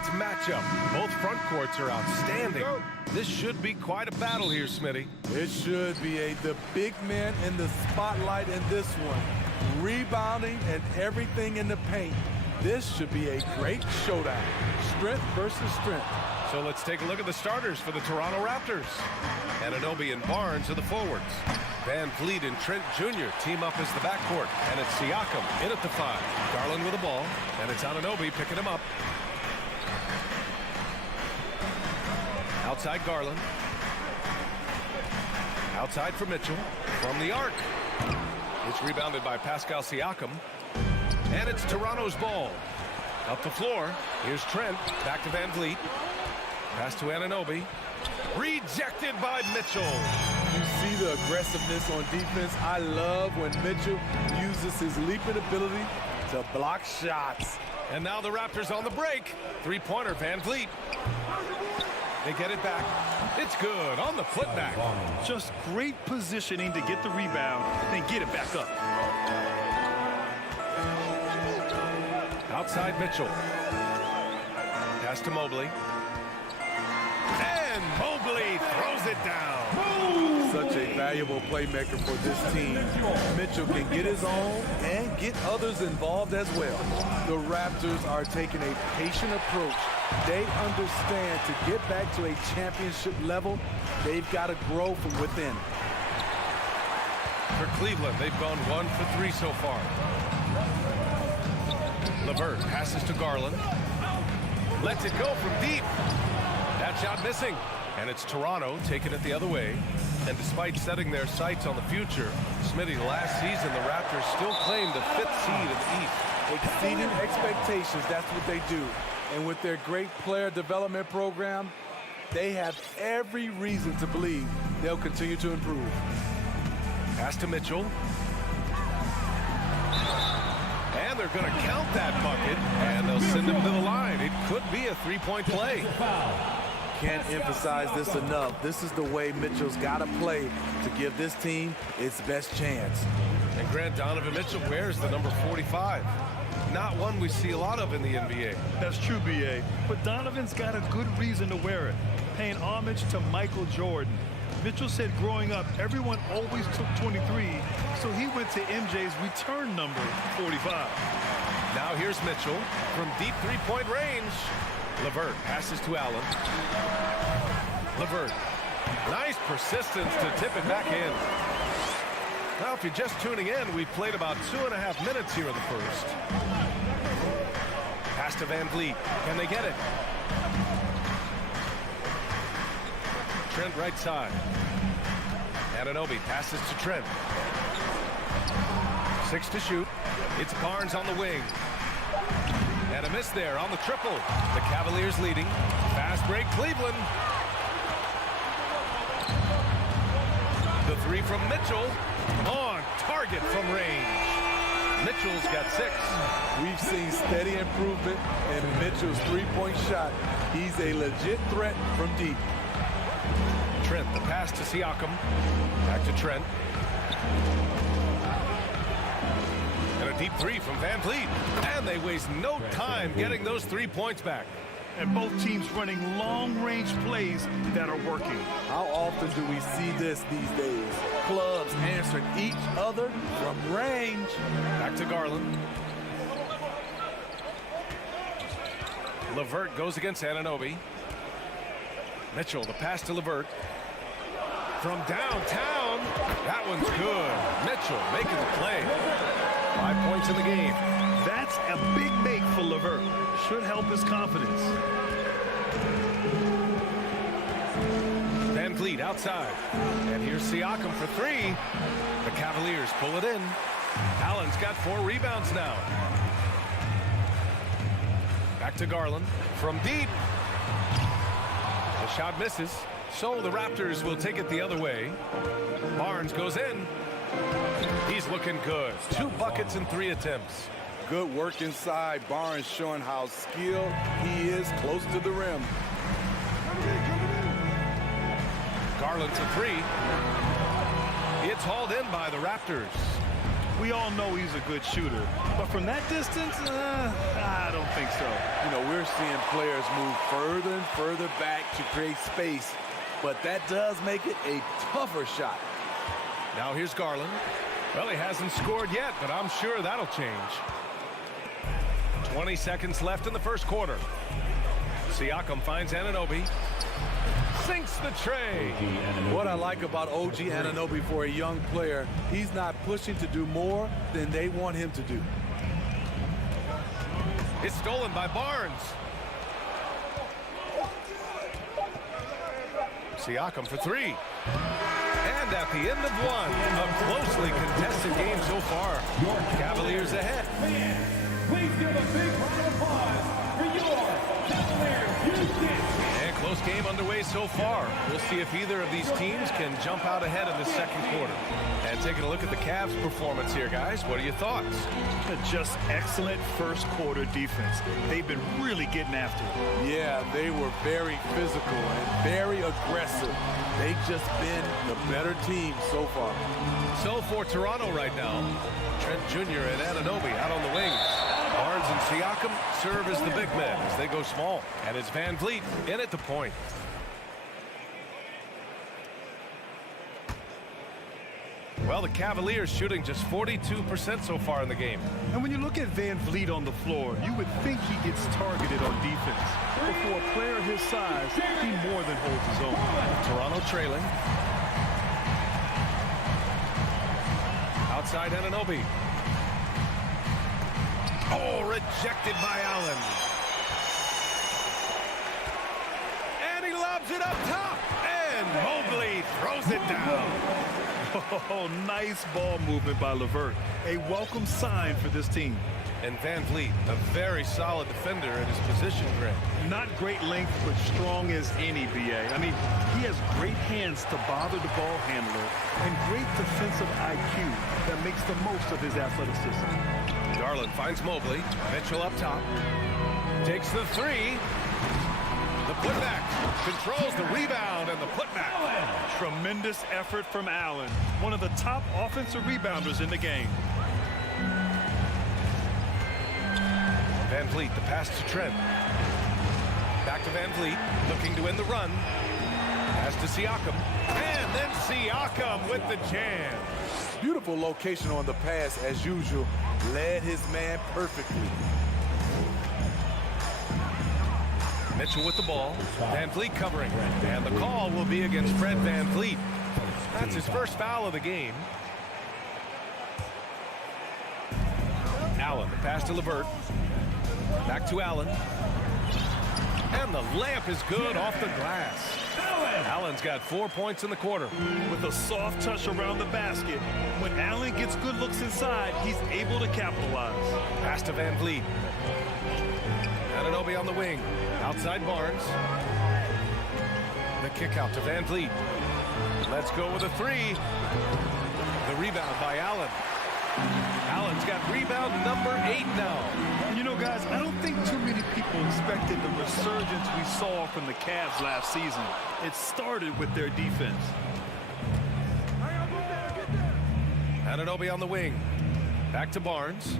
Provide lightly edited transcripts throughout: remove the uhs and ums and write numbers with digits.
tonight's matchup. Both front courts are outstanding. This should be quite a battle here, Smitty. It should be the big men in the spotlight in this one. Rebounding and everything in the paint. This should be a great showdown. Strength versus strength. So let's take a look at the starters for the Toronto Raptors. Anunoby and Barnes are the forwards. Van Vliet and Trent Jr. team up as the backcourt. And it's Siakam in at the 5. Garland with the ball. And it's Anunoby picking him up. Outside Garland. Outside for Mitchell. From the arc. It's rebounded by Pascal Siakam. And it's Toronto's ball. Up the floor. Here's Trent. Back to Van Vliet. Pass to Anunoby. Rejected by Mitchell. You see the aggressiveness on defense. I love when Mitchell uses his leaping ability to block shots. And now the Raptors on the break. Three-pointer, Van Vliet. They get it back. It's good on the putback. Just great positioning to get the rebound and get it back up. Outside Mitchell. Pass to Mobley. And Mobley throws it down. Such a valuable playmaker for this team. Mitchell can get his own and get others involved as well. The Raptors are taking a patient approach. They understand to get back to a championship level, they've got to grow from within. For Cleveland, they've gone 1 for 3 so far. LeVert passes to Garland. Lets it go from deep. That shot missing. And it's Toronto taking it the other way. And despite setting their sights on the future, Smitty, last season the Raptors still claimed the 5th seed in the East. Exceeding expectations, that's what they do. And with their great player development program, they have every reason to believe they'll continue to improve. Pass to Mitchell. And they're going to count that bucket, and they'll send him to the line. It could be a three-point play. Can't emphasize this enough. This is the way Mitchell's got to play to give this team its best chance. And Grant, Donovan Mitchell wears the number 45. Not one we see a lot of in the NBA. That's true, B.A. But Donovan's got a good reason to wear it, paying homage to Michael Jordan. Mitchell said growing up, everyone always took 23, so he went to MJ's return number, 45. Now here's Mitchell from deep three-point range. LeVert passes to Allen. LeVert. Nice persistence to tip it back in. Now, if you're just tuning in, we've played about 2.5 minutes here in the first. Pass to Van Vliet. Can they get it? Trent right side. Anunoby passes to Trent. 6 to shoot. It's Barnes on the wing. And a miss there on the triple. The Cavaliers leading. Fast break Cleveland. The 3 from Mitchell. On target from range. Mitchell's got 6. We've seen steady improvement in Mitchell's three-point shot. He's a legit threat from deep. Trent, the pass to Siakam. Back to Trent. And a deep 3 from Van Vliet. And they waste no time getting those 3 points back. And both teams running long-range plays that are working. How often do we see this these days? Clubs answering each other from range. Back to Garland. LeVert goes against Anunoby. Mitchell, the pass to LeVert. From downtown, that one's good. Mitchell making the play. 5 points in the game. That's a big make for LeVert. Should help his confidence. Van Vliet outside. And here's Siakam for 3. The Cavaliers pull it in. Allen's got 4 rebounds now. Back to Garland. From deep. The shot misses. So the Raptors will take it the other way. Barnes goes in. He's looking good. 2 buckets and 3 attempts. Good work inside. Barnes showing how skilled he is close to the rim. Garland to 3. It's hauled in by the Raptors. We all know he's a good shooter. But from that distance, I don't think so. You know, we're seeing players move further and further back to create space, but that does make it a tougher shot. Now here's Garland. Well, he hasn't scored yet, but I'm sure that'll change. 20 seconds left in the first quarter. Siakam finds Anunoby. Sinks the tray. What I like about OG Anunoby for a young player, he's not pushing to do more than they want him to do. It's stolen by Barnes. Siakam for three. And at the end of one, a closely contested game so far. Cavaliers ahead. Please give a big round of applause for your Cavaliers Houston. And close game underway so far. We'll see if either of these teams can jump out ahead in the second quarter. And taking a look at the Cavs' performance here, guys. What are your thoughts? Just excellent first quarter defense. They've been really getting after it. Yeah, they were very physical and very aggressive. They've just been the better team so far. So for Toronto right now, Trent Jr. and Anunoby out on the wings. Barnes and Siakam serve as the big men as they go small. And it's Van Vliet in at the point. Well, the Cavaliers shooting just 42% so far in the game. And when you look at Van Vliet on the floor, you would think he gets targeted on defense. But for a player his size, he more than holds his own. Toronto trailing. Outside Anunoby. Oh, rejected by Allen. And he lobs it up top. And Mobley throws it down. Oh, nice ball movement by LeVert. A welcome sign for this team. And Van Vliet, a very solid defender at his position, Greg. Not great length, but strong as any, B.A. I mean, he has great hands to bother the ball handler and great defensive IQ that makes the most of his athleticism. Garland finds Mobley. Mitchell up top. Takes the three. The putback. Controls the rebound and the putback. Tremendous effort from Allen, one of the top offensive rebounders in the game. Van Vliet, the pass to Trent. Back to Van Vliet, looking to end the run. Pass to Siakam. And then Siakam with the jam. Beautiful location on the pass as usual. Led his man perfectly. Mitchell with the ball. Van Vliet covering. And the call will be against Fred Van Vliet. That's his first foul of the game. Allen, the pass to LeVert. Back to Allen. And the layup is good off the glass. Allen's got 4 points in the quarter. With a soft touch around the basket, when Allen gets good looks inside, he's able to capitalize. Pass to Van Vliet. Anunoby on the wing. Outside Barnes. The kick out to Van Vliet. Let's go with a three. The rebound by Allen. Allen's got rebound number 8 now. And you know, guys, I don't think too many people expected the resurgence we saw from the Cavs last season. It started with their defense. Anunoby on the wing. Back to Barnes.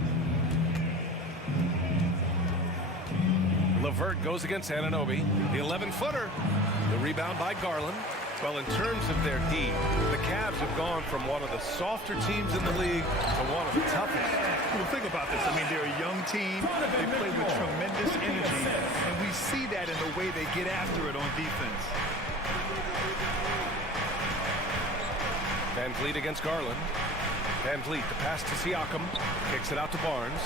LeVert goes against Anunoby. The 11-footer. The rebound by Garland. Well, in terms of their D, the Cavs have gone from one of the softer teams in the league to one of the toughest. Well, think about this. I mean, they're a young team. They play with tremendous energy, and we see that in the way they get after it on defense. Van Vliet against Garland. Van Vliet, the pass to Siakam. Kicks it out to Barnes.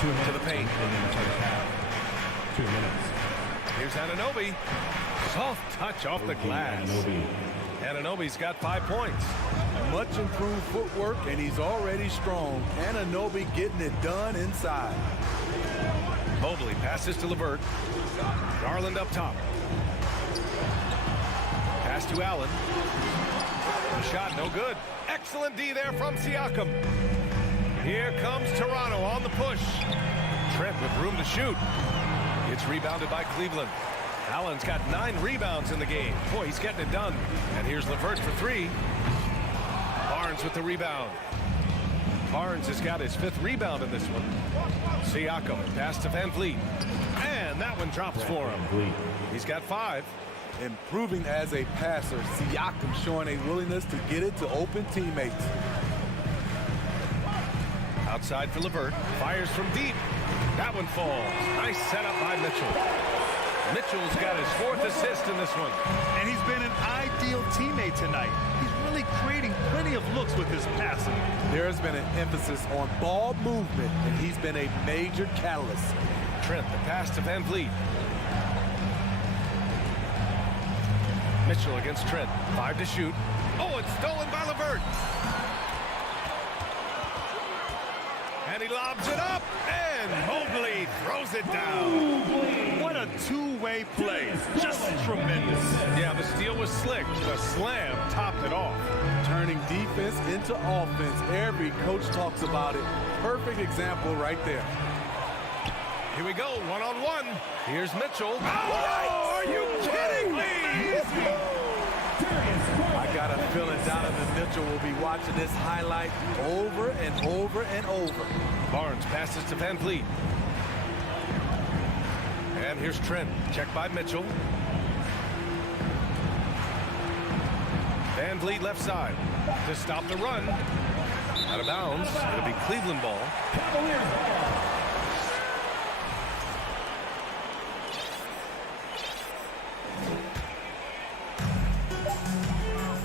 To the paint. 2 minutes. Here's Anunoby. Soft touch off the glass. Anunoby's got 5 points. Much improved footwork, and he's already strong. Anunoby getting it done inside. Mobley passes to LeVert. Garland up top. Pass to Allen. The shot no good. Excellent D there from Siakam. Here comes Toronto on the push. Trent with room to shoot. It's rebounded by Cleveland. Allen's got 9 rebounds in the game. Boy, he's getting it done. And here's LeVert for 3. Barnes with the rebound. Barnes has got his 5th rebound in this one. Siakam, pass to Van Vliet. And that one drops for him. He's got 5. Improving as a passer, Siakam showing a willingness to get it to open teammates. Outside for LeVert. Fires from deep. That one falls. Nice setup by Mitchell. Mitchell's got his 4th assist in this one. And he's been an ideal teammate tonight. He's really creating plenty of looks with his passing. There's been an emphasis on ball movement, and he's been a major catalyst. Trent, the pass to Van Vliet. Mitchell against Trent. 5 to shoot. Oh, it's stolen by LeVert. And he lobs it up, and Mobley throws it down. What a two-way play. Just tremendous. Yeah, the steal was slick. The slam topped it off. Turning defense into offense. Every coach talks about it. Perfect example right there. Here we go, one-on-one. Here's Mitchell. Oh, are you kidding me? I got a feeling Donovan Mitchell will be watching this highlight over and over and over. Barnes passes to Van Vliet. And here's Trent, checked by Mitchell. Van Vliet left side to stop the run. Out of bounds, it'll be Cleveland ball. Cavaliers ball.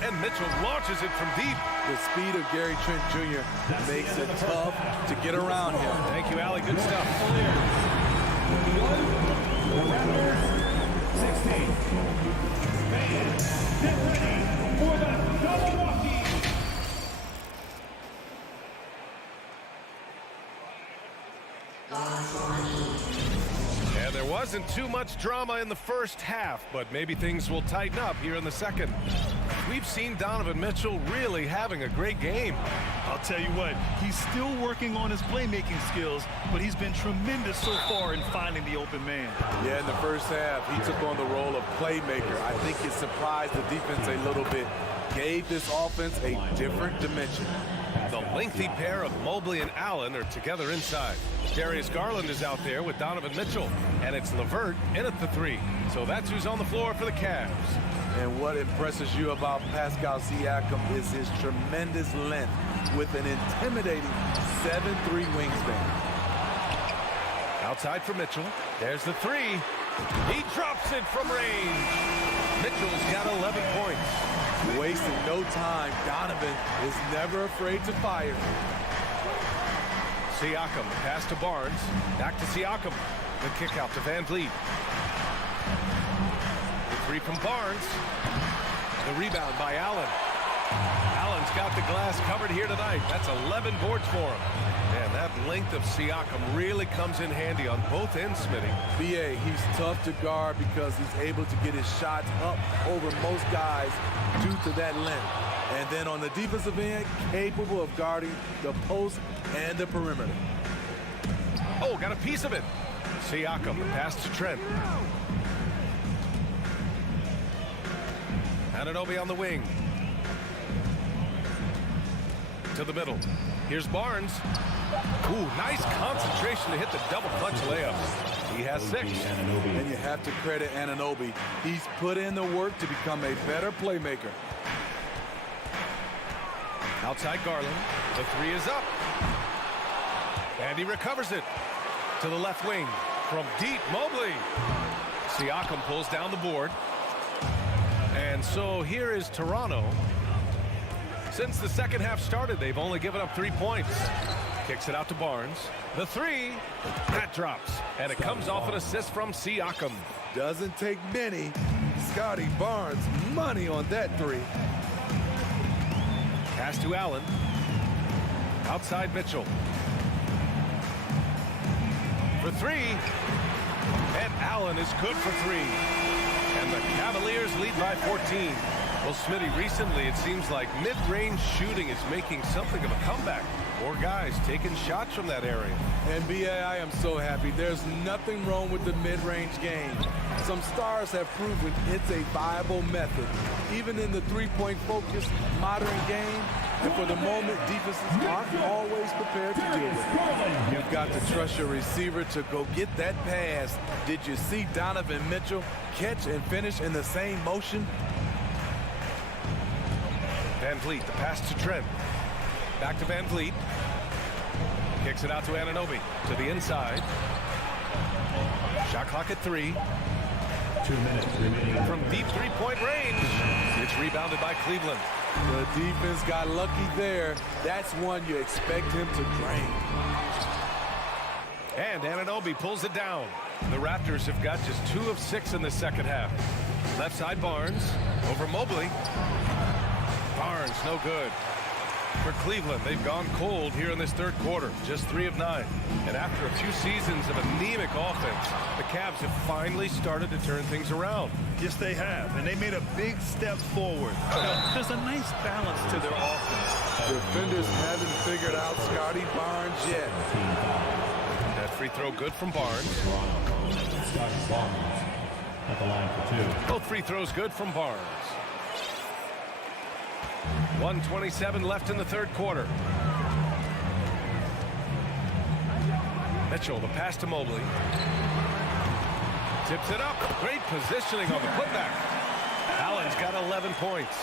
And Mitchell launches it from deep. The speed of Gary Trent Jr. makes it tough to get around him. Thank you, Allie. Good stuff. Raptors 16. Fans, get ready for the double walkie. And there wasn't too much drama in the first half, but maybe things will tighten up here in the second. We've seen Donovan Mitchell really having a great game. I'll tell you what, he's still working on his playmaking skills, but he's been tremendous so far in finding the open man. Yeah, in the first half, he took on the role of playmaker. I think it surprised the defense a little bit. Gave this offense a different dimension. The lengthy pair of Mobley and Allen are together inside. Darius Garland is out there with Donovan Mitchell, and it's LeVert in at the 3. So that's who's on the floor for the Cavs. And what impresses you about Pascal Siakam is his tremendous length with an intimidating 7'3" wingspan. Outside for Mitchell. There's the 3. He drops it from range. Mitchell's got 11 points. Wasting no time, Donovan is never afraid to fire. Siakam, pass to Barnes. Back to Siakam. The kick out to Van Vliet. The 3 from Barnes. The rebound by Allen. Allen's got the glass covered here tonight. That's 11 boards for him. And that length of Siakam really comes in handy on both ends, Smitty. BA, he's tough to guard because he's able to get his shots up over most guys due to that length. And then on the defensive end, capable of guarding the post and the perimeter. Oh, got a piece of it. Siakam, pass to Trent. Anunoby on the wing. To the middle. Here's Barnes. Ooh, nice concentration to hit the double clutch layup. He has 6. And you have to credit Anunoby. He's put in the work to become a better playmaker. Outside Garland. The 3 is up. And he recovers it. To the left wing. From deep, Mobley. Siakam pulls down the board. And so here is Toronto. Since the second half started, they've only given up 3 points. Kicks it out to Barnes. The 3, that drops. And it comes off an assist from Siakam. Doesn't take many. Scotty Barnes, money on that 3. Pass to Allen. Outside Mitchell. For 3. And Allen is good for 3. And the Cavaliers lead by 14. Well, Smitty, recently it seems like mid-range shooting is making something of a comeback. More guys taking shots from that area. And BA, I am so happy. There's nothing wrong with the mid-range game. Some stars have proven it's a viable method. Even in the three-point focused modern game, And for the moment, defenses aren't always prepared to deal with it. You've got to trust your receiver to go get that pass. Did you see Donovan Mitchell catch and finish in the same motion? Van Vliet, the pass to Trent. Back to Van Vliet. Kicks it out to Anunoby. To the inside. Shot clock at 3. 2 minutes remaining. From deep three-point range. It's rebounded by Cleveland. The defense got lucky there. That's one you expect him to drain. And Anunoby pulls it down. The Raptors have got just 2 of 6 in the second half. Left side Barnes. Over Mobley. Barnes, no good. For Cleveland, they've gone cold here in this third quarter. Just 3 of 9. And after a few seasons of anemic offense, the Cavs have finally started to turn things around. Yes, they have, and they made a big step forward. Now, there's a nice balance to their offense. Defenders haven't figured out Scotty Barnes yet. That free throw good from Barnes. Scotty Barnes at the line for 2. Both free throws good from Barnes. 1:27 left in the third quarter. Mitchell, the pass to Mobley. Tips it up. Great positioning on the putback. Allen's got 11 points.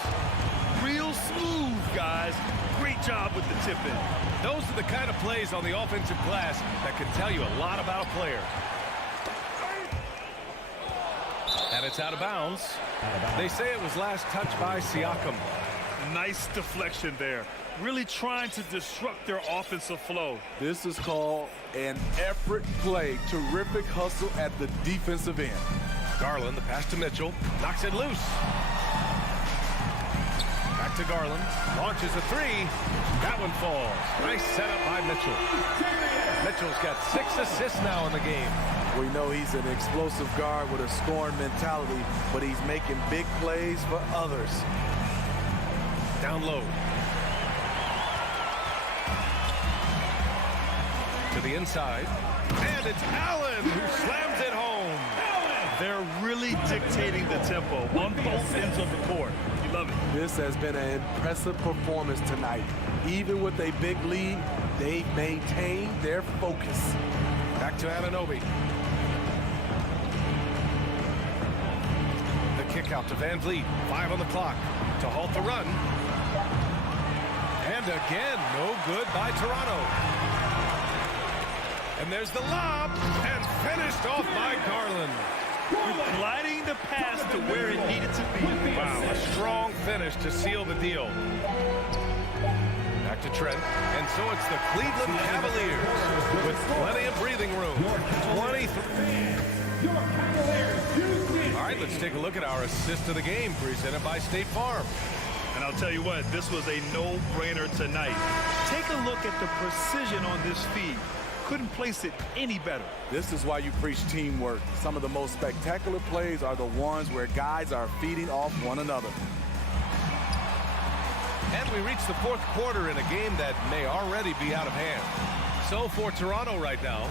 Real smooth, guys. Great job with the tip-in. Those are the kind of plays on the offensive glass that can tell you a lot about a player. And it's out of bounds. They say it was last touched by Siakam. Nice deflection there. Really trying to disrupt their offensive flow. This is called an effort play. Terrific hustle at the defensive end. Garland, the pass to Mitchell. Knocks it loose. Back to Garland. Launches a 3. That one falls. Nice setup by Mitchell. Mitchell's got 6 assists now in the game. We know he's an explosive guard with a scoring mentality, but he's making big plays for others. Down low. To the inside. And it's Allen who slams it home. They're really dictating the tempo on both ends of the court. You love it. This has been an impressive performance tonight. Even with a big lead, they've maintained their focus. Back to Anunoby. The kick out to Van Vliet. 5 on the clock to halt the run. And again, no good by Toronto. And there's the lob, and finished off by Garland. Gliding the pass to where it needed to be. Wow, a strong finish to seal the deal. Back to Trent, and so it's the Cleveland Cavaliers with plenty of breathing room. 23. All right, let's take a look at our assist of the game presented by State Farm. And I'll tell you what, this was a no-brainer tonight. Take a look at the precision on this feed. Couldn't place it any better. This is why you preach teamwork. Some of the most spectacular plays are the ones where guys are feeding off one another. And we reach the fourth quarter in a game that may already be out of hand. So for Toronto right now,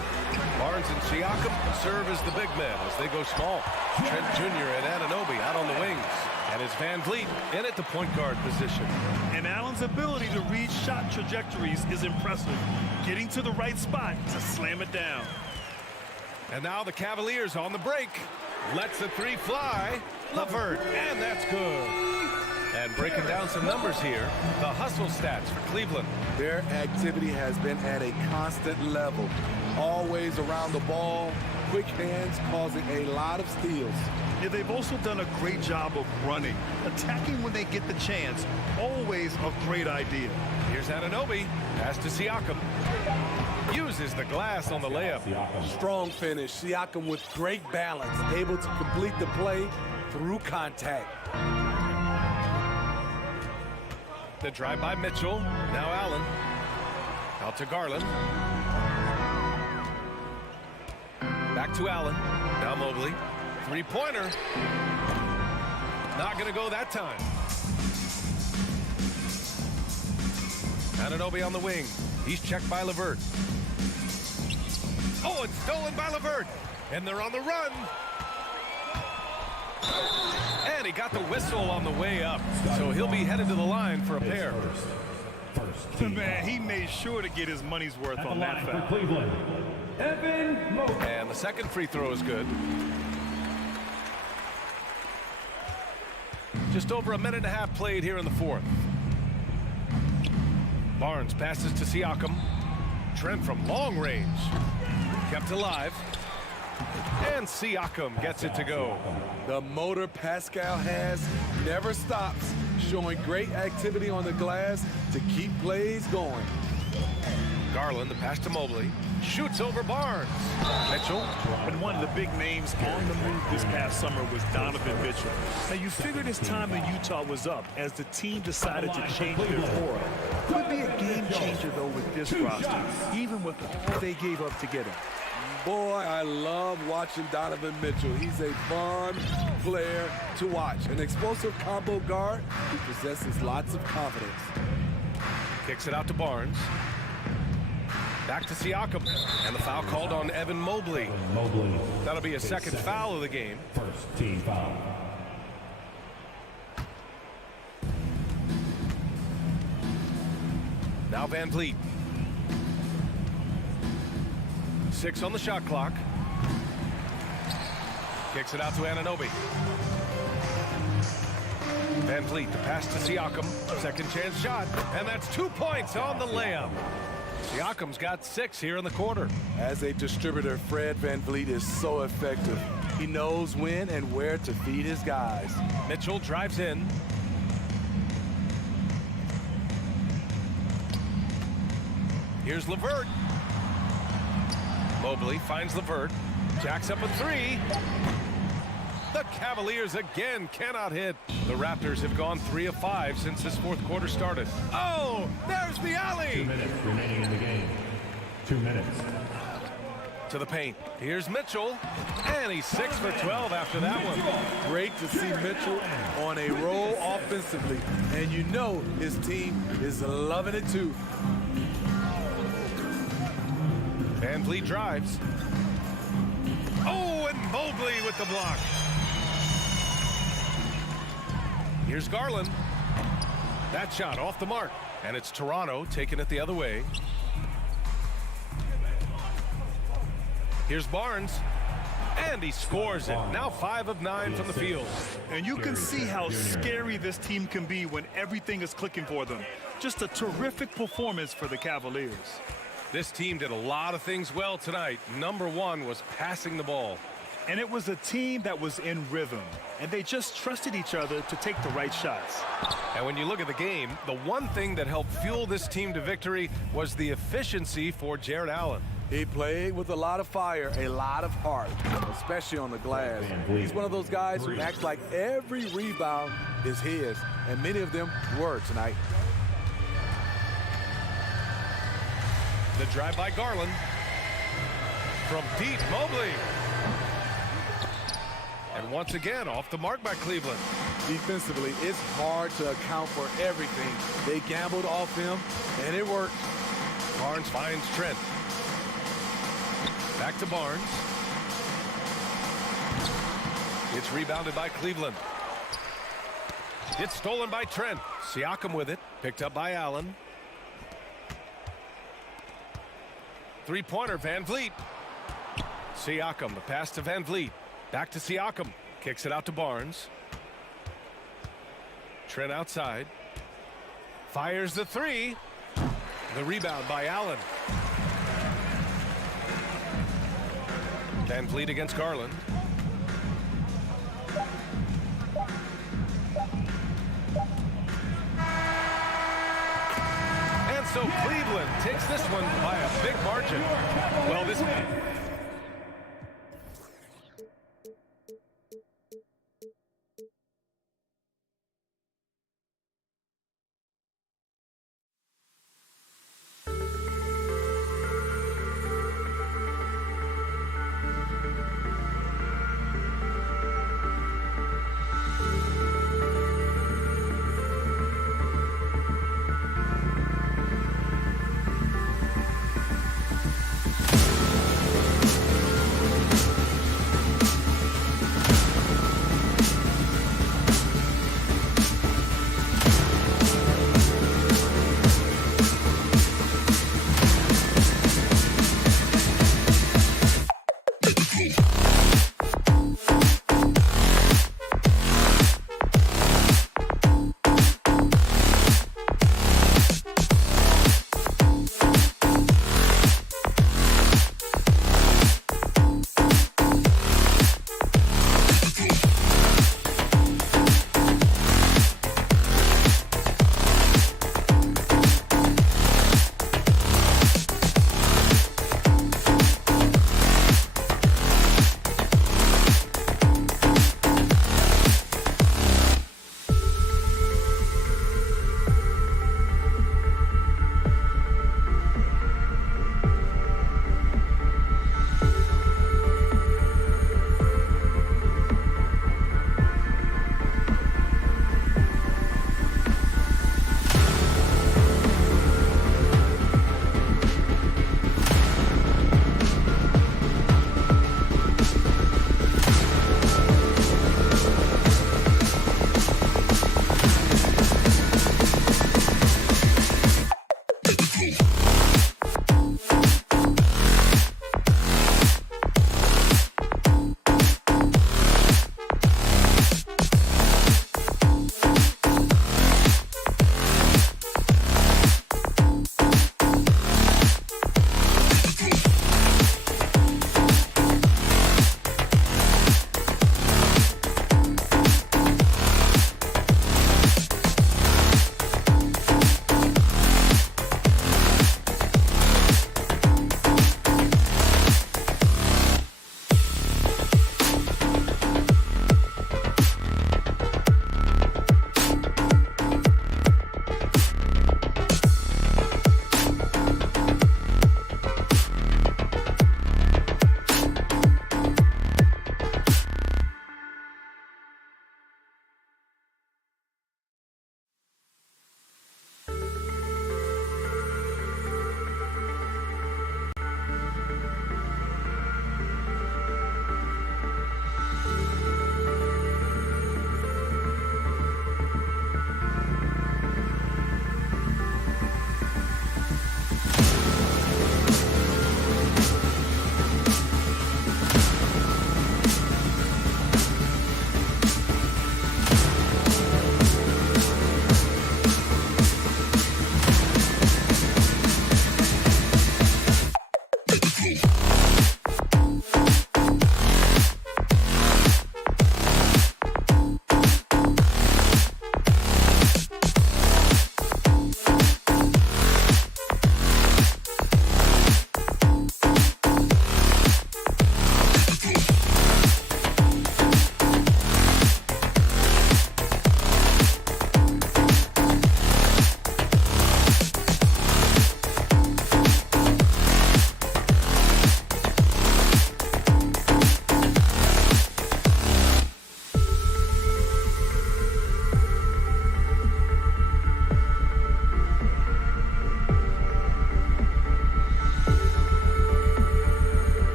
Barnes and Siakam serve as the big men as they go small. Trent Jr. and Anunoby out on the wings. And it's Van Vliet in at the point guard position. And Allen's ability to read shot trajectories is impressive. Getting to the right spot to slam it down. And now the Cavaliers on the break. Lets the 3 fly. LeVert, and that's good. And breaking down some numbers here, the hustle stats for Cleveland. Their activity has been at a constant level. Always around the ball, quick hands causing a lot of steals. Yeah, they've also done a great job of running. Attacking when they get the chance. Always a great idea. Here's Anunoby. Pass to Siakam. Uses the glass on the layup. Strong finish. Siakam with great balance. Able to complete the play through contact. The drive by Mitchell. Now Allen. Out to Garland. Back to Allen. Now Mobley. Three-pointer. Not going to go that time. Anunoby on the wing. He's checked by LeVert. Oh, it's stolen by LeVert. And they're on the run. And he got the whistle on the way up. So he'll be headed to the line for a pair. First team. Man, he made sure to get his money's worth on that For foul. Cleveland, Evan Mobley. And the second free throw is good. Just over a minute and a half played here in the fourth. Barnes passes to Siakam. Trent from long range. Kept alive. And Siakam gets it to go. The motor Pascal has never stops, showing great activity on the glass to keep plays going. Garland, the pass to Mobley. Shoots over Barnes. Mitchell. And one of the big names on the move this past summer was Donovan Mitchell. Now, you figured his time in Utah was up as the team decided to change their core. Could be a game changer, though, with this roster, even with all they gave up to get him. Boy, I love watching Donovan Mitchell. He's a fun player to watch. An explosive combo guard who possesses lots of confidence. Kicks it out to Barnes. Back to Siakam. And the foul called on Evan Mobley. Mobley. That'll be a second foul of the game. First team foul. Now Van Vliet. 6 on the shot clock. Kicks it out to Anunoby. Van Vliet, the pass to Siakam. Second chance shot. And that's 2 points on the layup. Siakam's got 6 here in the quarter. As a distributor, Fred Van Vliet is so effective. He knows when and where to feed his guys. Mitchell drives in. Here's LeVert. Mobley finds LeVert. Jacks up a 3. The Cavaliers again cannot hit. The Raptors have gone 3 of 5 since this fourth quarter started. Oh, there's the 2 alley. minutes remaining in the game. 2 minutes. To the paint. Here's Mitchell. And he's 6 for 12 after that one. Great to see Mitchell on a roll offensively. And you know his team is loving it too. Van Vliet drives. Oh, and Mobley with the block. Here's Garland. That shot off the mark. And it's Toronto taking it the other way. Here's Barnes. And he scores it. Now 5 of 9 from the field. And you can see how scary this team can be when everything is clicking for them. Just a terrific performance for the Cavaliers. This team did a lot of things well tonight. Number 1 was passing the ball. And it was a team that was in rhythm. And they just trusted each other to take the right shots. And when you look at the game, the one thing that helped fuel this team to victory was the efficiency for Jared Allen. He played with a lot of fire, a lot of heart, especially on the glass. He's one of those guys who acts like every rebound is his, and many of them were tonight. The drive by Garland. From deep, Mobley. And once again, off the mark by Cleveland. Defensively, it's hard to account for everything. They gambled off him, and it worked. Barnes finds Trent. Back to Barnes. It's rebounded by Cleveland. It's stolen by Trent. Siakam with it. Picked up by Allen. Three-pointer, Van Vliet. Siakam, the pass to Van Vliet. Back to Siakam. Kicks it out to Barnes. Trent outside. Fires the 3. The rebound by Allen. Van Vliet against Garland. And so Cleveland takes this one by a big margin. Well, this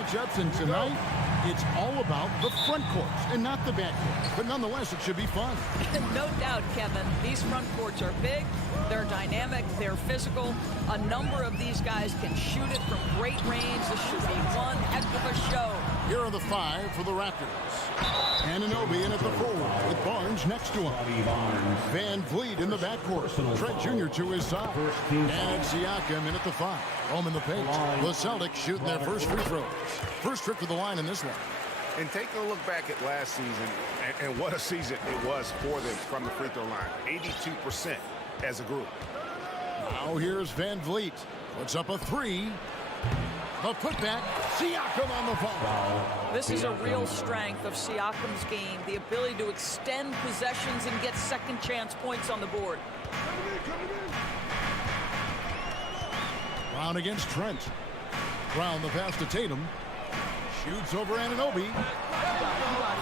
matchups, and tonight it's all about the front courts and not the back courts. But nonetheless, it should be fun. No doubt, Kevin. These front courts are big, they're dynamic, they're physical. A number of these guys can shoot it from great range. This should be one heck of a show. Here are the 5 for the Raptors. Anunoby in at the forward with Barnes next to him. Van Vliet in the backcourt. Trent Jr. to his side. And Siakam in at the 5. Home in the paint. The Celtics shooting their first free throws. First trip to the line in this one. And take a look back at last season, and what a season it was for them from the free throw line. 82% as a group. Now here's Van Vliet. Puts up a 3. The putback, Siakam on the foul. This is a real strength of Siakam's game, the ability to extend possessions and get second chance points on the board. Brown against Trent. Brown the pass to Tatum. Shoots over Anunoby.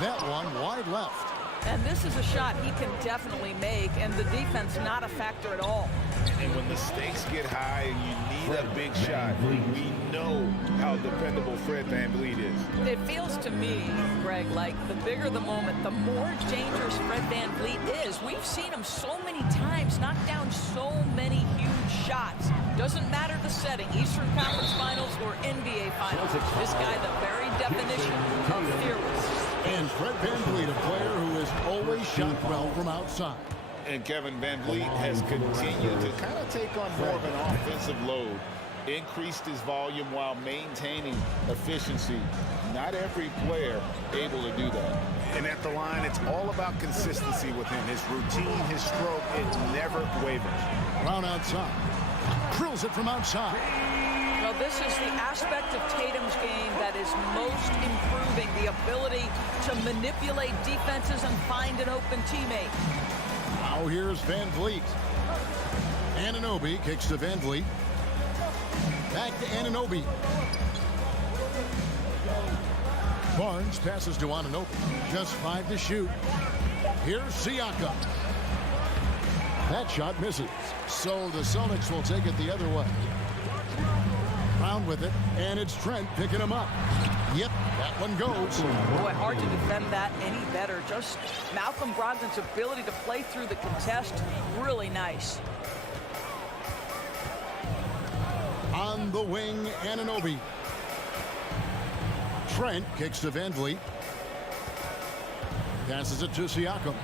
That one wide left. And this is a shot he can definitely make, and the defense not a factor at all. And when the stakes get high and you need a big shot, we know how dependable Fred VanVleet is. It feels to me, Greg, like the bigger the moment, the more dangerous Fred VanVleet is. We've seen him so many times knock down so many huge shots. Doesn't matter the setting, Eastern Conference Finals or NBA Finals. This guy, the very definition of fearless. And Fred VanVleet, a player who has always shot well from outside. And Kevin VanVleet has continued to kind of take on more of an offensive load, increased his volume while maintaining efficiency. Not every player able to do that. And at the line, it's all about consistency with him. His routine, his stroke, it never wavers. Brown outside. Drills it from outside. Now, this is the aspect of Tatum's game that is most improving, the ability to manipulate defenses and find an open teammate. Now here's Van Vliet. Anunoby kicks to Van Vliet. Back to Anunoby. Barnes passes to Anunoby. Just 5 to shoot. Here's Siakam. That shot misses. So the Celtics will take it the other way. Brown with it, and it's Trent picking him up. Yep, that one goes. Boy, hard to defend that any better. Just Malcolm Brogdon's ability to play through the contest, really nice. On the wing, Anunoby. Trent kicks to Van Vliet. Passes it to Siakam.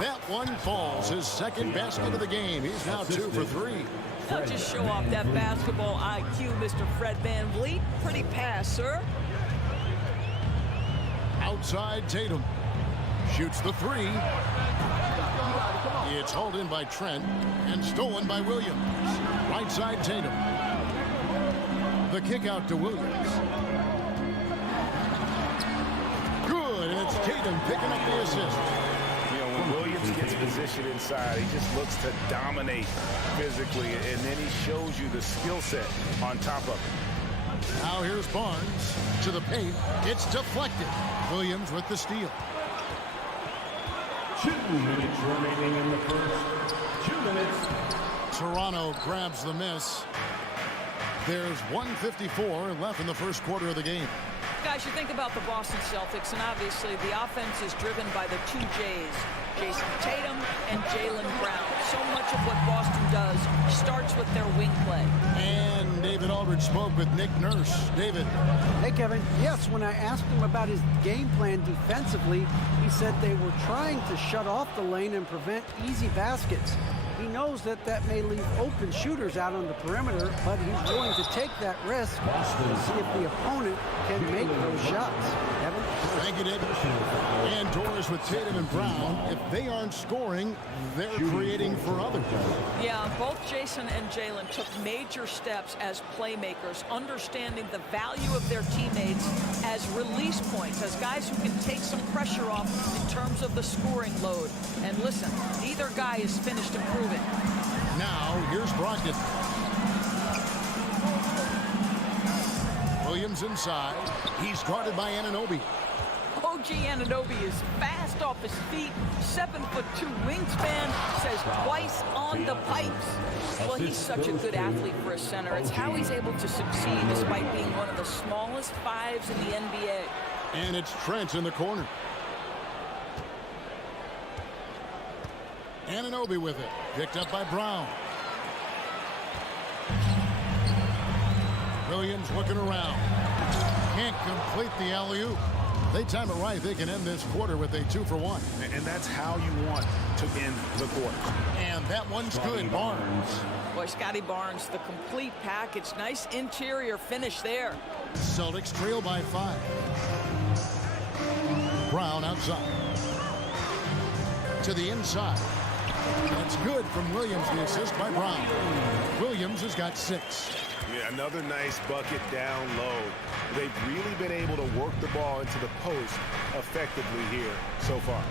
That one falls. His second basket of the game. He's now 2 for 3. Don't just show off that basketball IQ, Mr. Fred VanVleet. Pretty pass, sir. Outside Tatum. Shoots the 3. It's hauled in by Trent and stolen by Williams. Right side Tatum. The kick out to Williams. Good, and it's Tatum picking up the assist. You know, when Williams gets positioned inside, he just looks to dominate physically, and then he shows you the skill set on top of it. Now here's Barnes to the paint. It's deflected. Williams with the steal. 2 minutes remaining in the first. 2 minutes. Toronto grabs the miss. There's 1:54 left in the first quarter of the game. Guys, you think about the Boston Celtics, and obviously the offense is driven by the 2 J's, Jason Tatum and Jaylen Brown. So much of what Boston does starts with their wing play. And David Aldridge spoke with Nick Nurse. David. Hey, Kevin. Yes, when I asked him about his game plan defensively, he said they were trying to shut off the lane and prevent easy baskets. He knows that may leave open shooters out on the perimeter, but he's willing to take that risk to see if the opponent can make those shots. Kevin? Thank you, David. And Doris with Tatum and Brown. If they aren't scoring, they're creating for others. Yeah, both Jason and Jaylen took major steps as playmakers, understanding the value of their teammates as release points, as guys who can take some pressure off in terms of the scoring load. And listen, neither guy is finished improving. Now, here's Brogdon. Williams inside. He's guarded by Anunoby. OG Anunoby is fast off his feet, 7'2" wingspan, says twice on the pipes. Well, he's such a good athlete for a center. It's how he's able to succeed despite being one of the smallest fives in the NBA. And it's Trent in the corner. Anunoby with it. Picked up by Brown. Williams looking around. Can't complete the alley-oop. They time it right. They can end this quarter with a 2-for-1. And that's how you want to end the quarter. And that one's good. Barnes. Boy, Scotty Barnes, the complete package. Nice interior finish there. Celtics trail by 5. Brown outside. To the inside. That's good from Williams. The assist by Brown. Williams has got 6. Yeah, another nice bucket down low. They've really been able to work the ball into the post effectively here so far.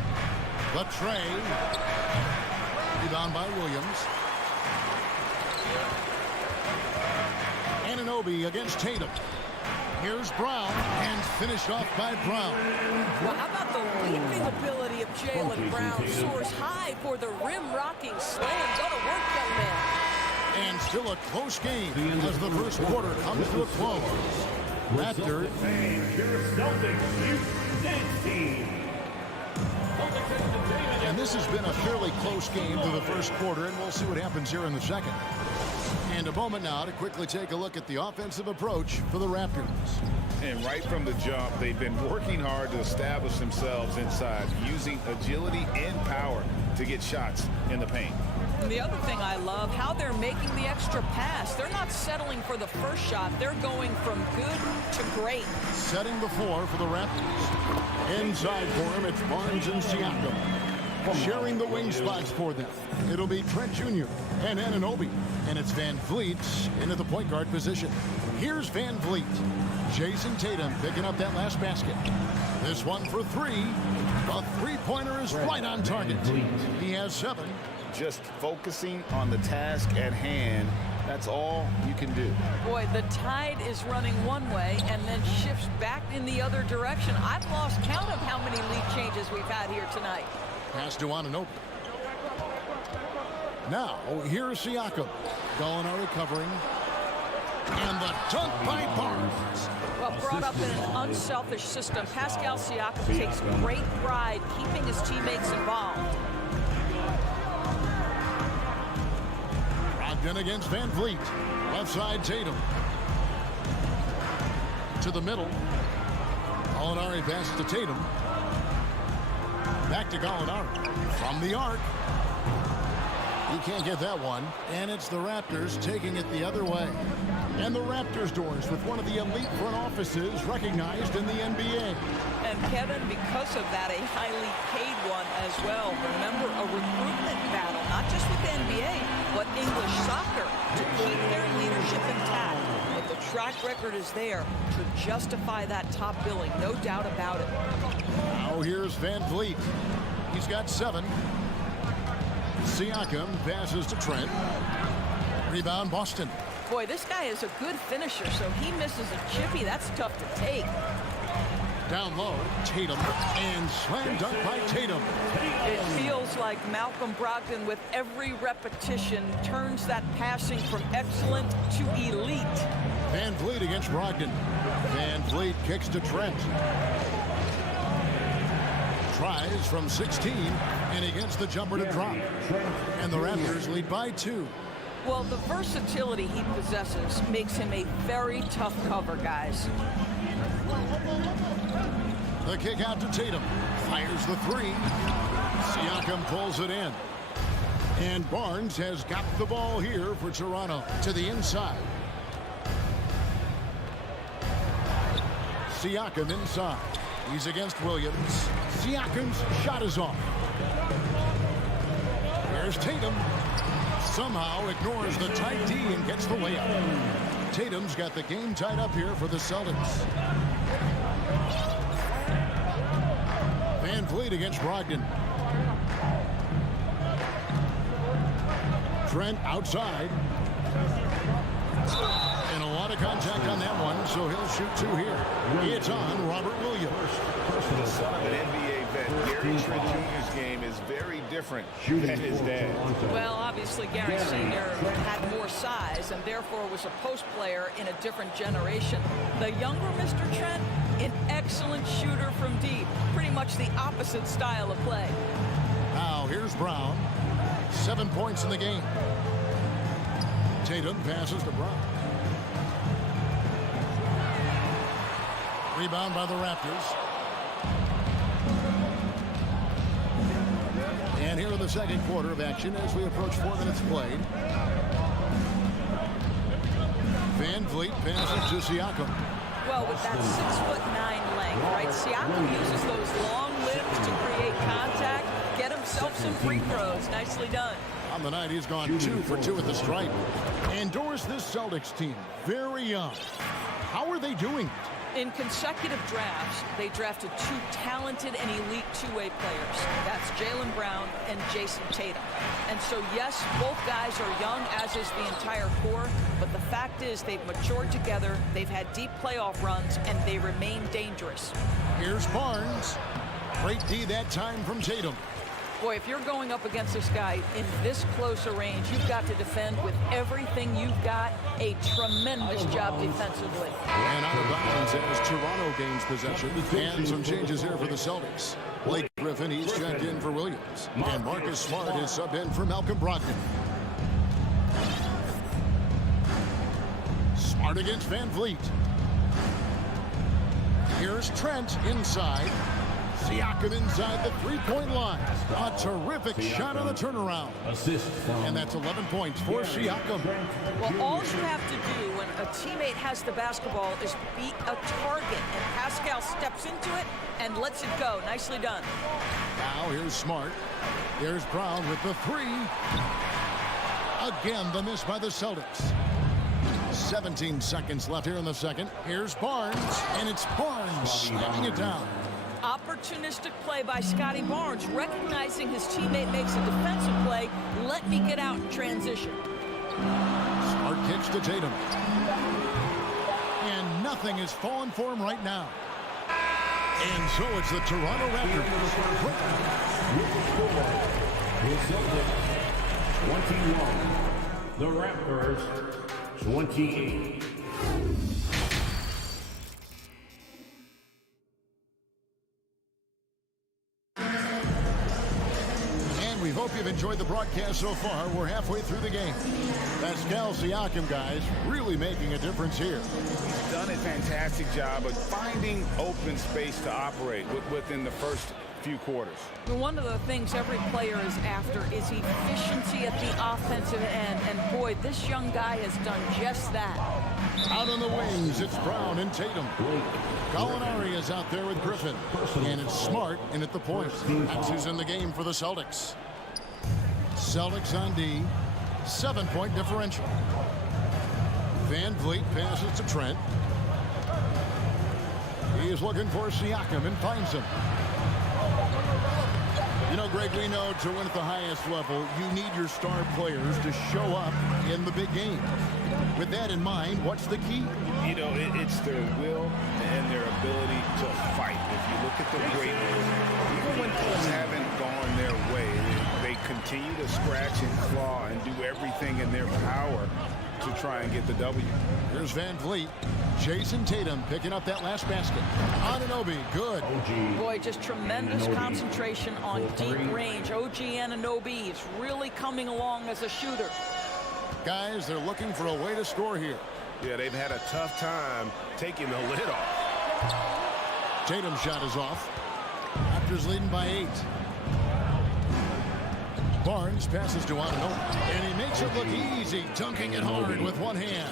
The tray. Rebound by Williams. Anunoby against Tatum. Here's Brown, and finished off by Brown. Well, how about the leaping ability of Jaylen Brown? Soars high for the rim-rocking slam. Go to work, young man. And still a close game as the first quarter comes to a close. Raptors. And this has been a fairly close game through the first quarter, and we'll see what happens here in the second. And a moment now to quickly take a look at the offensive approach for the Raptors. And right from the jump, they've been working hard to establish themselves inside, using agility and power to get shots in the paint. And the other thing I love, how they're making the extra pass. They're not settling for the first shot. They're going from good to great. Setting the floor for the Raptors. Inside for him, it's Barnes and Siakam. Sharing the wing spots for them. It'll be Trent Jr. and Anunoby. And it's Van Vliet into the point guard position. Here's Van Vliet. Jason Tatum picking up that last basket. This one for 3. The three-pointer is right on target. He has 7. Just focusing on the task at hand, that's all you can do. Boy, the tide is running one way and then shifts back in the other direction. I've lost count of how many lead changes we've had here tonight. Pass to Anunoby. Now, here's Siakam. Gallinari covering. And the dunk by Barnes. Well, brought up in an unselfish system, Pascal Siakam takes great pride keeping his teammates involved. Brogdon against Van Vliet. Left side, Tatum. To the middle. Gallinari passes to Tatum. Back to Gallinari. From the arc. He can't get that one. And it's the Raptors taking it the other way. And the Raptors doors with one of the elite front offices recognized in the NBA. And Kevin, because of that, a highly paid one as well. Remember, a recruitment battle, not just with the NBA, but English soccer, to keep their leadership intact. But the track record is there to justify that top billing, no doubt about it. Now here's Van Vliet. He's got 7. Siakam passes to Trent. Rebound, Boston. Boy, this guy is a good finisher, so he misses a chippy. That's tough to take. Down low, Tatum, and slam dunk by Tatum. It feels like Malcolm Brogdon, with every repetition, turns that passing from excellent to elite. Van Vliet against Brogdon. Van Vliet kicks to Trent. Tries from 16, and he gets the jumper to drop. And the Raptors lead by 2. Well, the versatility he possesses makes him a very tough cover, guys. The kick out to Tatum. Fires the 3. Siakam pulls it in. And Barnes has got the ball here for Toronto. To the inside. Siakam inside. He's against Williams. Siakam's shot is off. Here's Tatum. Somehow ignores the tight D and gets the layup. Tatum's got the game tied up here for the Celtics. Van Vliet against Brogdon. Trent outside. And a lot of contact on that one, so he'll shoot 2 here. It's on Robert Williams. Gary Trent Jr.'s game is very different than his dad. Well, obviously, Gary Sr. had more size and therefore was a post player in a different generation. The younger Mr. Trent, an excellent shooter from deep. Pretty much the opposite style of play. Now here's Brown. 7 points in the game. Tatum passes to Brown. Rebound by the Raptors. And here in the second quarter of action as we approach 4 minutes played. Van Vliet passes to Siakam. Well, with that 6'9" length, right? Siakam uses those long limbs to create contact, get himself some free throws. Nicely done. On the night, he's gone 2 for 2 at the stripe. Indoors, this Celtics team, very young. How are they doing it? In consecutive drafts, they drafted 2 talented and elite two-way players. That's Jaylen Brown and Jason Tatum. And so, yes, both guys are young, as is the entire core, but the fact is they've matured together, they've had deep playoff runs, and they remain dangerous. Here's Barnes. Great D that time from Tatum. Boy, if you're going up against this guy in this close a range, you've got to defend with everything you've got. A tremendous job defensively. And out of bounds as Toronto gains possession. And some changes here for the Celtics. Blake Griffin, he's checked in for Williams. And Marcus Smart is subbed in for Malcolm Brogdon. Smart against Van Vliet. Here's Trent inside. Siakam inside the three-point line. A terrific shot on the turnaround. And that's 11 points for Siakam. Well, all you have to do when a teammate has the basketball is beat a target. And Pascal steps into it and lets it go. Nicely done. Now here's Smart. There's Brown with the 3. Again, the miss by the Celtics. 17 seconds left here in the second. Here's Barnes, and it's Barnes slamming it down. Opportunistic play by Scotty Barnes, recognizing his teammate makes a defensive play. Let me get out in transition. Smart kicks to Tatum. And nothing is falling for him right now. And so it's the Toronto Raptors. With the score, the Celtics 21, the Raptors 28. We hope you've enjoyed the broadcast so far. We're halfway through the game. Pascal Siakam, guys, really making a difference here. He's done a fantastic job of finding open space to operate within the first few quarters. One of the things every player is after is efficiency at the offensive end. And boy, this young guy has done just that. Out on the wings, it's Brown and Tatum. Gallinari is out there with Griffin. And it's Smart in at the point. That's who's in the game for the Celtics. Celtics on D. 7-point differential. Van Vliet passes to Trent. He is looking for Siakam and finds him. You know, Greg, we know to win at the highest level, you need your star players to show up in the big game. With that in mind, what's the key? You know, it's their will and their ability to fight. If you look at the greatness, even when things haven't gone their way, they continue to scratch and claw and do everything in their power to try and get the W. Here's Van Vliet. Jason Tatum picking up that last basket. Anunoby, good. Boy, just tremendous concentration on deep range. OG Anunoby is really coming along as a shooter. Guys, they're looking for a way to score here. Yeah, they've had a tough time taking the lid off. Tatum's shot is off. Raptors leading by 8. Barnes passes to Anunoby, and he makes it look easy, dunking it hard with one hand.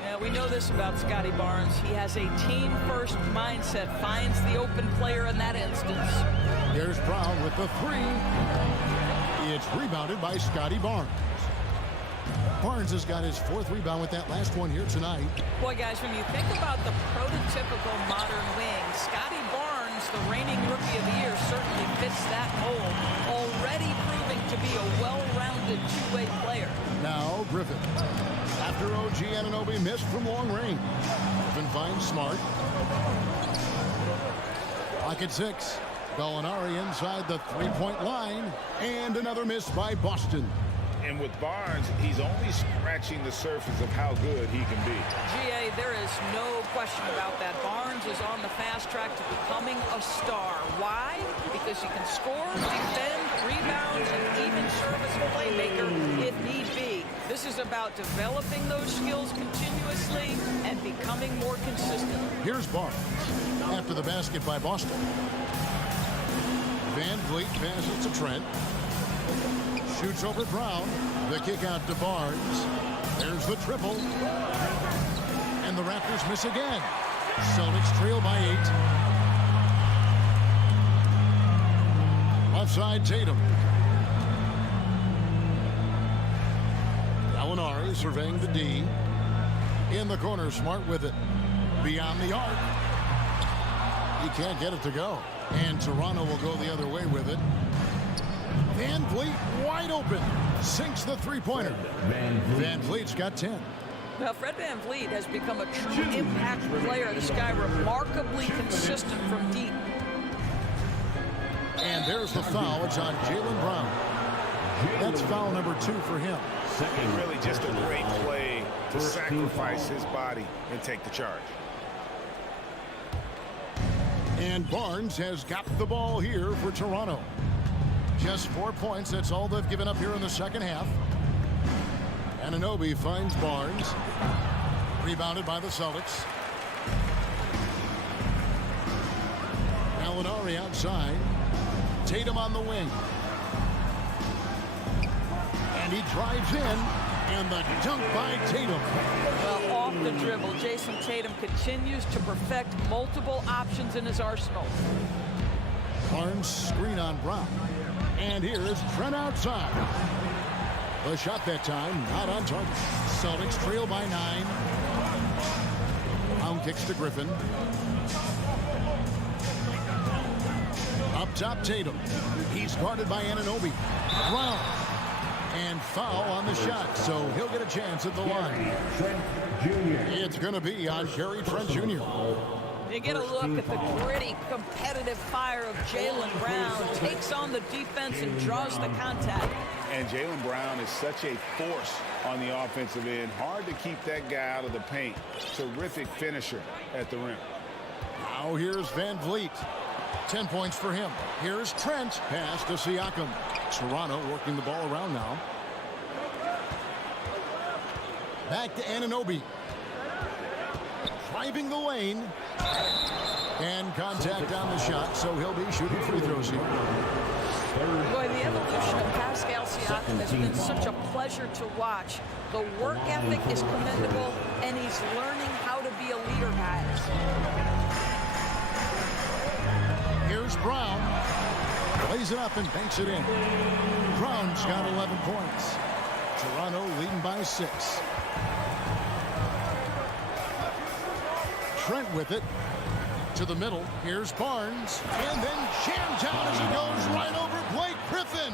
Yeah, we know this about Scotty Barnes. He has a team-first mindset, finds the open player in that instance. Here's Brown with the 3. It's rebounded by Scotty Barnes. Barnes has got his 4th rebound with that last one here tonight. Boy, guys, when you think about the prototypical modern wing, Scotty Barnes, the reigning Rookie of the Year, certainly fits that mold, already proving to be a well-rounded two-way player. Now Griffin. After OG Anunoby missed from long range. Griffin finds Smart. Clock at 6. Gallinari inside the three-point line. And another miss by Boston. And with Barnes, he's only scratching the surface of how good he can be. GA, there is no question about that. Barnes is on the fast track to becoming a star. Why? Because he can score, defend, rebound, and even serve as a playmaker if need be. This is about developing those skills continuously and becoming more consistent. Here's Barnes after the basket by Boston. Van Vliet passes to Trent. Shoots over Brown. The kick out to Barnes. There's the triple. And the Raptors miss again. Celtics trail by 8. Left side, Tatum. Gallinari surveying the D. In the corner, Smart with it. Beyond the arc. He can't get it to go. And Toronto will go the other way with it. Van Vliet wide open. Sinks the three-pointer. Van Vliet's got 10. Well, Fred Van Vliet has become a true impact player. This guy remarkably consistent from deep. And there's the foul. It's on Jaylen Brown. That's foul number 2 for him. Really just a great play to sacrifice his body and take the charge. And Barnes has got the ball here for Toronto. Just 4 points. That's all they've given up here in the second half. Anunoby finds Barnes. Rebounded by the Celtics. Gallinari outside. Tatum on the wing. And he drives in. And the dunk by Tatum. Well, off the dribble, Jason Tatum continues to perfect multiple options in his arsenal. Barnes screen on Brown. And here's Trent outside. The shot that time, not on target. Celtics trail by 9. Brown kicks to Griffin. Up top, Tatum. He's guarded by Anunoby. Brown. And foul on the shot, so he'll get a chance at the line. It's going to be on Gary Trent Jr. You get a look at the gritty, competitive fire of Jaylen Brown. Takes on the defense and draws the contact. And Jaylen Brown is such a force on the offensive end. Hard to keep that guy out of the paint. Terrific finisher at the rim. Now here's Van Vliet. 10 points for him. Here's Trent. Pass to Siakam. Toronto working the ball around now. Back to Anunoby. Driving the lane. And contact on the shot, so he'll be shooting free throws here. Boy, the evolution of Pascal Siakam has been such a pleasure to watch. The work ethic is commendable, and he's learning how to be a leader, guys. Here's Brown. Lays it up and banks it in. Brown's got 11 points. Toronto leading by 6. Trent with it. To the middle. Here's Barnes. And then jammed down as it goes right over Blake Griffin.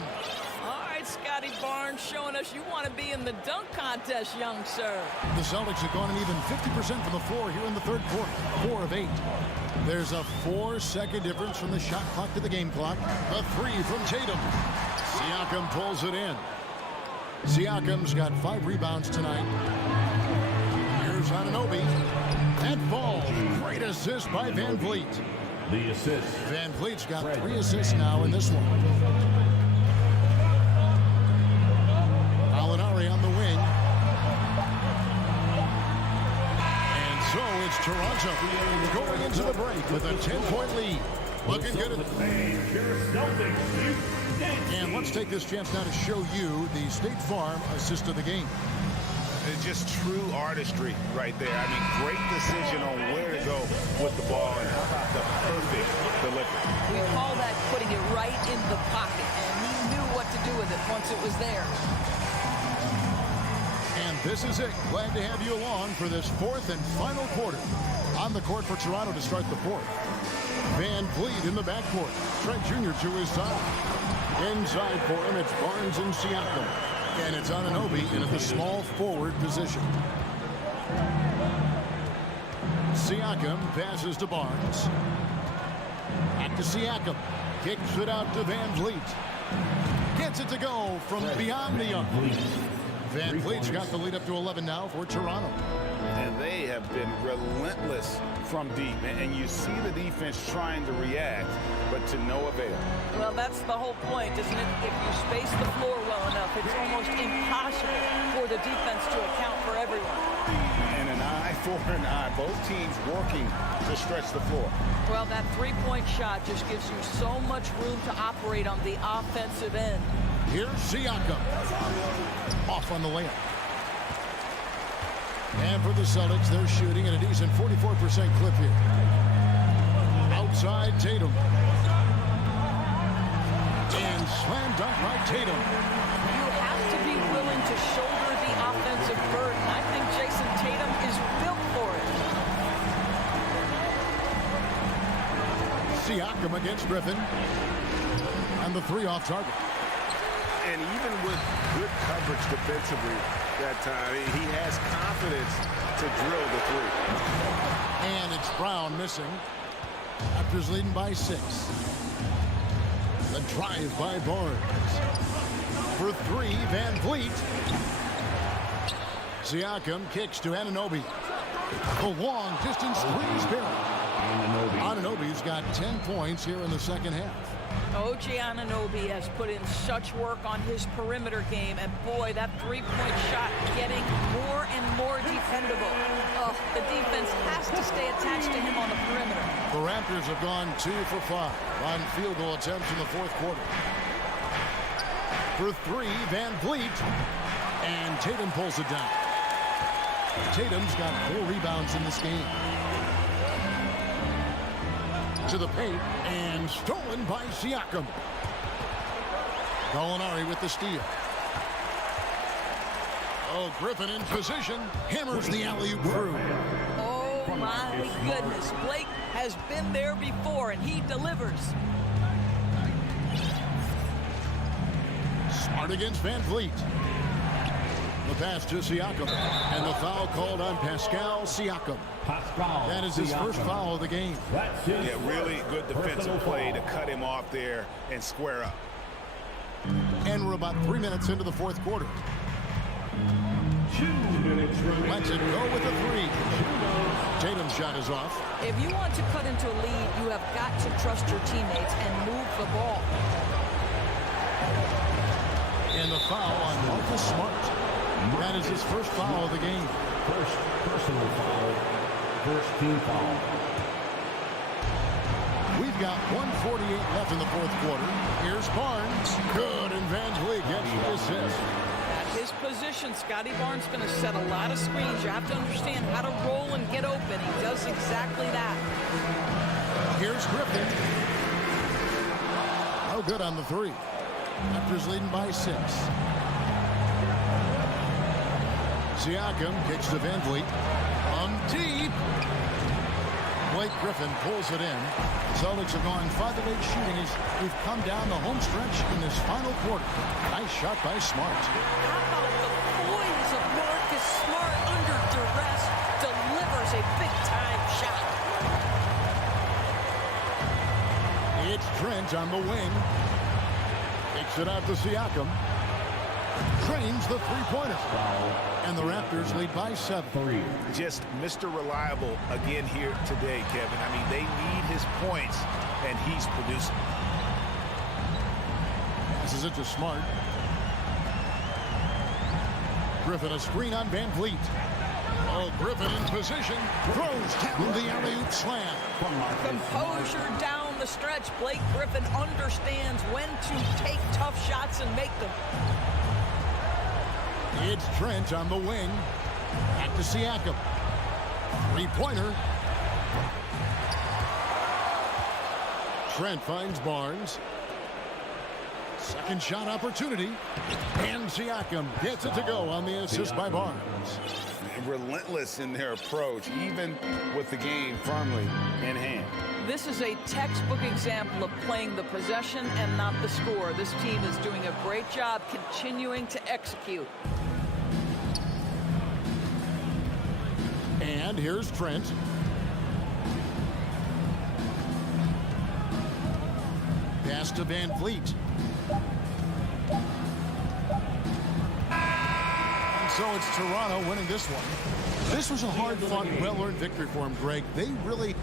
All right, Scotty Barnes showing us you want to be in the dunk contest, young sir. The Celtics have gone an even 50% from the floor here in the third quarter. 4 of 8. There's a 4-second difference from the shot clock to the game clock. A 3 from Tatum. Siakam pulls it in. Siakam's got 5 rebounds tonight. Here's Anunoby. That ball. Great assist by Van Vliet. The assist. Van Vliet's got 3 assists now in this one. Gallinari on the wing. And so it's Toronto going into the break with a 10-point lead. Looking good at And let's take this chance now to show you the State Farm assist of the game. It's just true artistry right there. I mean, great decision on where to go with the ball and the perfect delivery. We call that putting it right in the pocket, and he knew what to do with it once it was there. And this is it. Glad to have you along for this 4th and final quarter. On the court for Toronto to start the 4th. Van Vliet in the backcourt. Trent Jr. to his side. Inside for him, it's Barnes and Siakam. And it's Anunoby in at the small forward position. Siakam passes to Barnes. Back to Siakam. Kicks it out to Van Vliet. Gets it to go from beyond the arc. Van Vliet's got the lead up to 11 now for Toronto. And they have been relentless from deep. And you see the defense trying to react, but to no avail. Well, that's the whole point, isn't it? If you space the floor well enough, it's almost impossible for the defense to account for everyone. And an eye for an eye. Both teams working to stretch the floor. Well, that three-point shot just gives you so much room to operate on the offensive end. Here's Siakam. Off on the layup. And for the Celtics, they're shooting at a decent 44% clip here. Outside Tatum. And slam dunk by Tatum. You have to be willing to shoulder the offensive burden. I think Jason Tatum is built for it. Siakam against Griffin. And the three off target. And even with good coverage defensively that time, he has confidence to drill the three. And it's Brown missing. Raptors leading by 6. The drive by Barnes. For 3, Van Vliet. Siakam kicks to Anunoby. The long distance three is good. Anunoby's got 10 points here in the second half. OG Anunoby has put in such work on his perimeter game, and boy, that three-point shot getting more and more defendable. Oh, the defense has to stay attached to him on the perimeter. The Raptors have gone 2 for 5 on field goal attempts in the fourth quarter. For 3, Van Vliet, and Tatum pulls it down. Tatum's got 4 rebounds in this game. To the paint, and stolen by Siakam. Gallinari with the steal. Oh, Griffin in position, hammers the alley-oop through. Oh, my goodness. Blake has been there before, and he delivers. Smart against Van Vliet. The pass to Siakam, and the foul called on Pascal Siakam. That is his first foul of the game. Yeah, really good defensive play to cut him off there and square up. And we're about 3 minutes into the fourth quarter. 2 minutes remaining. Let's it go with the 3. Tatum's shot is off. If you want to cut into a lead, you have got to trust your teammates and move the ball. And the foul on Marcus Smart. That is his first foul of the game. First personal foul. First team foul. We've got 1:48 left in the fourth quarter. Here's Barnes. Good, and Van Vliet gets the assist. At his position, Scotty Barnes going to set a lot of screens. You have to understand how to roll and get open. He does exactly that. Here's Griffin. Oh, good on the 3. Raptors leading by 6. Siakam kicks to Van Vliet. On deep. Blake Griffin pulls it in. Celtics have gone 5 of 8 shooting as we've come down the home stretch in this final quarter. Nice shot by Smart. How about the poise of Marcus Smart under duress? Delivers a big-time shot. It's Trent on the wing. Kicks it out to Siakam. Trains the three-pointer. And the Raptors lead by 7. Just Mr. Reliable again here today, Kevin. I mean, they need his points, and he's producing. Passes it to Smart. Griffin a screen on Van Vliet. Oh, Griffin in position. Throws down the alley-oop slam. Composure down the stretch. Blake Griffin understands when to take tough shots and make them. It's Trent on the wing. Back to Siakam. Three-pointer. Trent finds Barnes. Second shot opportunity. And Siakam gets it to go on the assist by Barnes. Relentless in their approach, even with the game firmly in hand. This is a textbook example of playing the possession and not the score. This team is doing a great job continuing to execute. And here's Trent. Pass to Van Vliet. And so it's Toronto winning this one. This was a hard-fought, well-earned victory for him, Greg. They really...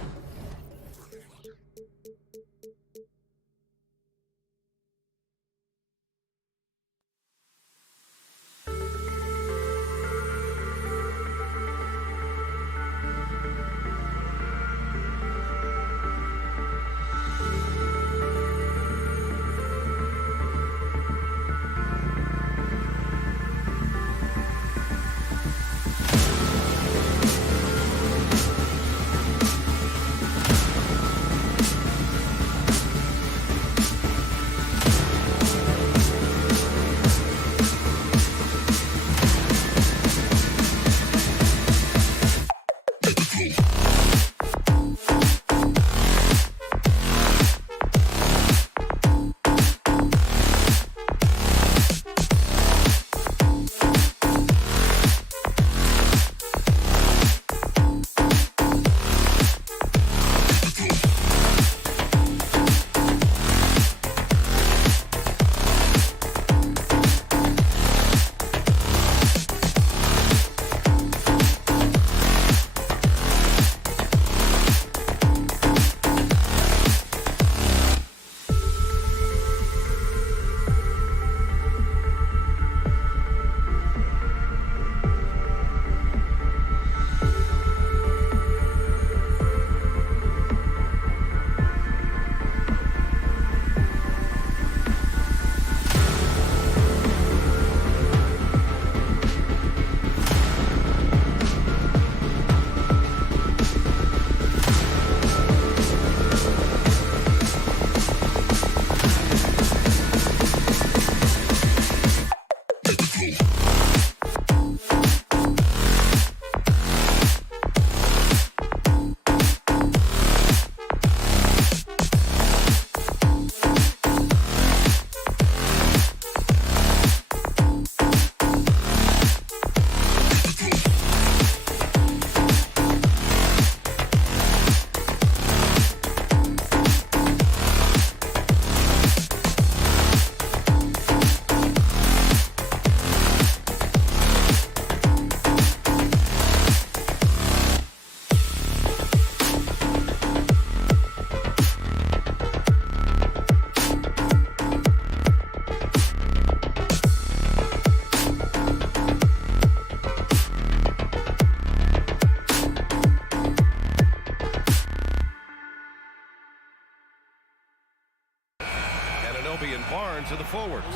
To the forwards.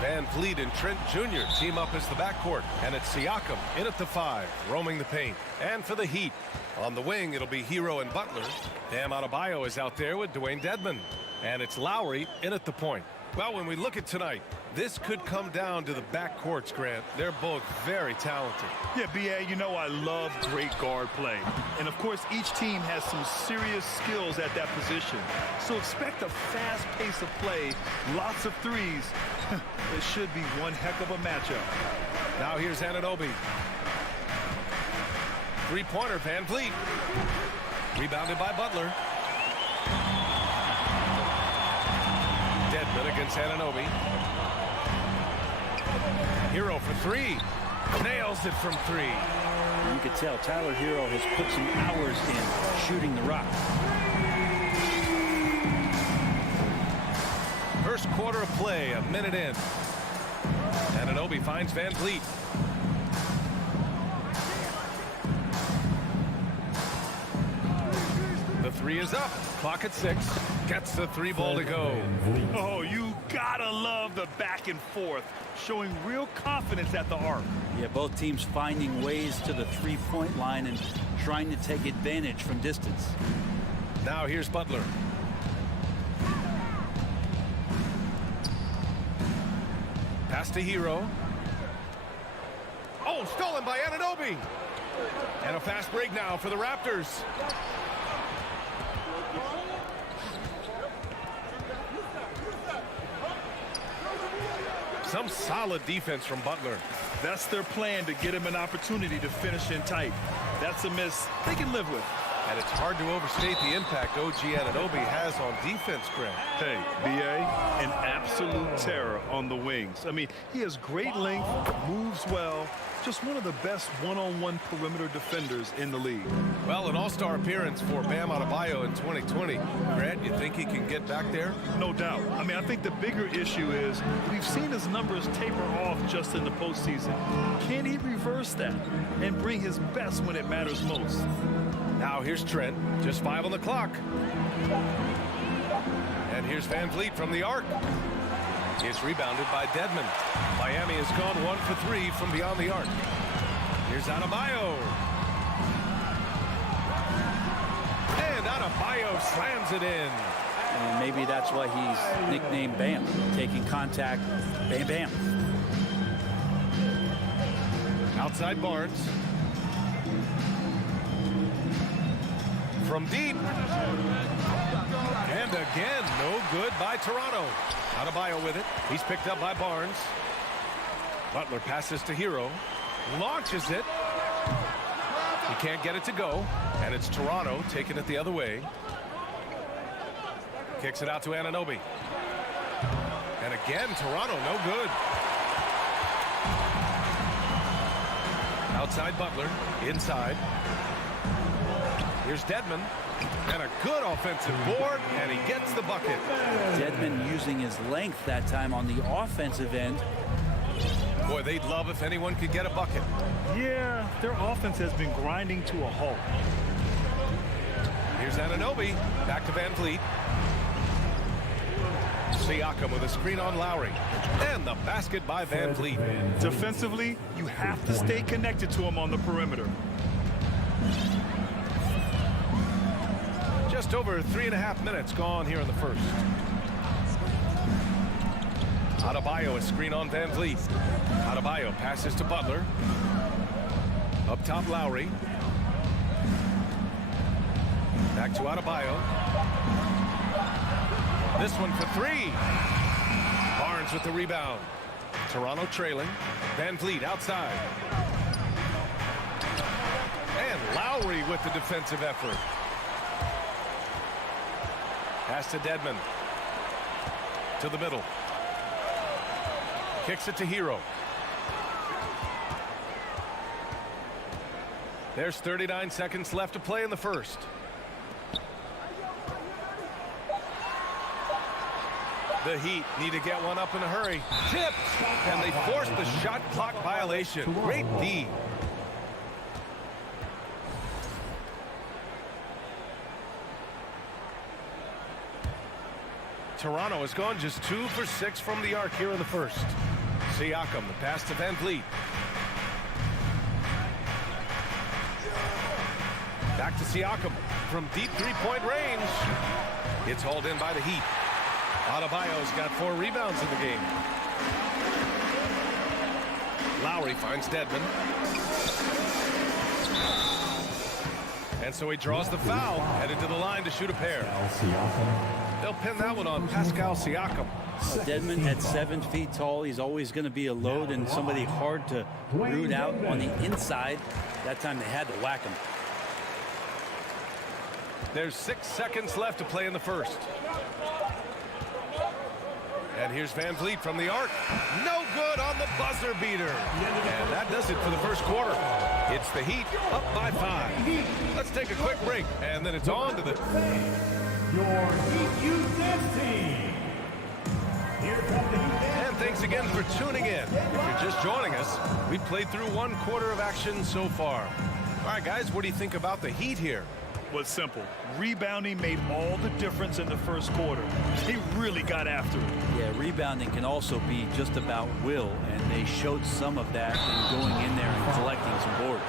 Van Vliet and Trent Jr. team up as the backcourt, and it's Siakam in at the 5, roaming the paint. And for the Heat, on the wing, it'll be Hero and Butler. Bam Adebayo is out there with Dwayne Dedmon, and it's Lowry in at the point. Well, when we look at tonight, this could come down to the backcourts, Grant. They're both very talented. Yeah, B.A., you know I love great guard play. And, of course, each team has some serious skills at that position. So expect a fast pace of play, lots of threes. It should be one heck of a matchup. Now here's Anunoby. Three-pointer, Van Vliet. Rebounded by Butler. Dedmon against Anunoby. Hero for 3. Nails it from 3. You could tell Tyler Hero has put some hours in shooting the rock. First quarter of play, a minute in. Anunoby finds Van Vliet. The 3 is up. Clock at 6. Gets the 3 ball to go. Oh, you gotta love the back and forth, showing real confidence at the arc. Yeah, both teams finding ways to the three-point line and trying to take advantage from distance. Now here's Butler. Pass to Hero. Oh, stolen by Anunoby. And a fast break now for the Raptors. Some solid defense from Butler. That's their plan, to get him an opportunity to finish in tight. That's a miss they can live with. And it's hard to overstate the impact OG Anunoby has on defense, Grant. Hey, B.A., an absolute terror on the wings. I mean, he has great length, moves well, just one of the best one-on-one perimeter defenders in the league. Well, an all-star appearance for Bam Adebayo in 2020. Grant, you think he can get back there? No doubt. I mean, I think the bigger issue is we've seen his numbers taper off just in the postseason. Can he reverse that and bring his best when it matters most? Now here's Trent, just 5 on the clock. And here's Van Vliet from the arc. It's rebounded by Dedmon. Miami has gone 1 for 3 from beyond the arc. Here's Adebayo. And Adebayo slams it in. And maybe that's why he's nicknamed Bam. Taking contact, bam, bam. Outside Barnes. From deep. And again, no good by Toronto. Adebayo with it. He's picked up by Barnes. Butler passes to Hero. Launches it. He can't get it to go. And it's Toronto taking it the other way. Kicks it out to Anunoby. And again, Toronto, no good. Outside Butler. Inside. Here's Dedmon. And a good offensive board, and he gets the bucket. Dedmon using his length that time on the offensive end. Boy, they'd love if anyone could get a bucket. Yeah, their offense has been grinding to a halt. Here's Anunoby. Back to Van Vliet. Siakam with a screen on Lowry. And the basket by Van Vliet. Defensively, you have to stay connected to him on the perimeter. Just over 3.5 minutes gone here in the first. Adebayo, a screen on Van Vliet. Adebayo passes to Butler. Up top, Lowry. Back to Adebayo. This one for 3. Barnes with the rebound. Toronto trailing. Van Vliet outside. And Lowry with the defensive effort. Pass to Dedmon. To the middle. Kicks it to Hero. There's 39 seconds left to play in the first. The Heat need to get one up in a hurry. Tipped! And they force the shot clock violation. Great D. Toronto has gone just 2 for 6 from the arc here in the first. Siakam, the pass to Van Vliet. Back to Siakam from deep three-point range. It's hauled in by the Heat. Adebayo's got 4 rebounds in the game. Lowry finds Dedmon. And so he draws the foul, headed to the line to shoot a pair. They'll pin that one on Pascal Siakam. Dedmon at 7 feet tall. He's always going to be a load and somebody hard to root out on the inside. That time they had to whack him. There's 6 seconds left to play in the first. And here's Van Vliet from the arc. No good on the buzzer beater. And that does it for the first quarter. It's the Heat up by 5. Let's take a quick break, and then it's on to the... Your Heat Youth Dance Team. Here come the Heat Dance. And thanks again for tuning in. If you're just joining us, we've played through 1 quarter of action so far. All right, guys, what do you think about the Heat here? Was simple. Rebounding made all the difference in the first quarter. They really got after it. Yeah, rebounding can also be just about will, and they showed some of that in going in there and collecting some boards.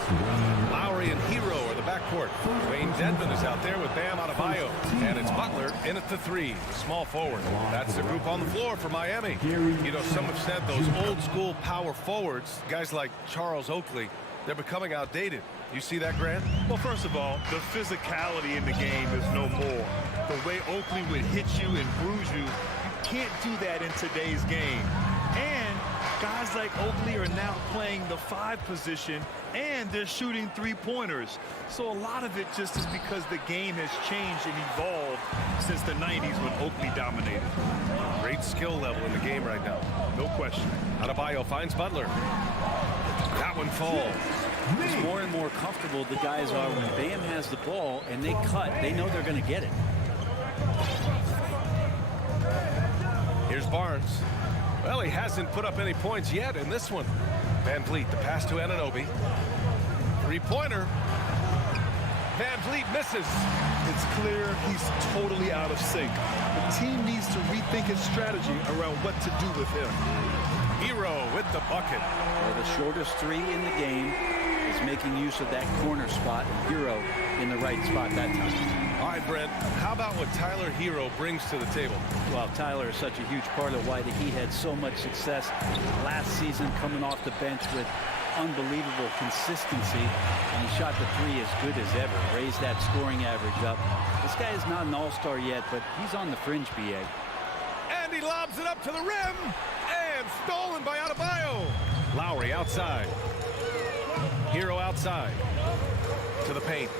Lowry and Hero are the backcourt. Wayne Dedmon is out there with Bam Adebayo. And it's Butler in at the 3, the small forward. That's the group on the floor for Miami. You know, some have said those old school power forwards, guys like Charles Oakley, they're becoming outdated. You see that, Grant? Well, first of all, the physicality in the game is no more. The way Oakley would hit you and bruise you, you can't do that in today's game. And Guys like Oakley are now playing the 5 position, and they're shooting 3-pointers. So a lot of it just is because the game has changed and evolved since the 90s when Oakley dominated. Great skill level in the game right now. No question. Adebayo finds Butler. That one falls. It's more and more comfortable the guys are when Bam has the ball and they cut. They know they're going to get it. Here's Barnes. Well, he hasn't put up any points yet in this one. Van Vliet, the pass to Anunoby. 3-pointer. Van Vliet misses. It's clear he's totally out of sync. The team needs to rethink its strategy around what to do with him. Hero with the bucket. Well, the shortest 3 in the game is making use of that corner spot. Hero in the right spot that time. All right, Brent, how about what Tyler Hero brings to the table? Well, Tyler is such a huge part of why he had so much success last season, coming off the bench with unbelievable consistency, and he shot the 3 as good as ever, raised that scoring average up. This guy is not an all-star yet, but he's on the fringe, BA. And he lobs it up to the rim, and stolen by Adebayo. Lowry outside. Hero outside. To the paint.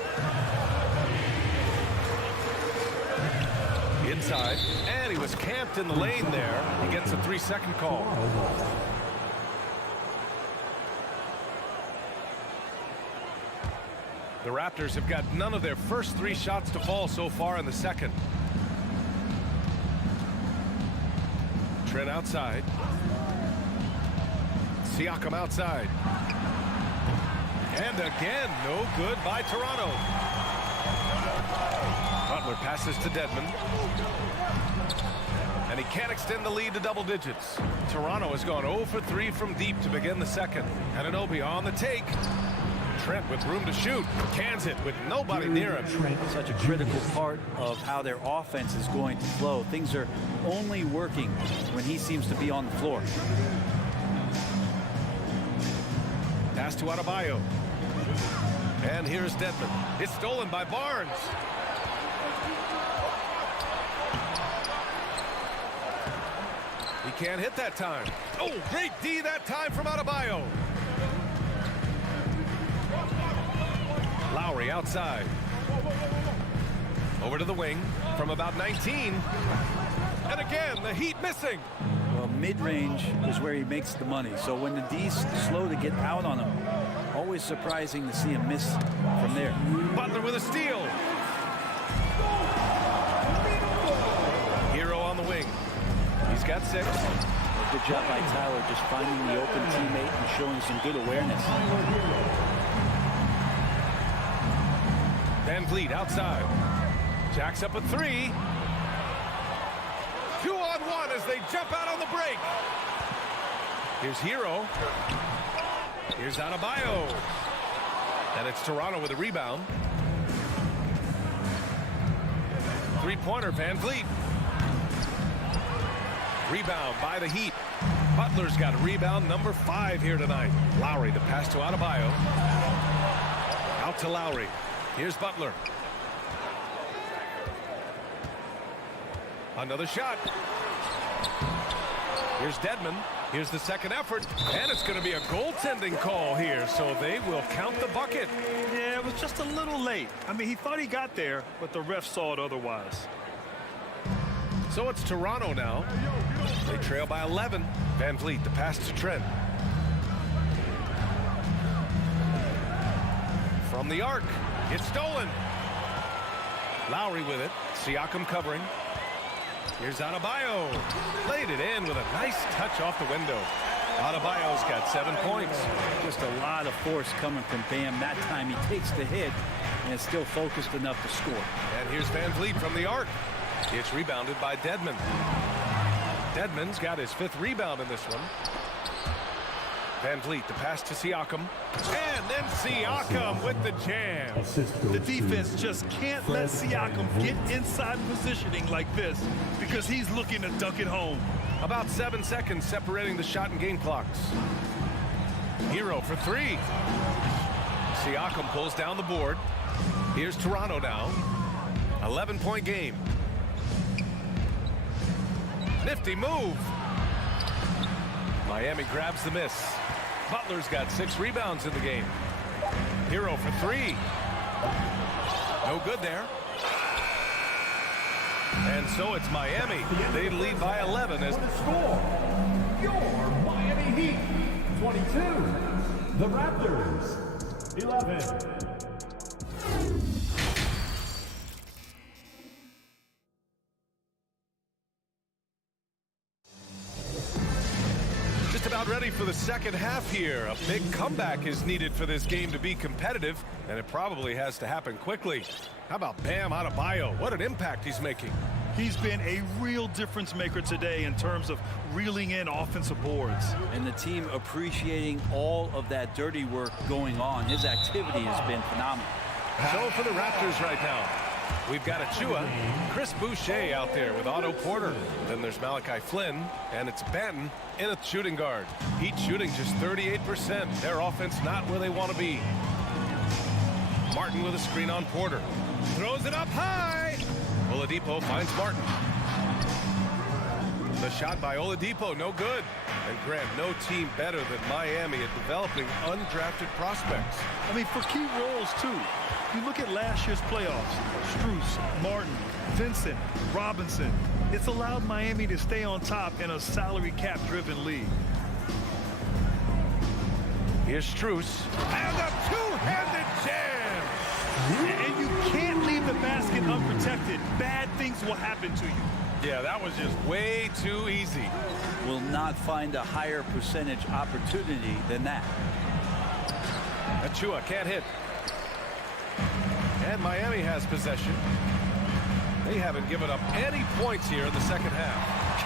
Inside, and he was camped in the lane there. He gets a 3-second call. The Raptors have got none of their first 3 shots to fall so far in the second. Trent outside. Siakam outside. And again, no good by Toronto. Butler passes to Dedmon. And he can't extend the lead to double digits. Toronto has gone 0 for 3 from deep to begin the second. Anunoby on the take. Trent with room to shoot. Cans it with nobody near him. Such a critical part of how their offense is going to flow. Things are only working when he seems to be on the floor. Pass to Adebayo. And here's Dedmon. It's stolen by Barnes. He can't hit that time. Oh, great D that time from Adebayo. Lowry outside. Over to the wing from about 19. And again, the Heat missing. Well, mid-range is where he makes the money. So when the D's slow to get out on him, always surprising to see him miss from there. Butler with a steal. Hero on the wing. He's got 6. Good job by Tyler just finding the open teammate and showing some good awareness. Van Vliet outside. Jacks up a 3. 2-on-1 as they jump out on the break. Here's Hero. Here's Adebayo. And it's Toronto with a rebound. 3-pointer, Van Vliet. Rebound by the Heat. Butler's got a rebound, number 5 here tonight. Lowry, the pass to Adebayo. Out to Lowry. Here's Butler. Another shot. Here's Dedmon. Here's the second effort. And it's going to be a goaltending call here, so they will count the bucket. Yeah, it was just a little late. I mean, he thought he got there, but the ref saw it otherwise. So it's Toronto now. They trail by 11. Van Vliet, the pass to Trent. From the arc. It's stolen. Lowry with it. Siakam covering. Here's Adebayo. Laid it in with a nice touch off the window. Adebayo's got 7 points. Just a lot of force coming from Bam. That time he takes the hit and is still focused enough to score. And here's Van Vliet from the arc. It's rebounded by Dedmon. Dedmon's got his 5th rebound in this one. Van Vliet, the pass to Siakam. And then Siakam with the jam. The defense just can't let Siakam get inside positioning like this because he's looking to dunk it home. About 7 seconds separating the shot and game clocks. Hero for 3. Siakam pulls down the board. Here's Toronto now. 11-point game. Nifty move. Miami grabs the miss. Butler's got 6 rebounds in the game. Hero for 3. No good there. And so it's Miami. They lead by 11 as the score. Your Miami Heat 22. The Raptors 11. About ready for the second half here. A big comeback is needed for this game to be competitive, and it probably has to happen quickly. How about Bam Adebayo? What an impact he's making. He's been a real difference maker today in terms of reeling in offensive boards. And the team appreciating all of that dirty work going on. His activity has been phenomenal. So for the Raptors right now, we've got Achua, Chris Boucher out there with Otto Porter. Then there's Malachi Flynn, and it's Benton in a shooting guard. Heat shooting just 38%. Their offense not where they want to be. Martin with a screen on Porter. Throws it up high. Oladipo finds Martin. The shot by Oladipo, no good. And Grant, no team better than Miami at developing undrafted prospects. I mean, for key roles, too. You look at last year's playoffs, Strus, Martin, Vincent, Robinson. It's allowed Miami to stay on top in a salary cap-driven league. Here's Strus. And a two-handed jam! And you can't leave the basket unprotected. Bad things will happen to you. Yeah, that was just way too easy. Will not find a higher percentage opportunity than that. Achua can't hit. And Miami has possession. They haven't given up any points here in the second half.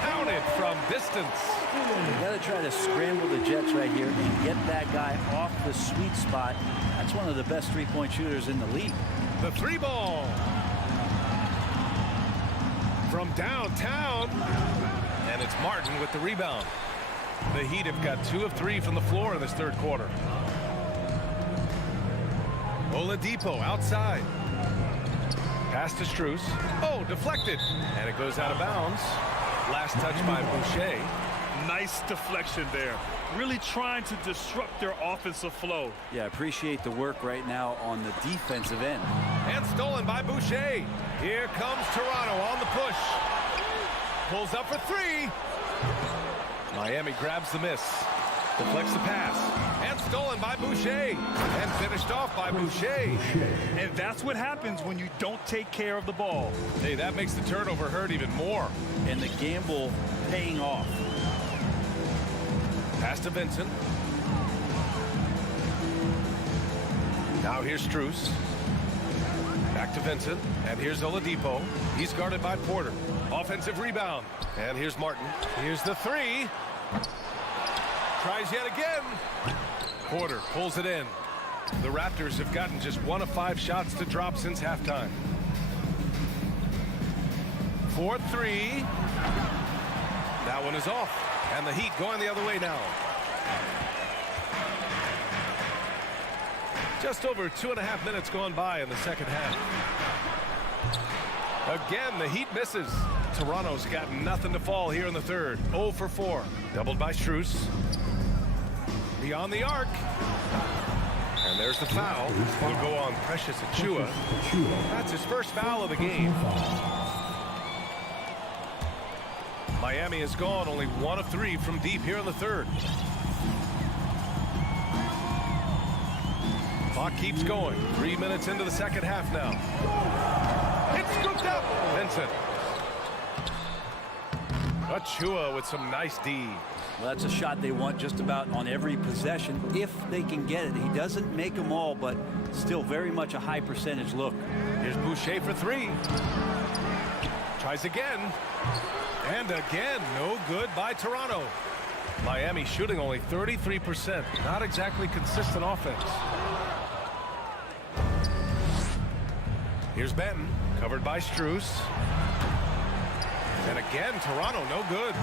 Counted from distance. You got to try to scramble the Jets right here and get that guy off the sweet spot. That's one of the best three-point shooters in the league. The 3 ball. From downtown. And it's Martin with the rebound. The Heat have got 2 of 3 from the floor in this third quarter. Oladipo outside. Pass to Strus. Oh, deflected. And it goes out of bounds. Last touch by Boucher. Nice deflection there. Really trying to disrupt their offensive flow. Yeah, appreciate the work right now on the defensive end. And stolen by Boucher. Here comes Toronto on the push. Pulls up for 3. Miami grabs the miss. Deflects the pass. And stolen by Boucher. And finished off by Boucher. And that's what happens when you don't take care of the ball. Hey, that makes the turnover hurt even more. And the gamble paying off. Pass to Vincent. Now here's Strus. Back to Vincent. And here's Oladipo. He's guarded by Porter. Offensive rebound. And here's Martin. Here's the 3. Tries yet again. Porter pulls it in. The Raptors have gotten just 1 of 5 shots to drop since halftime. 4-3. That one is off. And the Heat going the other way now. Just over 2.5 minutes gone by in the second half. Again, the Heat misses. Toronto's got nothing to fall here in the third. 0 for 4. Doubled by Strus. Beyond the arc. And there's the foul. Will go on Precious Achua. That's his first foul of the game. Miami has gone only 1 of 3 from deep here in the third. Clock keeps going. 3 minutes into the second half now. It's scooped up. Vincent. Achua with some nice D. Well, that's a shot they want just about on every possession if they can get it. He doesn't make them all, but still very much a high percentage look. Here's Boucher for 3. Tries again. And again, no good by Toronto. Miami shooting only 33%. Not exactly consistent offense. Here's Benton, covered by Strus. And again, Toronto, no good.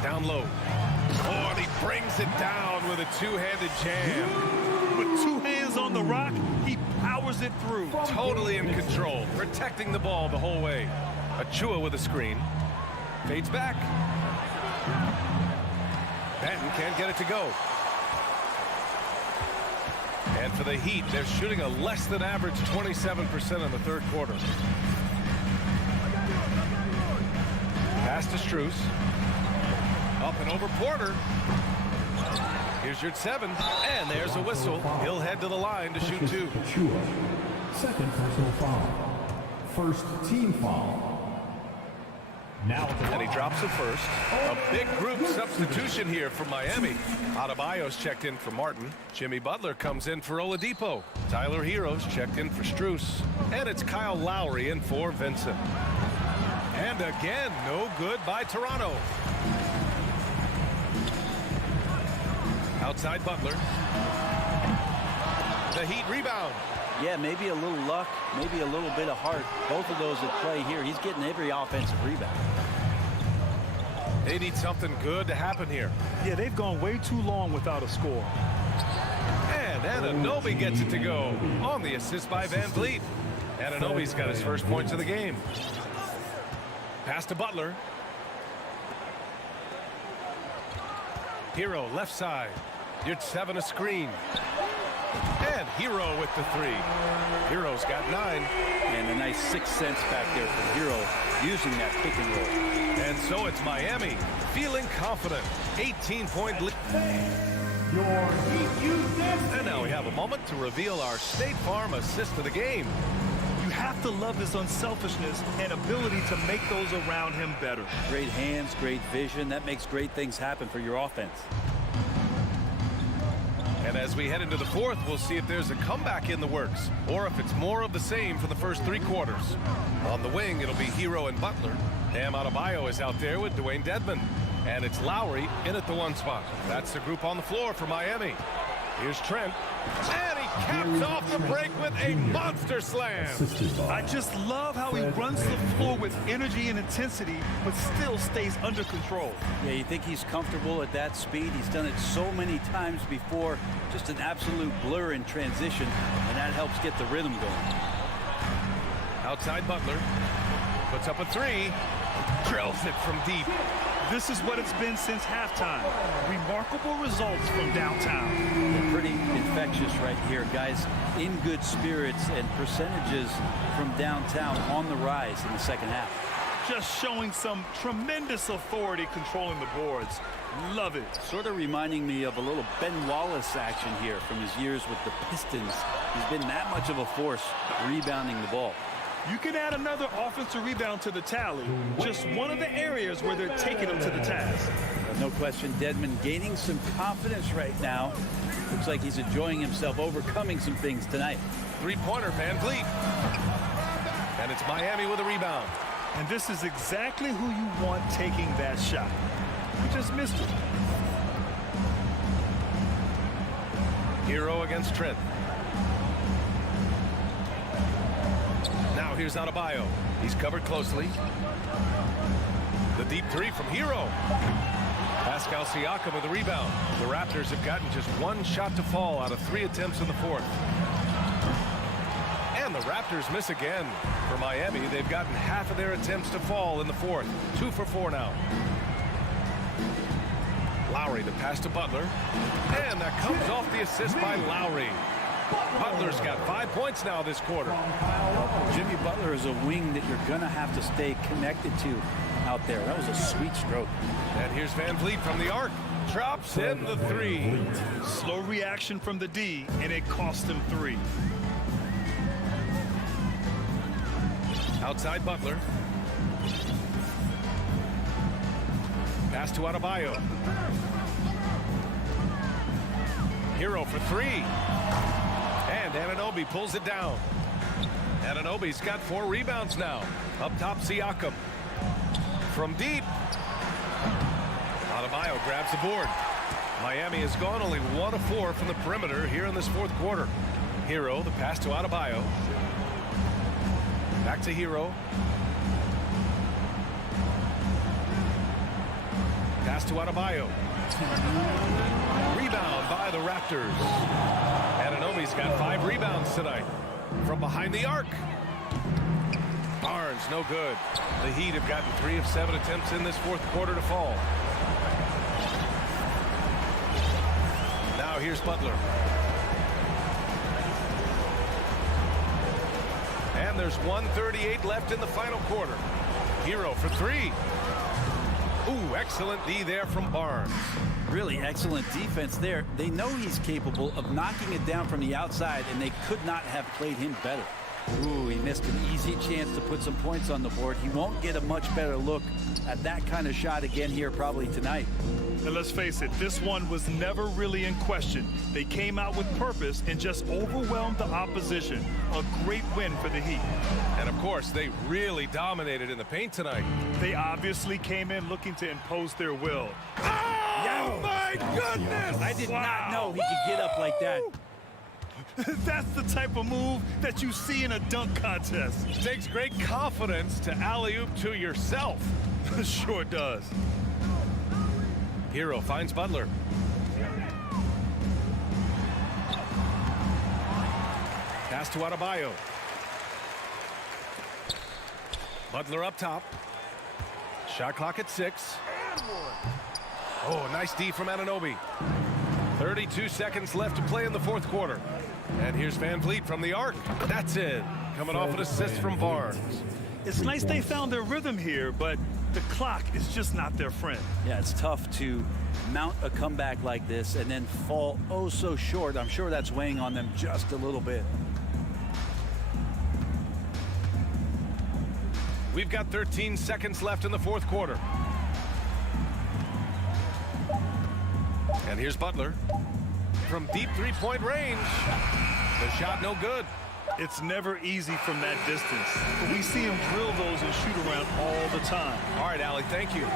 Down low. Oh, and he brings it down with a two-handed jam. With 2 hands on the rock, he powers it through. Totally in control, protecting the ball the whole way. Achua with a screen. Fades back. Benton can't get it to go. And for the Heat, they're shooting a less than average 27% in the third quarter. Pass to Strus. Up and over Porter. Here's your 7, and there's a whistle. He'll head to the line to shoot 2. Second personal foul. First team foul. Now and he drops it first. A big group substitution here for Miami. Adebayo's checked in for Martin. Jimmy Butler comes in for Oladipo. Tyler Hero's checked in for Strus. And it's Kyle Lowry in for Vincent. And again, no good by Toronto. Outside Butler. The Heat rebound. Yeah, maybe a little luck, maybe a little bit of heart. Both of those at play here. He's getting every offensive rebound. They need something good to happen here. Yeah, they've gone way too long without a score. And Anunoby gets it to go on the assist by Van Vliet. Anunoby's got his first points of the game. Pass to Butler. Hero left side. Your 7 a screen. And Hero with the 3. Hero's got 9. And a nice 6 cents back there from Hero using that pick and roll. And so it's Miami feeling confident. 18-point lead. And now we have a moment to reveal our State Farm assist of the game. You have to love his unselfishness and ability to make those around him better. Great hands, great vision. That makes great things happen for your offense. And as we head into the fourth, we'll see if there's a comeback in the works or if it's more of the same for the first 3 quarters. On the wing, it'll be Hero and Butler. Bam Adebayo is out there with Dwayne Dedmon. And it's Lowry in at the 1 spot. That's the group on the floor for Miami. Here's Trent. And he caps off the break with a monster slam. I just love how he runs the floor with energy and intensity, but still stays under control. Yeah, you think he's comfortable at that speed? He's done it so many times before. Just an absolute blur in transition, and that helps get the rhythm going. Outside Butler. Puts up a 3. Drills it from deep. This is what it's been since halftime. Remarkable results from downtown. They're pretty infectious right here, guys. In good spirits and percentages from downtown on the rise in the second half. Just showing some tremendous authority controlling the boards. Love it. Sort of reminding me of a little Ben Wallace action here from his years with the Pistons. He's been that much of a force rebounding the ball. You can add another offensive rebound to the tally. Just one of the areas where they're taking him to the task. No question, Dedmon gaining some confidence right now. Looks like he's enjoying himself, overcoming some things tonight. 3-pointer, Van Vliet. And it's Miami with a rebound. And this is exactly who you want taking that shot. You just missed it. Hero against Trent. Now here's Adebayo. He's covered closely. The deep 3 from Hero. Pascal Siakam with the rebound. The Raptors have gotten just 1 shot to fall out of 3 attempts in the fourth. And the Raptors miss again. For Miami, they've gotten half of their attempts to fall in the fourth. 2 for 4 now. Lowry, the pass to Butler. And that comes off the assist by Lowry. Butler's got 5 points now this quarter. Jimmy Butler is a wing that you're going to have to stay connected to out there. That was a sweet stroke. And here's Van Vliet from the arc. Drops in the 3. Slow reaction from the D, and it cost him 3. Outside Butler. Pass to Adebayo. Hero for 3. And Anunoby pulls it down. Anunoby's got 4 rebounds now. Up top, Siakam. From deep. Adebayo grabs the board. Miami has gone only 1 of 4 from the perimeter here in this fourth quarter. Hero, the pass to Adebayo. Back to Hero. Pass to Adebayo. Rebound by the Raptors. Anunoby's got 5 rebounds tonight. From behind the arc. Barnes Barnes, no good. The Heat have gotten 3 of 7 attempts in this fourth quarter to fall. Now here's Butler. And there's 1:38 left in the final quarter. Hero for 3. Ooh, excellent D there from Barnes. Really excellent defense there. They know he's capable of knocking it down from the outside, and they could not have played him better. Ooh, he missed an easy chance to put some points on the board. He won't get a much better look at that kind of shot again here probably tonight. And let's face it, this one was never really in question. They came out with purpose and just overwhelmed the opposition. A great win for the Heat. And of course, they really dominated in the paint tonight. They obviously came in looking to impose their will. Oh my goodness! I did not know he could get up like that. That's the type of move that you see in a dunk contest. It takes great confidence to alley-oop to yourself. Sure does. Hero finds Butler. Pass to Adebayo. Butler up top. Shot clock at 6. Oh, nice D from Anunoby. 32 seconds left to play in the fourth quarter. And here's Van Vliet from the arc. That's it. Coming off an assist from Barnes. It's nice they found their rhythm here, but the clock is just not their friend. Yeah, it's tough to mount a comeback like this and then fall oh so short. I'm sure that's weighing on them just a little bit. We've got 13 seconds left in the fourth quarter. And here's Butler. From deep three-point range. The shot no good. It's never easy from that distance, but we see him drill those and shoot around all the time. All right, Allie, thank you.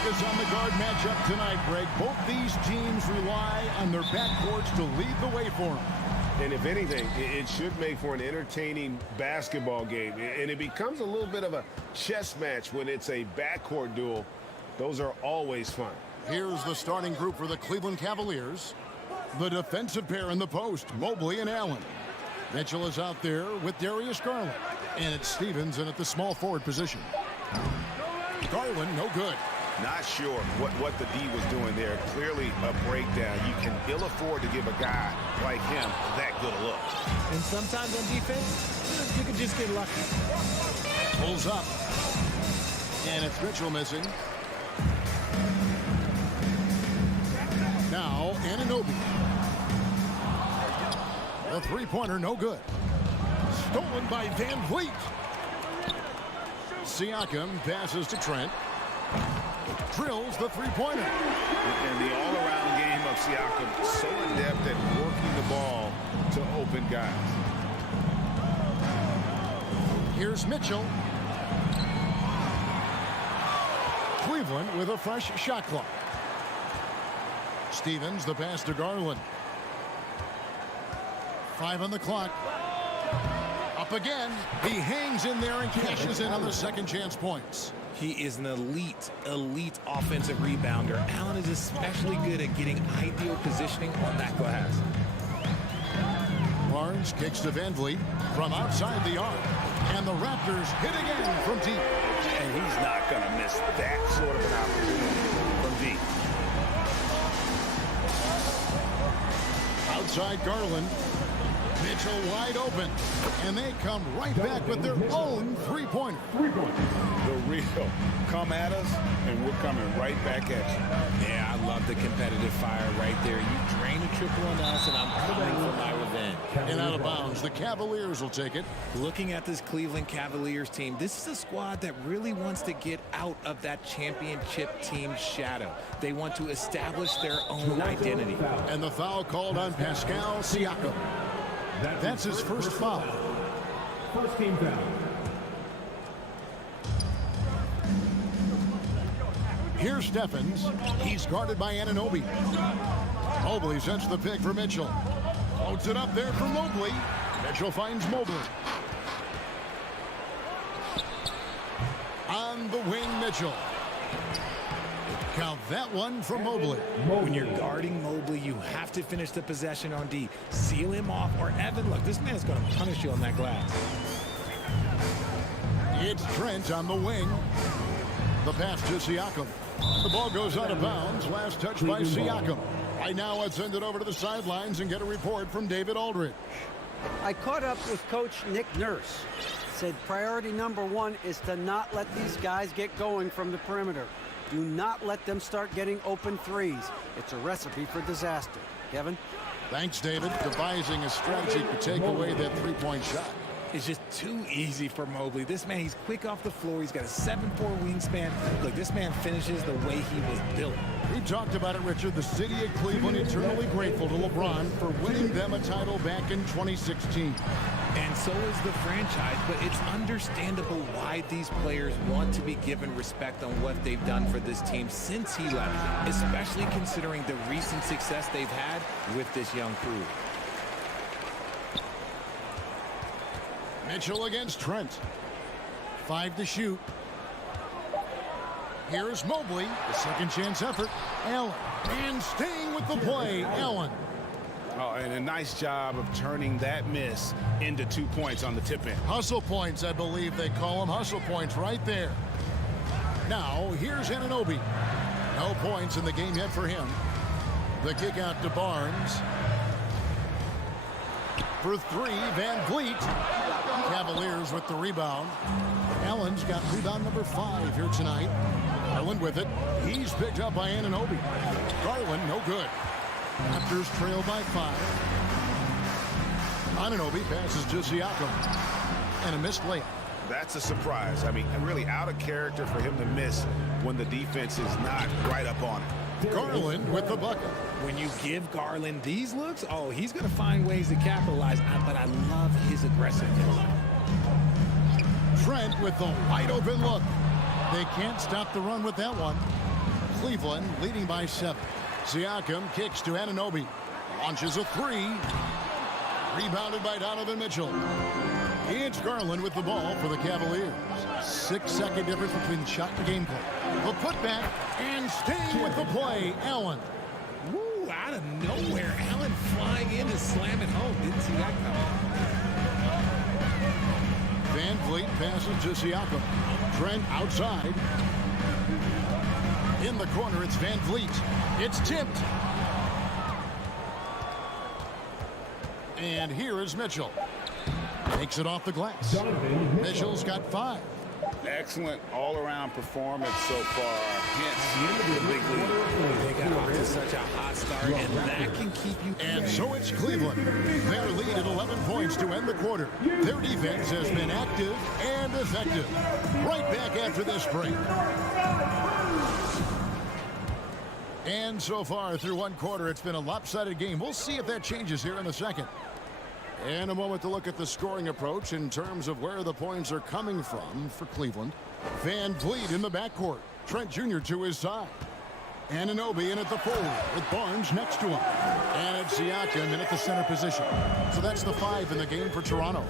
focus on the guard matchup tonight, Greg. Both these teams rely on their backcourts to lead the way for them. And if anything, it should make for an entertaining basketball game. And it becomes a little bit of a chess match when it's a backcourt duel. Those are always fun. Here's the starting group for the Cleveland Cavaliers. The defensive pair in the post, Mobley and Allen. Mitchell is out there with Darius Garland. And it's Stevens in at the small forward position. Garland, no good. Not sure what the D was doing there. Clearly a breakdown. You can ill afford to give a guy like him that good a look. And sometimes on defense, you can just get lucky. Pulls up. And it's Mitchell missing. Now, Anunoby. The three-pointer, no good. Stolen by Van Vliet. Siakam passes to Trent. Drills the three-pointer. And the all-around game of Siakam, so adept at working the ball to open guys. Here's Mitchell. Cleveland with a fresh shot clock. Stevens, the pass to Garland. 5 on the clock. Up again. He hangs in there and cashes in on the second chance points. He is an elite offensive rebounder. Allen is especially good at getting ideal positioning on that glass. Barnes kicks to Van Vliet from outside the arc. And the Raptors hit again from deep. And he's not going to miss that sort of an opportunity from deep. Outside Garland. Mitchell wide open. And they come right back with their own three-pointer. The real come at us, and we're coming right back at you. Yeah, I love the competitive fire right there. You drain a triple on us, and I'm coming for my revenge. And out of bounds, the Cavaliers will take it. Looking at this Cleveland Cavaliers team, this is a squad that really wants to get out of that championship team shadow. They want to establish their own identity. And the foul called on Pascal Siakam. That's his first foul. First team foul. Here's Stephens. He's guarded by Anunoby. Mobley sets the pick for Mitchell. Floats it up there for Mobley. Mitchell finds Mobley. On the wing, Mitchell. Count that one for Mobley. When you're guarding Mobley, you have to finish the possession on D. Seal him off, or Evan, look, this man's going to punish you on that glass. It's Trent on the wing. The pass to Siakam. The ball goes out of bounds. Last touch by Siakam. Right now, let's send it over to the sidelines and get a report from David Aldridge. I caught up with Coach Nick Nurse. Said priority number one is to not let these guys get going from the perimeter. Do not let them start getting open threes. It's a recipe for disaster. Kevin? Thanks, David. Devising a strategy to take away that three-point shot. It's just too easy for Mobley. This man, he's quick off the floor. He's got a 7'4" wingspan. Look, this man finishes the way he was built. We talked about it, Richard. The city of Cleveland eternally grateful to LeBron for winning them a title back in 2016. And so is the franchise, but it's understandable why these players want to be given respect on what they've done for this team since he left, especially considering the recent success they've had with this young crew. Mitchell against Trent. 5 to shoot. Here's Mobley, the second chance effort. Allen, and staying with the play, Allen. Oh, and a nice job of turning that miss into 2 points on the tip in. Hustle points, I believe they call them. Hustle points right there. Now, here's Anunoby. No points in the game yet for him. The kick out to Barnes. For 3, Van Vliet. Cavaliers with the rebound. Allen's got rebound number 5 here tonight. Garland with it. He's picked up by Anunoby. Garland, no good. Raptors trail by 5. Anunoby passes to Siakam. And a missed layup. That's a surprise. I mean, really out of character for him to miss when the defense is not right up on it. Garland with the bucket. When you give Garland these looks, oh, he's going to find ways to capitalize. But I love his aggressiveness. Trent with the wide open look. They can't stop the run with that one. Cleveland leading by 7. Siakam kicks to Anunoby. Launches a 3. Rebounded by Donovan Mitchell. It's Garland with the ball for the Cavaliers. 6-second difference between shot and gameplay. The putback and staying with the play, Allen. Woo, out of nowhere. Allen flying in to slam it home. Didn't see that coming. Van Vliet passes to Siakam. Trent outside. In the corner, it's Van Vliet. It's tipped. And here is Mitchell. Takes it off the glass. Mitchell's got 5. Excellent all-around performance so far. Hence, the big lead. They got off to such a hot start, and that can keep you. And so it's Cleveland. Their lead at 11 points to end the quarter. Their defense has been active and effective. Right back after this break. And so far through one quarter, it's been a lopsided game. We'll see if that changes here in the second. And a moment to look at the scoring approach in terms of where the points are coming from for Cleveland. Van Vliet in the backcourt. Trent Jr. to his side. Anunoby in at the forward with Barnes next to him. And it's Siakam in at the center position. So that's the 5 in the game for Toronto.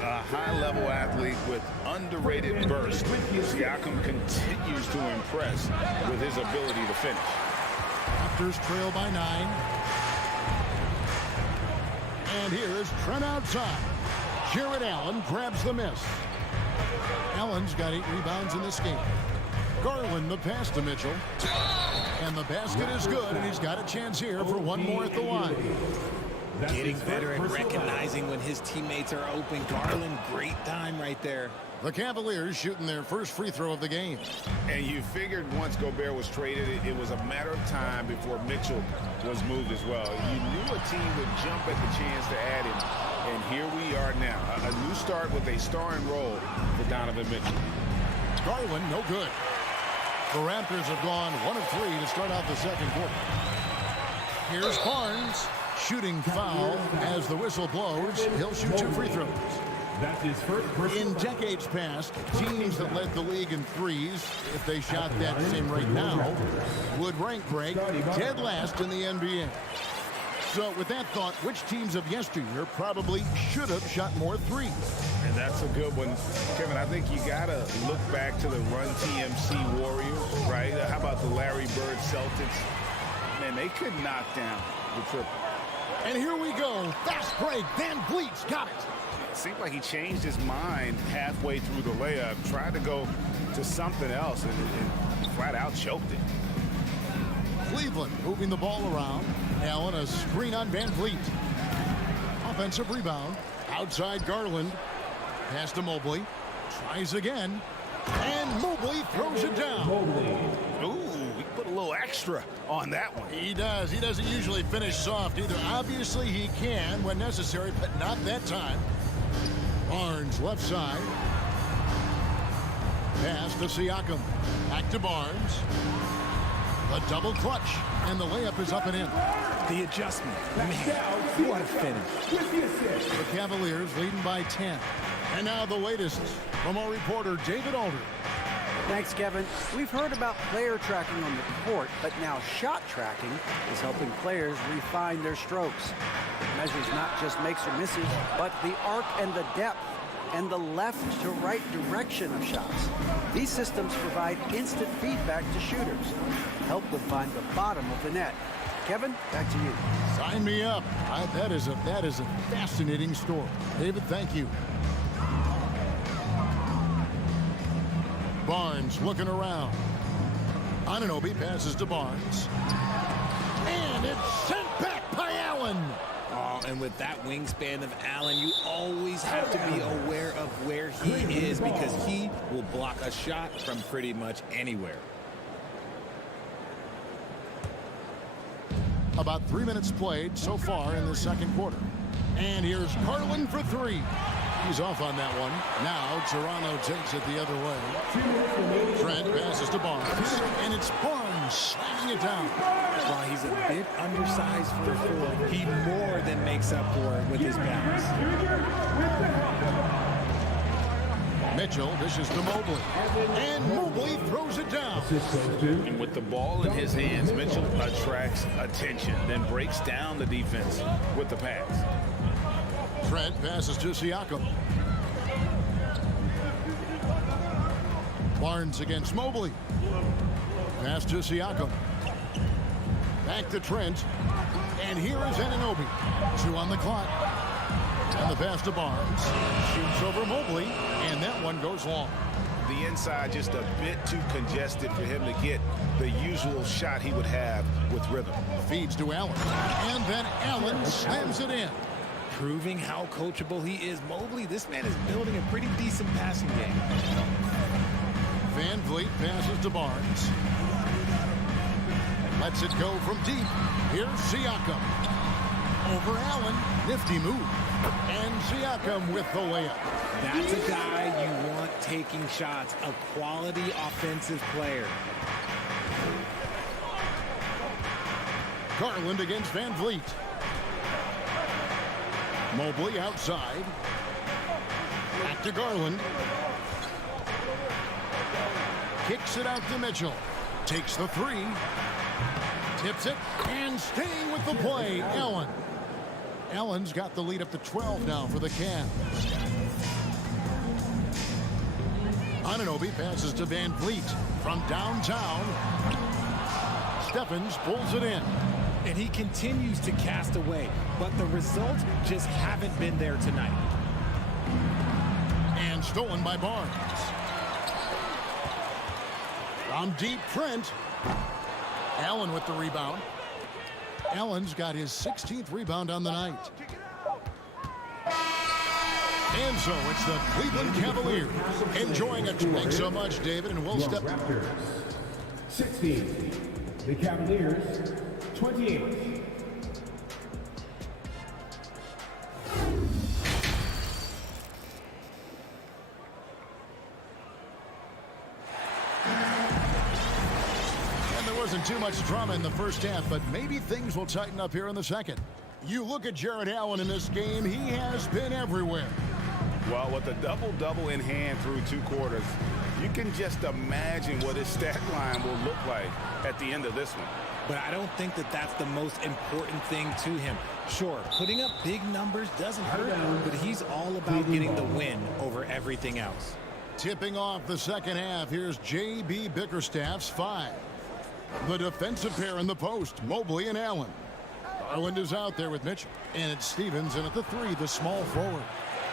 A high-level athlete with underrated burst. Siakam continues to impress with his ability to finish. Raptors trail by 9. And here's Trent outside. Jared Allen grabs the miss. Allen's got 8 rebounds in this game. Garland the pass to Mitchell. And the basket is good, and he's got a chance here for one more at the line. Getting better at recognizing when his teammates are open. Garland, great time right there. The Cavaliers shooting their first free throw of the game. And you figured once Gobert was traded, it was a matter of time before Mitchell was moved as well. You knew a team would jump at the chance to add him. And here we are now. A new start with a starring role for Donovan Mitchell. Garland, no good. The Raptors have gone 1 of 3 to start out the second quarter. Here's Barnes. Shooting foul as the whistle blows. He'll shoot 2 free throws. That's his first. In decades past, teams that led the league in threes, if they shot that same rate now, would rank break dead last in the NBA. So with that thought, which teams of yesteryear probably should have shot more threes? And that's a good one. Kevin, I think you got to look back to the Run TMC Warriors, right? How about the Larry Bird Celtics? Man, they could knock down the triple. And here we go. Fast break. Van Vliet's got it. It seemed like he changed his mind halfway through the layup, tried to go to something else, and flat out choked it. Cleveland moving the ball around. Allen a screen on Van Vliet. Offensive rebound. Outside Garland. Pass to Mobley. Tries again. And Mobley throws it down. Ooh, he put a little extra on that one. He does. He doesn't usually finish soft either. Obviously he can when necessary, but not that time. Barnes left side. Pass to Siakam. Back to Barnes. A double clutch. And the layup is up and in. The adjustment. Man, what a finish. The Cavaliers leading by 10. And now the latest from our reporter, David Alder. Thanks, Kevin. We've heard about player tracking on the court, but now shot tracking is helping players refine their strokes. It measures not just makes or misses, but the arc and the depth and the left to right direction of shots. These systems provide instant feedback to shooters, help them find the bottom of the net. Kevin, back to you. Sign me up. That is a fascinating story. David, thank you. Barnes looking around. Anunoby passes to Barnes. And it's sent back by Allen. Oh, and with that wingspan of Allen, you always have to be aware of where he is because he will block a shot from pretty much anywhere. About 3 minutes played so far in the second quarter. And here's Garland for 3. He's off on that one. Now Toronto takes it the other way. Trent passes to Barnes. And it's Barnes slamming it down. While he's a bit undersized for a forward, he more than makes up for it with his balance. Mitchell dishes to Mobley. And Mobley throws it down. And with the ball in his hands, Mitchell attracts attention, then breaks down the defense with the pass. Trent passes to Siakam. Barnes against Mobley. Pass to Siakam. Back to Trent. And here is Anunoby. 2 on the clock. And the pass to Barnes. Shoots over Mobley. And that one goes long. The inside just a bit too congested for him to get the usual shot he would have with rhythm. Feeds to Allen. And then Allen slams it in. Proving how coachable he is. Mobley, this man is building a pretty decent passing game. Van Vliet passes to Barnes. Lets it go from deep. Here's Siakam. Over Allen. Nifty move. And Siakam with the layup. That's a guy you want taking shots. A quality offensive player. Garland against Van Vliet. Mobley outside. Back to Garland. Kicks it out to Mitchell. Takes the 3. Tips it. And staying with the play, Allen. Allen's got the lead up to 12 now for the Cavs. Anunoby passes to Van Vliet from downtown. Stephens pulls it in. And he continues to cast away, but the results just haven't been there tonight. And stolen by Barnes. From deep, Trent. Allen with the rebound. Allen's got his 16th rebound on the night. And so it's the Cleveland Cavaliers enjoying it. Thanks so much, David, and we'll step. Raptors 16, the Cavaliers 28. Wasn't too much drama in the first half, but maybe things will tighten up here in the second. You look at Jarrett Allen in this game, he has been everywhere. Well, with a double-double in hand through 2 quarters, you can just imagine what his stat line will look like at the end of this one. But I don't think that that's the most important thing to him. Sure, putting up big numbers doesn't hurt, but he's all about getting the win over everything else. Tipping off the second half, here's J.B. Bickerstaff's 5. The defensive pair in the post, Mobley and Allen. Garland is out there with Mitchell. And it's Stevens in at the 3, the small forward.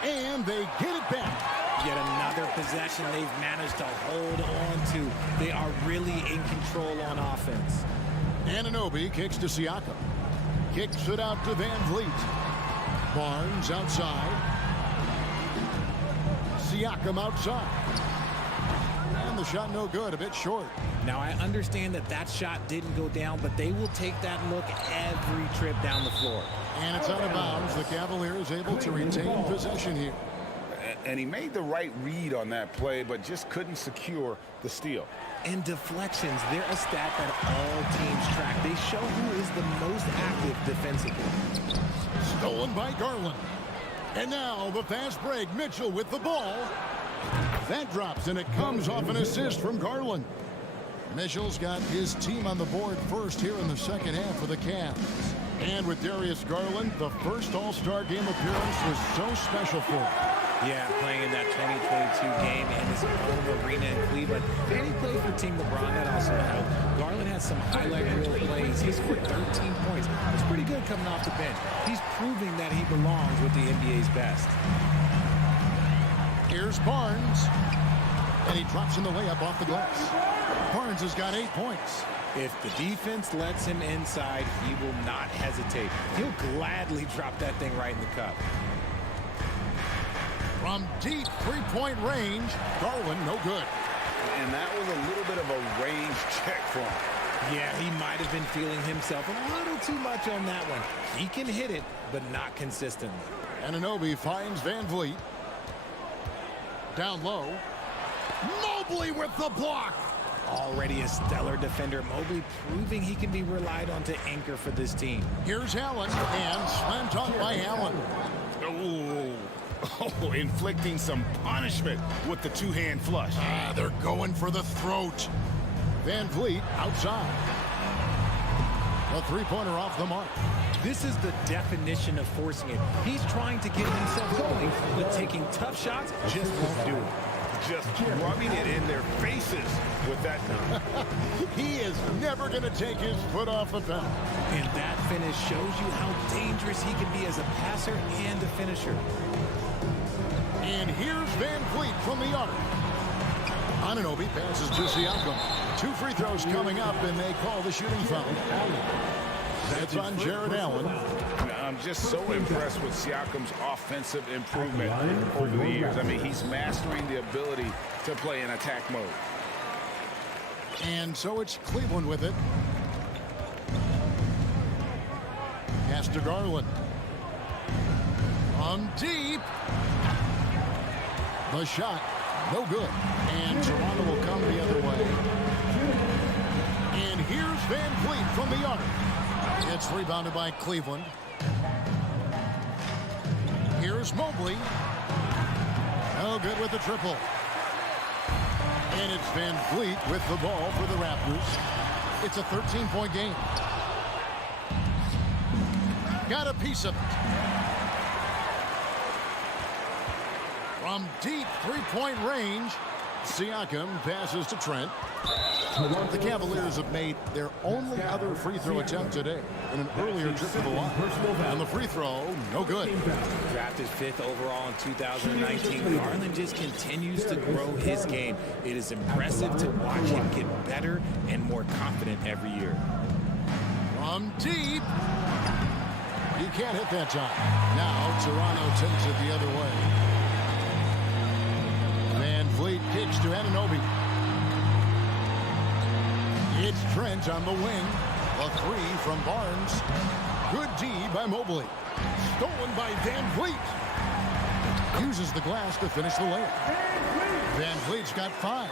And they get it back. Yet another possession they've managed to hold on to. They are really in control on offense. Anunoby kicks to Siakam. Kicks it out to Van Vliet. Barnes outside. Siakam outside. And the shot no good, a bit short. Now, I understand that that shot didn't go down, but they will take that look every trip down the floor. And it's out of bounds. The Cavaliers able to retain possession here. And he made the right read on that play, but just couldn't secure the steal. And deflections, they're a stat that all teams track. They show who is the most active defensively. Stolen by Garland. And now the fast break. Mitchell with the ball. That drops, and it comes off an assist from Garland. Mitchell's got his team on the board first here in the second half for the Cavs. And with Darius Garland, the first All-Star game appearance was so special for him. Yeah, playing in that 2022 game in his home arena in Cleveland. And he played for Team LeBron. That also helped. Garland has some highlight reel plays. He scored 13 points. It's pretty good coming off the bench. He's proving that he belongs with the NBA's best. Here's Barnes. And he drops in the layup off the glass. Barnes has got 8 points. If the defense lets him inside, he will not hesitate. He'll gladly drop that thing right in the cup. From deep three-point range, Garland no good. And that was a little bit of a range check for him. Yeah, he might have been feeling himself a little too much on that one. He can hit it, but not consistently. Anunoby finds Van Vliet. Down low. Mobley with the block. Already a stellar defender, Mobley proving he can be relied on to anchor for this team. Here's Allen, and slam dunk by Allen. Oh, inflicting some punishment with the two-hand flush. They're going for the throat. Van Vliet outside. A three-pointer off the mark. This is the definition of forcing it. He's trying to get himself going, but taking tough shots just won't do it. Just rubbing it in their faces with that dunk. He is never going to take his foot off the pedal. And that finish shows you how dangerous he can be as a passer and a finisher. And here's Van Vliet from the arc. Anunoby passes to Siakam. 2 free throws coming up, and they call the shooting foul. That's on Jared Allen. I'm just so impressed with Siakam's offensive improvement over the years. I mean, he's mastering the ability to play in attack mode. And so it's Cleveland with it. Pass to Garland. On deep. The shot, no good. And Toronto will come the other way. And here's Van Vliet from the arc. It's rebounded by Cleveland. Here's Mobley. No good with the triple. And it's Van Vliet with the ball for the Raptors. It's a 13-point game. Got a piece of it. From deep three-point range, Siakam passes to Trent. The Cavaliers have made their only other free throw attempt today in an earlier trip to the line. And the free throw, no good. Drafted 5th overall in 2019, Garland just continues to grow his game. It is impressive to watch him get better and more confident every year. From deep. He can't hit that time. Now Toronto takes it the other way. Van Vliet kicks to Anunoby. It's Trent on the wing. A three from Barnes. Good D by Mobley. Stolen by Van Vliet. Uses the glass to finish the layup. Van Vliet's got 5.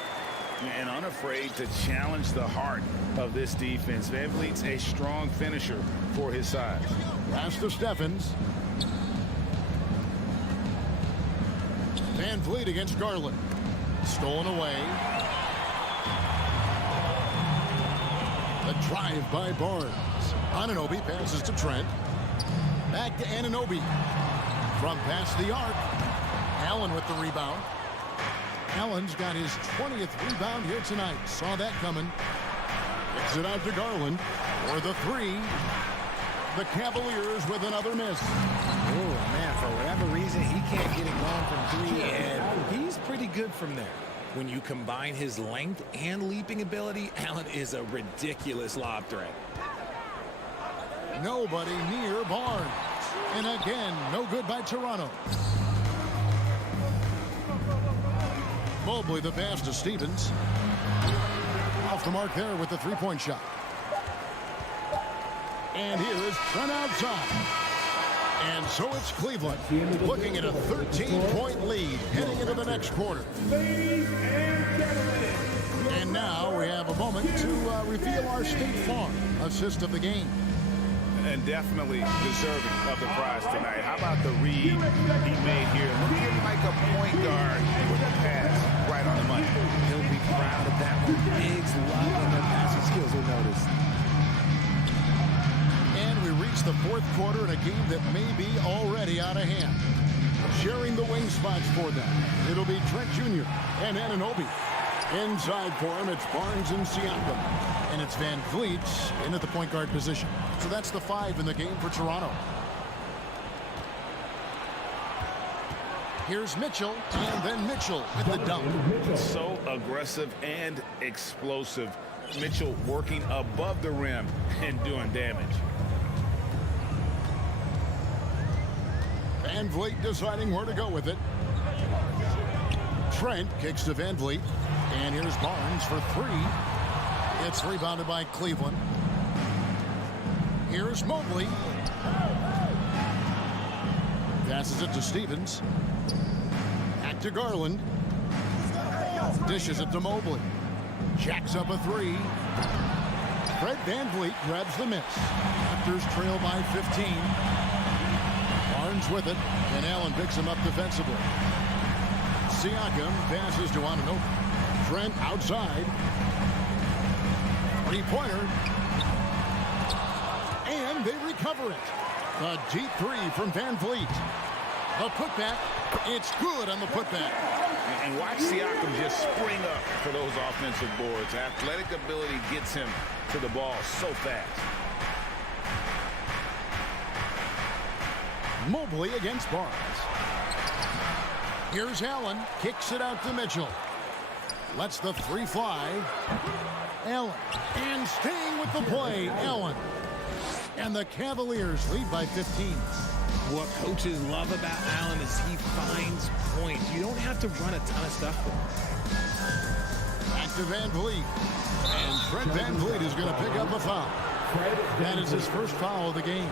And unafraid to challenge the heart of this defense. Van Vliet's a strong finisher for his size. Pass to Steffens. Van Vliet against Garland. Stolen away. A drive by Barnes. Anunoby passes to Trent. Back to Anunoby. From past the arc. Allen with the rebound. Allen's got his 20th rebound here tonight. Saw that coming. Gets it out to Garland for the 3. The Cavaliers with another miss. Oh, man, for whatever reason, he can't get it going from 3, and he's pretty good from there. When you combine his length and leaping ability, Allen is a ridiculous lob threat. Nobody near Barnes. And again, no good by Toronto. Mobley the pass to Stevens. Off the mark there with the three-point shot. And here is Trent outside. And so it's Cleveland looking at a 13-point lead heading into the next quarter. And now we have a moment to reveal our State Farm assist of the game. And definitely deserving of the prize tonight. How about the read he made here? Looking like a point guard with a pass right on the money. He'll be proud of that one. Biggs loving their passing skills, you'll notice. And we reach the 4th quarter in a game that may be already out of hand. Sharing the wing spots for them, it'll be Trent Jr. and Anunoby. Inside for him, it's Barnes and Siakam. And it's Van Vliet in at the point guard position. So that's the 5 in the game for Toronto. Here's Mitchell, and then Mitchell with the dunk. So aggressive and explosive. Mitchell working above the rim and doing damage. Van Vliet deciding where to go with it. Trent kicks to Van Vliet. And here's Barnes for 3. It's rebounded by Cleveland. Here's Mobley. Passes it to Stevens. Back to Garland. Dishes it to Mobley. Jacks up a 3. Fred VanVleet grabs the miss. Raptors trail by 15. Barnes with it, and Allen picks him up defensively. Siakam passes to Anunoby. Trent outside. Three-pointer. And they recover it. A deep three from Van Vliet. The putback. It's good on the putback. And watch Siakam just spring up for those offensive boards. Athletic ability gets him to the ball so fast. Mobley against Barnes. Here's Allen. Kicks it out to Mitchell. Lets the three fly. Allen. And staying with the play, Allen. And the Cavaliers lead by 15. What coaches love about Allen is he finds points. You don't have to run a ton of stuff for him. Back to Van Vliet. And Fred Van Vliet is going to pick up a foul. That is his first foul of the game.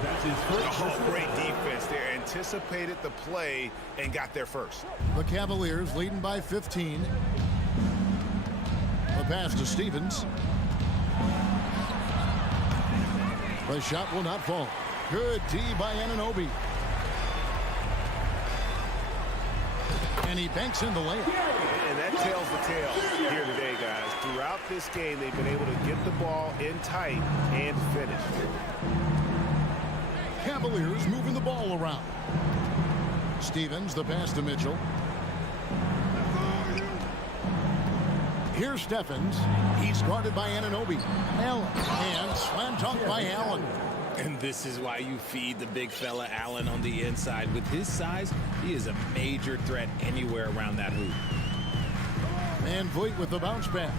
Oh, great defense there. Anticipated the play and got there first. The Cavaliers leading by 15. The pass to Stevens. The shot will not fall. Good D by Anunoby. And he banks in the layup. And that tells the tale here today, guys. Throughout this game, they've been able to get the ball in tight and finish. Cavaliers moving the ball around. Stevens, the pass to Mitchell. Here's Stephens. He's guarded by Anunoby. Allen. And slam dunk by Allen. And this is why you feed the big fella Allen on the inside. With his size, he is a major threat anywhere around that hoop. Van Vliet with the bounce pass.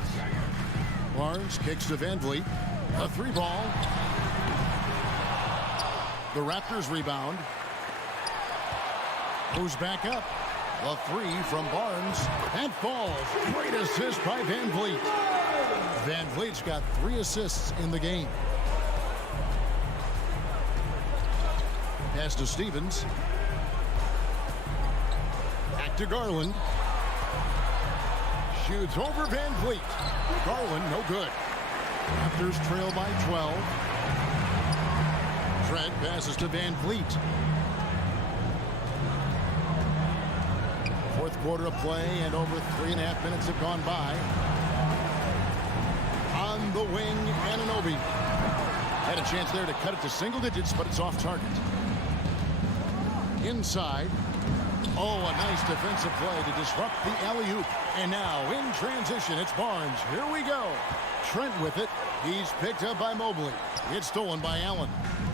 Barnes kicks to Van Vliet. A three ball. The Raptors rebound. Goes back up. The three from Barnes. And falls. Great assist by Van Vliet. Van Vliet's got 3 assists in the game. Pass to Stevens. Back to Garland. Shoots over Van Vliet. Garland, no good. Raptors trail by 12. Fred passes to Van Vliet. Fourth quarter of play, and over 3.5 minutes have gone by. On the wing, Anunoby. Had a chance there to cut it to single digits, but it's off target. Inside. Oh, a nice defensive play to disrupt the alley-oop. And now in transition, it's Barnes. Here we go. Trent with it. He's picked up by Mobley. It's stolen by Allen.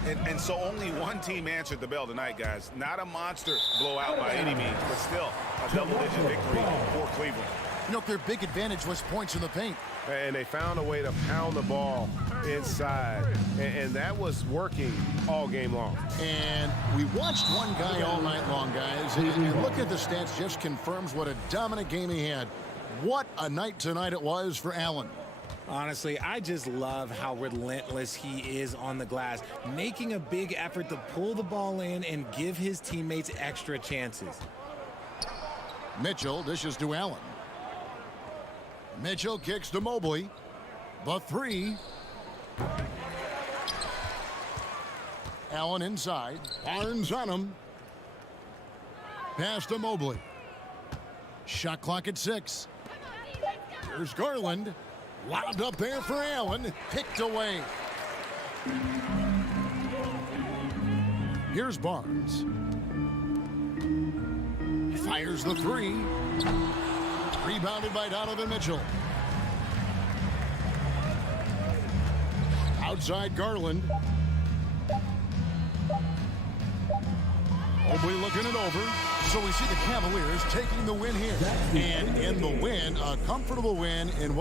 And so only one team answered the bell tonight, guys. Not a monster blowout by any means, but still a double-digit victory for Cleveland. You know, their big advantage was points in the paint. And they found a way to pound the ball inside. And that was working all game long. And we watched one guy all night long, guys. And look at the stats, just confirms what a dominant game he had. What a night tonight it was for Allen. Honestly, I just love how relentless he is on the glass, making a big effort to pull the ball in and give his teammates extra chances. Mitchell dishes to Allen. Mitchell kicks to Mobley. The three. Allen inside. Barnes on him. Pass to Mobley. Shot clock at 6. Here's Garland. Lobbed up there for Allen. Picked away. Here's Barnes. Fires the three. Rebounded by Donovan Mitchell. Outside Garland. Mobley looking it over. So we see the Cavaliers taking the win here. And in the win, a comfortable win in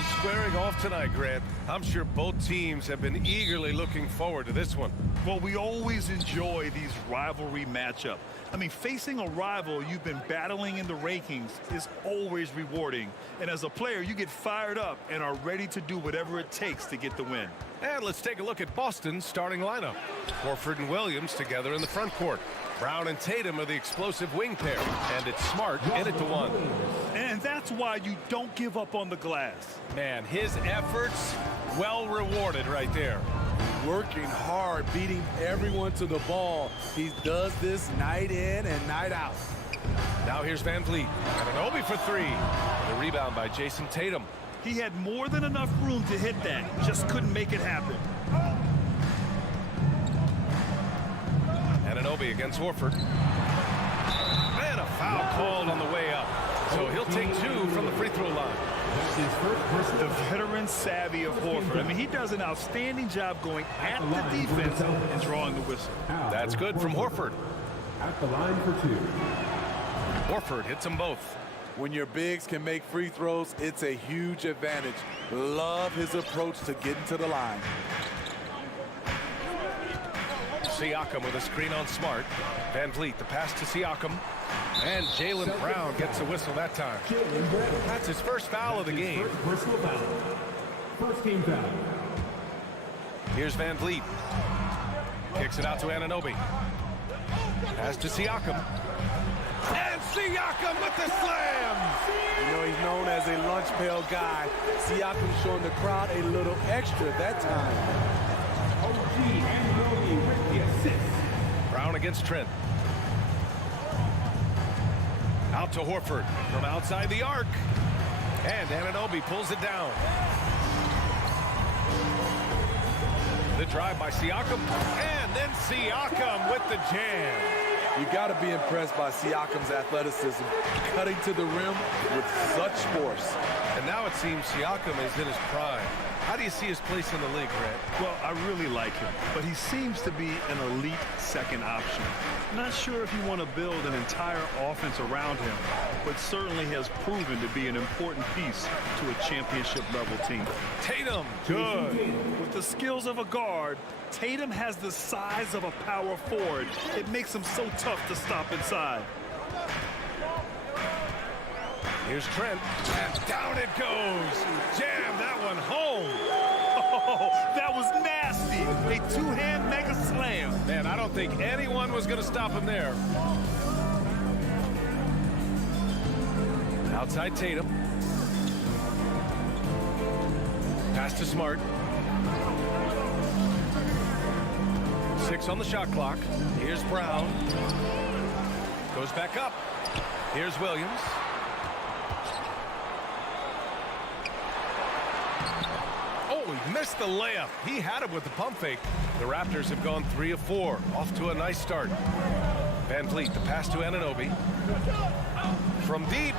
rivals squaring off tonight, Grant. I'm sure both teams have been eagerly looking forward to this one. Well, we always enjoy these rivalry matchups. I mean, facing a rival you've been battling in the rankings is always rewarding. And as a player, you get fired up and are ready to do whatever it takes to get the win. And let's take a look at Boston's starting lineup. Horford and Williams together in the front court. Brown and Tatum are the explosive wing pair. And it's Smart in it to one. And that's why you don't give up on the glass. Man, his efforts well rewarded right there. Working hard, beating everyone to the ball. He does this night in and night out. Now here's Van Vliet. Anunoby for three. The rebound by Jason Tatum. He had more than enough room to hit that. Just couldn't make it happen. Anunoby against Horford. And a foul called on the way up. So he'll take two from the free throw line. The veteran savvy of Horford. I mean, he does an outstanding job going at the defense and drawing the whistle. That's good from Horford. At the line for two. Horford hits them both. When your bigs can make free throws, it's a huge advantage. Love his approach to getting to the line. Siakam with a screen on Smart. Van Vliet, the pass to Siakam. And Jaylen Brown gets a whistle that time. That's his first foul of the game. Personal foul. First team foul. Here's Van Vliet. Kicks it out to Anunoby. Pass to Siakam. And Siakam with the slam! You know, he's known as a lunch pail guy. Siakam showing the crowd a little extra that time. OG Anunoby with the assist. Brown against Trent. Out to Horford from outside the arc. And Anunoby pulls it down. The drive by Siakam. And then Siakam with the jam. You got to be impressed by Siakam's athleticism, cutting to the rim with such force. And now it seems Siakam is in his prime. How do you see his place in the league, Grant? Well, I really like him, but he seems to be an elite second option. Not sure if you want to build an entire offense around him, but certainly has proven to be an important piece to a championship-level team. Tatum, good. With the skills of a guard, Tatum has the size of a power forward. It makes him so tough to stop inside. Here's Trent, and down it goes. Jam that one home. Oh, that was nasty. A two-hand mega slam. Man, I don't think anyone was going to stop him there. Outside Tatum. Pass to Smart. 6 on the shot clock. Here's Brown. Goes back up. Here's Williams. He missed the layup. He had it with the pump fake. The Raptors have gone 3 of 4. Off to a nice start. Van Vliet, the pass to Anunoby. From deep.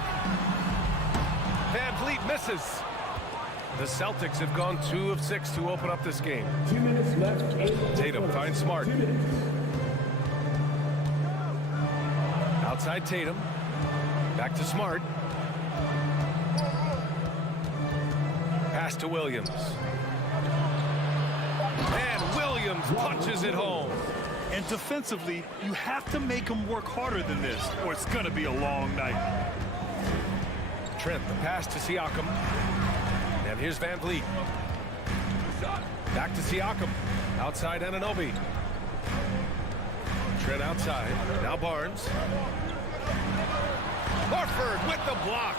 Van Vliet misses. The Celtics have gone 2 of 6 to open up this game. 2 minutes left. Tatum finds Smart. Outside Tatum. Back to Smart. Pass to Williams. And Williams punches it home. And defensively, you have to make him work harder than this, or it's going to be a long night. Trent, the pass to Siakam. And here's Van Vliet. Back to Siakam. Outside Anunoby. Trent outside. Now Barnes. Horford with the block.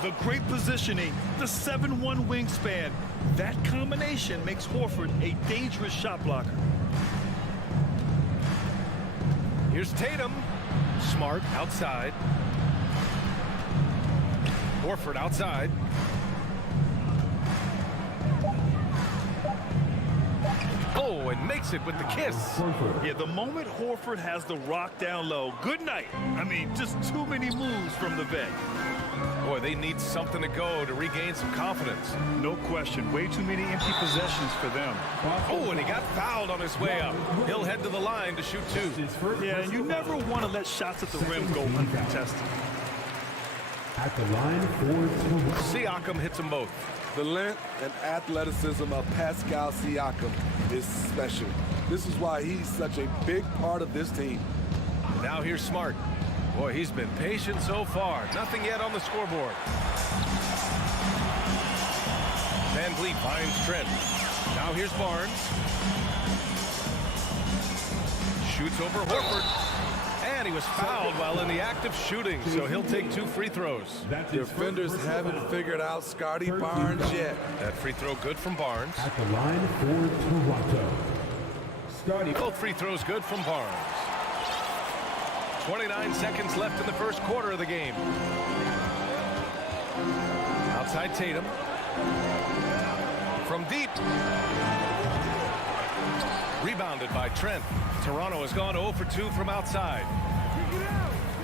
The great positioning, the 7'1" wingspan. That combination makes Horford a dangerous shot blocker. Here's Tatum. Smart outside. Horford outside. Oh, and makes it with the kiss. Yeah, the moment Horford has the rock down low, good night. I mean, just too many moves from the vet. Boy, they need something to go to regain some confidence. No question. Way too many empty possessions for them. Oh, and he got fouled on his way up. He'll head to the line to shoot 2. Yeah, and you never want to let shots at the rim go uncontested. At the line for 2. Siakam hits them both. The length and athleticism of Pascal Siakam is special. This is why he's such a big part of this team. Now here's Smart. Boy, he's been patient so far. Nothing yet on the scoreboard. Van Vliet finds Trent. Now here's Barnes. Shoots over Horford. And he was fouled while in the act of shooting, so he'll take 2 free throws. Defenders haven't figured out Scotty Barnes yet. That free throw good from Barnes. At the line for Toronto. Starting. Both free throws good from Barnes. 29 seconds left in the first quarter of the game. Outside Tatum. From deep. Rebounded by Trent. Toronto has gone 0 for 2 from outside.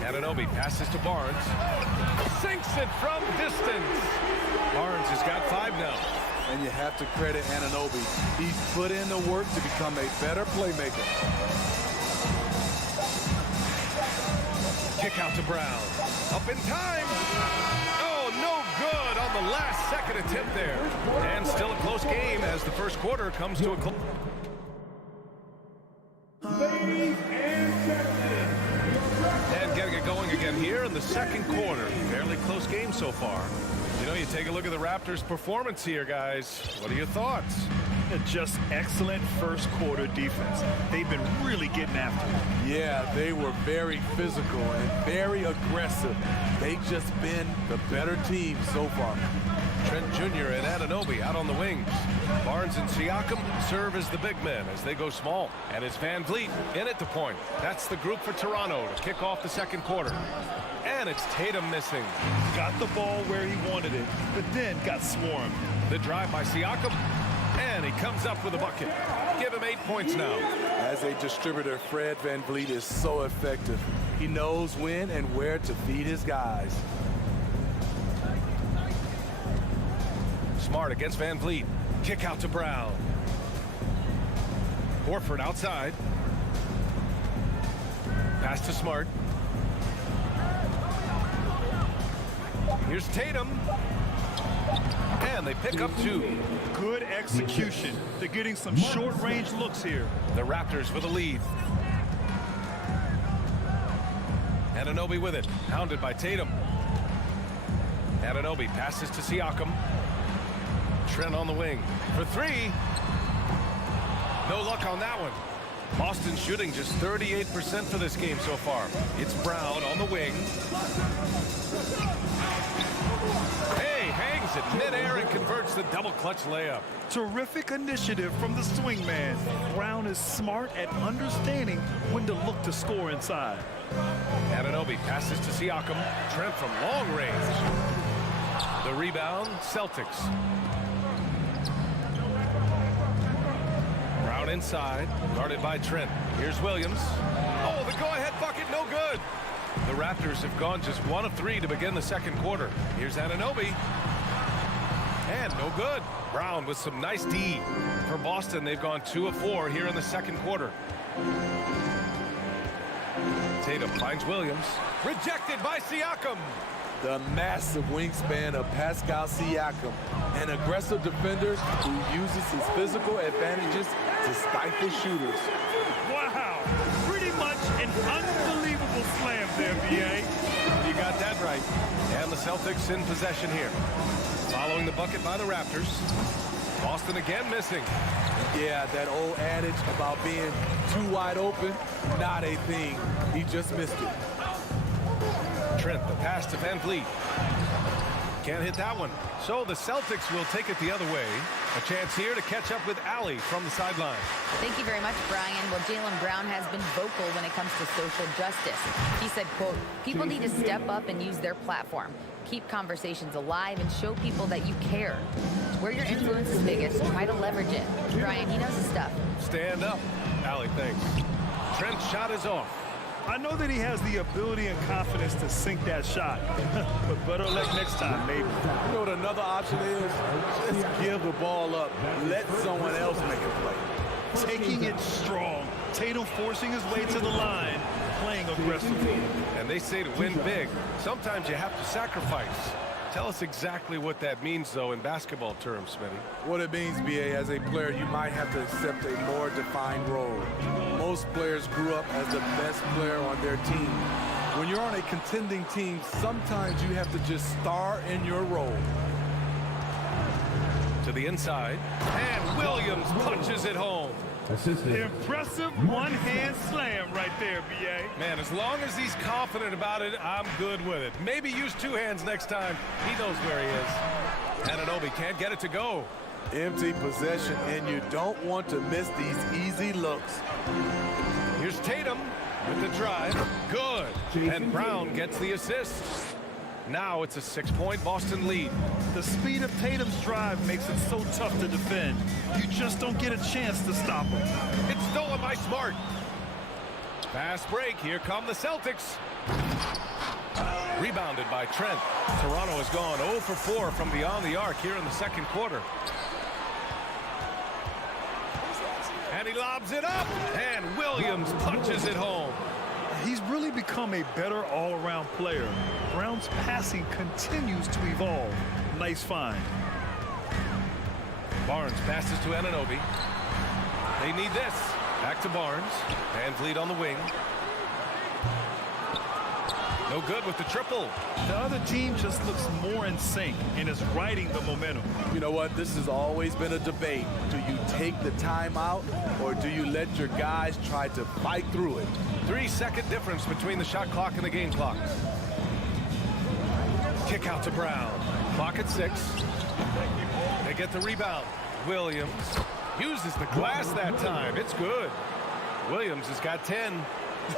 Anunoby passes to Barnes. Sinks it from distance. Barnes has got 5 now. And you have to credit Anunoby. He's put in the work to become a better playmaker. Kick out to Brown. Up in time. Oh, no good on the last second attempt there. And still a close game as the first quarter comes to a close. Ladies and gentlemen. And getting it going again here in the second quarter. Fairly close game so far. You know, you take a look at the Raptors' performance here, guys. What are your thoughts? Just excellent first quarter defense. They've been really getting after it. Yeah, they were very physical and very aggressive. They've just been the better team so far. Trent Jr. and Anunoby out on the wings. Barnes and Siakam serve as the big men as they go small. And it's Van Vliet in at the point. That's the group for Toronto to kick off the second quarter. And it's Tatum missing. Got the ball where he wanted it, but then got swarmed. The drive by Siakam. And he comes up with a bucket. Give him 8 points now. As a distributor, Fred Van Vliet is so effective. He knows when and where to feed his guys. Smart against Van Vliet. Kick out to Brown. Horford outside. Pass to Smart. Here's Tatum. And they pick up 2. Good execution. They're getting some short-range looks here. The Raptors with a lead. Anunoby with it. Hounded by Tatum. Anunoby passes to Siakam. Trent on the wing for 3. No luck on that one. Boston shooting just 38% for this game so far. It's Brown on the wing. Hey, hangs it midair and converts the double clutch layup. Terrific initiative from the swing man. Brown is smart at understanding when to look to score inside. Anunoby passes to Siakam. Trent from long range. The rebound, Celtics. Brown inside, guarded by Trent. Here's Williams. Oh, the go-ahead bucket, no good. The Raptors have gone just 1 of 3 to begin the second quarter. Here's Anunoby. And no good. Brown with some nice D. For Boston, they've gone 2 of 4 here in the second quarter. Tatum finds Williams. Rejected by Siakam. The massive wingspan of Pascal Siakam, an aggressive defender who uses his physical advantages to stifle shooters. Wow, pretty much an unbelievable slam there, B.A. You got that right. And the Celtics in possession here. Following the bucket by the Raptors. Boston again missing. Yeah, that old adage about being too wide open, not a thing. He just missed it. Trent, the pass to Van Vliet. Can't hit that one. So the Celtics will take it the other way. A chance here to catch up with Allie from the sideline. Thank you very much, Brian. Well, Jaylen Brown has been vocal when it comes to social justice. He said, quote, "People need to step up and use their platform. Keep conversations alive and show people that you care. Where your influence is biggest, try to leverage it." Brian, he knows his stuff. Stand up. Allie, thanks. Trent's shot is off. I know that he has the ability and confidence to sink that shot. But better luck next time, maybe. You know what another option is? Just give the ball up. Let someone else make a play. Taking it strong. Tatum forcing his way to the line, playing aggressively. And they say to win big, sometimes you have to sacrifice. Tell us exactly what that means, though, in basketball terms, Smitty. What it means, BA, as a player, you might have to accept a more defined role. Most players grew up as the best player on their team. When you're on a contending team, sometimes you have to just star in your role. To the inside, and Williams punches it home. Impressive one-hand slam right there, B.A. Man, as long as he's confident about it, I'm good with it. Maybe use two hands next time. He knows where he is. Anunoby can't get it to go. Empty possession, and you don't want to miss these easy looks. Here's Tatum with the drive. Good. And Brown gets the assist. Now it's a 6-point Boston lead. The speed of Tatum's drive makes it so tough to defend. You just don't get a chance to stop him. It's stolen by Smart. Fast break. Here come the Celtics. Rebounded by Trent. Toronto has gone 0 for 4 from beyond the arc here in the second quarter. And he lobs it up. And Williams punches it home. He's really become a better all-around player. Brown's passing continues to evolve. Nice find. Barnes passes to Anunoby. They need this. Back to Barnes. Van Vliet on the wing. No good with the triple. The other team just looks more in sync and is riding the momentum. You know what? This has always been a debate. Do you take the timeout, or do you let your guys try to fight through it? 3-second difference between the shot clock and the game clock. Kick out to Brown. Clock at 6. They get the rebound. Williams uses the glass that time. It's good. Williams has got 10.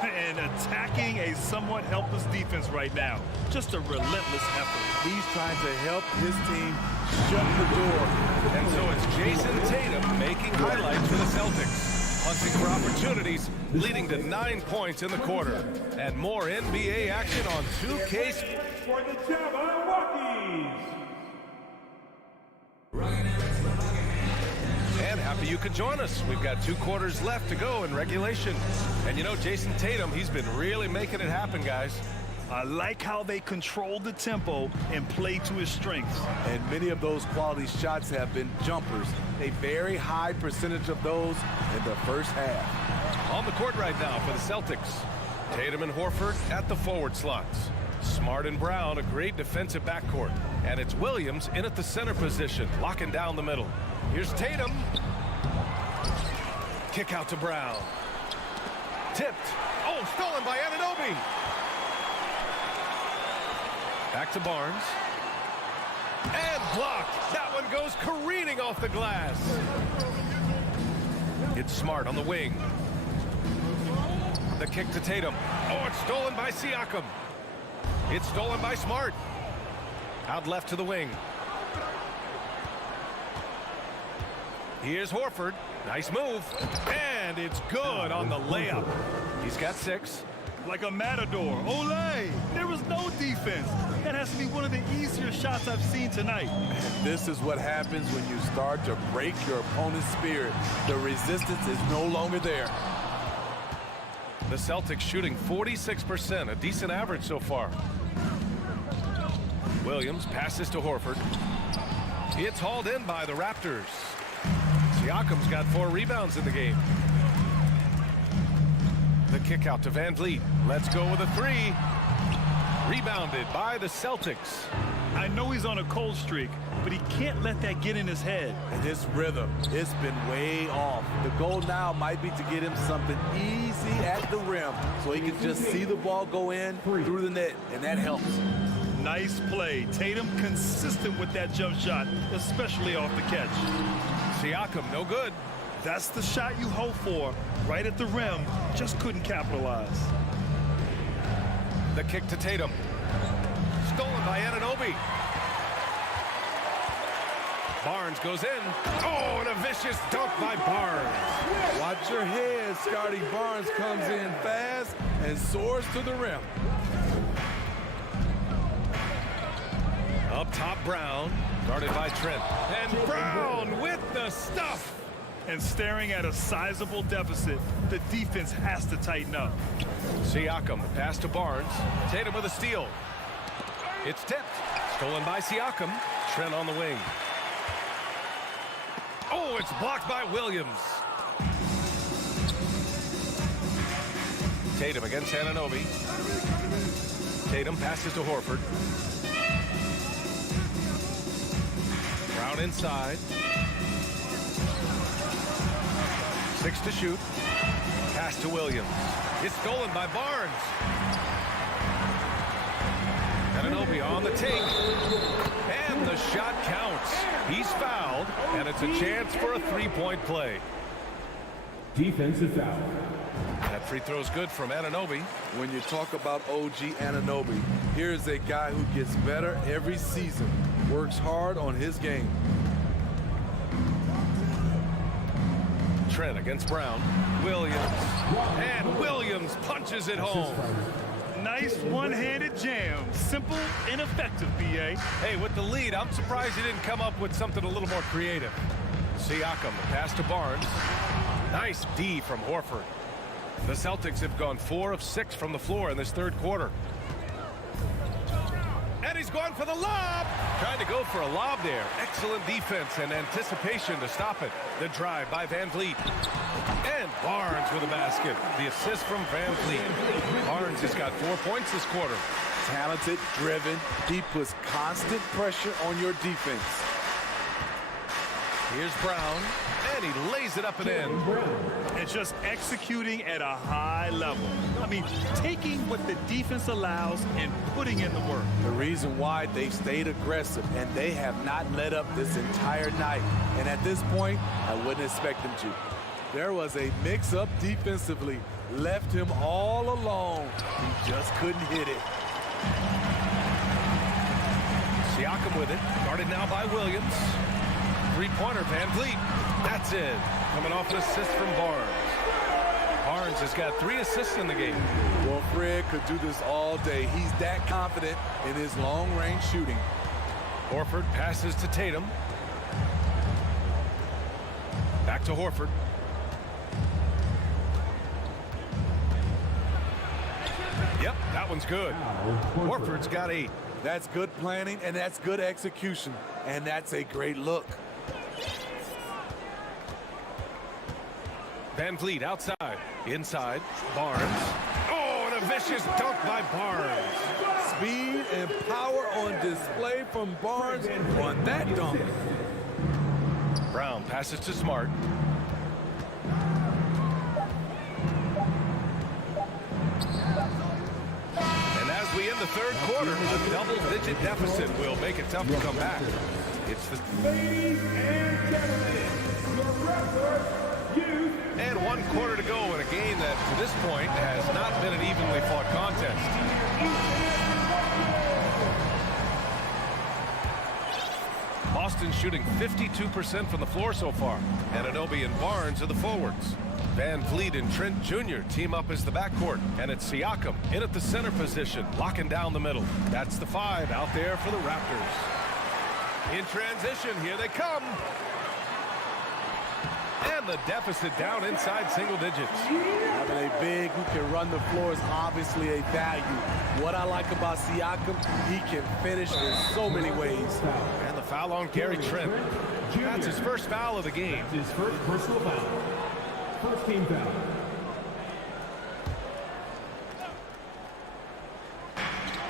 And attacking a somewhat helpless defense right now. Just a relentless effort. He's trying to help his team shut the door. And so it's Jason Tatum making highlights for the Celtics. Hunting for opportunities, leading to 9 points in the quarter. And more NBA action on 2K. For the Cavaliers. And happy you could join us. We've got 2 quarters left to go in regulation. And you know, Jason Tatum, he's been really making it happen, guys. I like how they control the tempo and play to his strengths. And many of those quality shots have been jumpers. A very high percentage of those in the first half. On the court right now for the Celtics. Tatum and Horford at the forward slots. Smart and Brown, a great defensive backcourt. And it's Williams in at the center position, locking down the middle. Here's Tatum. Kick out to Brown. Tipped. Oh, stolen by Anunoby. Back to Barnes. And blocked. That one goes careening off the glass. It's Smart on the wing. The kick to Tatum. Oh, it's stolen by Siakam. It's stolen by Smart. Out left to the wing. Here's Horford. Nice move. And it's good on the layup. He's got 6. Like a matador. Olay! There was no defense. That has to be one of the easier shots I've seen tonight. This is what happens when you start to break your opponent's spirit. The resistance is no longer there. The Celtics shooting 46%, a decent average so far. Williams passes to Horford. It's hauled in by the Raptors. Siakam's got 4 rebounds in the game. The kick out to Van Vliet. Let's go with a 3. Rebounded by the Celtics. I know he's on a cold streak, but he can't let that get in his head. And his rhythm, it's been way off. The goal now might be to get him something easy at the rim so he can just see the ball go in through the net, and that helps. Nice play. Tatum consistent with that jump shot, especially off the catch. Siakam, no good. That's the shot you hope for. Right at the rim, just couldn't capitalize. The kick to Tatum. Stolen by Anunoby. Barnes goes in. Oh, and a vicious dunk by Barnes. Watch your head. Scotty Barnes comes in fast and soars to the rim. Up top, Brown. Guarded by Trent. And Brown with the stuff. And staring at a sizable deficit, the defense has to tighten up. Siakam, the pass to Barnes. Tatum with a steal. It's tipped. Stolen by Siakam. Trent on the wing. Oh, it's blocked by Williams. Tatum against Anunoby. Tatum passes to Horford. Brown inside. 6 to shoot. Pass to Williams. It's stolen by Barnes. Anunoby on the take. And the shot counts. He's fouled, and it's a chance for a three-point play. Defensive foul. That free throw's good from Anunoby. When you talk about OG Anunoby, here's a guy who gets better every season, works hard on his game. Trent against Brown. Williams. And Williams punches it home. Nice one-handed jam. Simple and effective, B.A. Hey, with the lead, I'm surprised he didn't come up with something a little more creative. Siakam, pass to Barnes. Nice D from Horford. The Celtics have gone 4 of 6 from the floor in this third quarter. And he's going for the lob. Trying to go for a lob there. Excellent defense and anticipation to stop it. The drive by Van Vliet. And Barnes with a basket. The assist from Van Vliet. Barnes has got 4 points this quarter. Talented, driven. He puts constant pressure on your defense. Here's Brown. And he lays it up and in. And just executing at a high level. I mean, taking what the defense allows and putting in the work. The reason why they stayed aggressive, and they have not let up this entire night. And at this point, I wouldn't expect them to. There was a mix-up defensively. Left him all alone. He just couldn't hit it. Siakam with it. Guarded now by Williams. Three-pointer, Van Vliet. That's it. Coming off an assist from Barnes. Barnes has got 3 assists in the game. Well, Fred could do this all day. He's that confident in his long-range shooting. Horford passes to Tatum. Back to Horford. Yep, that one's good. Horford's got 8. That's good planning, and that's good execution. And that's a great look. Van Vliet outside. Inside. Barnes. Oh, and a vicious dunk by Barnes. Speed and power on display from Barnes on that dunk. Brown passes to Smart. And as we end the third quarter, a double-digit deficit will make it tough to come back. It's the... Ladies and gentlemen, your Raptors. And 1 quarter to go in a game that, to this point, has not been an evenly fought contest. Boston shooting 52% from the floor so far. Anunoby and Barnes are the forwards. Van Vliet and Trent Jr. team up as the backcourt. And it's Siakam in at the center position, locking down the middle. That's the 5 out there for the Raptors. In transition, here they come. And the deficit down inside single digits. Having a big who can run the floor is obviously a value. What I like about Siakam, he can finish in so many ways. And the foul on Gary Trent. That's his first foul of the game. His first personal foul. First team foul.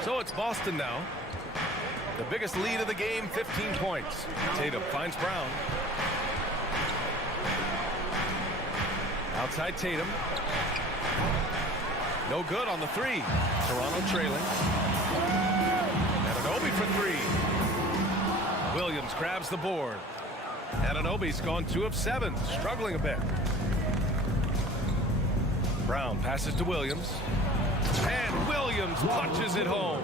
So it's Boston now. The biggest lead of the game, 15 points. Tatum finds Brown. Outside Tatum. No good on the 3. Toronto trailing. Anunoby for 3. Williams grabs the board. Anunoby's gone 2 of 7, struggling a bit. Brown passes to Williams. And Williams punches it home.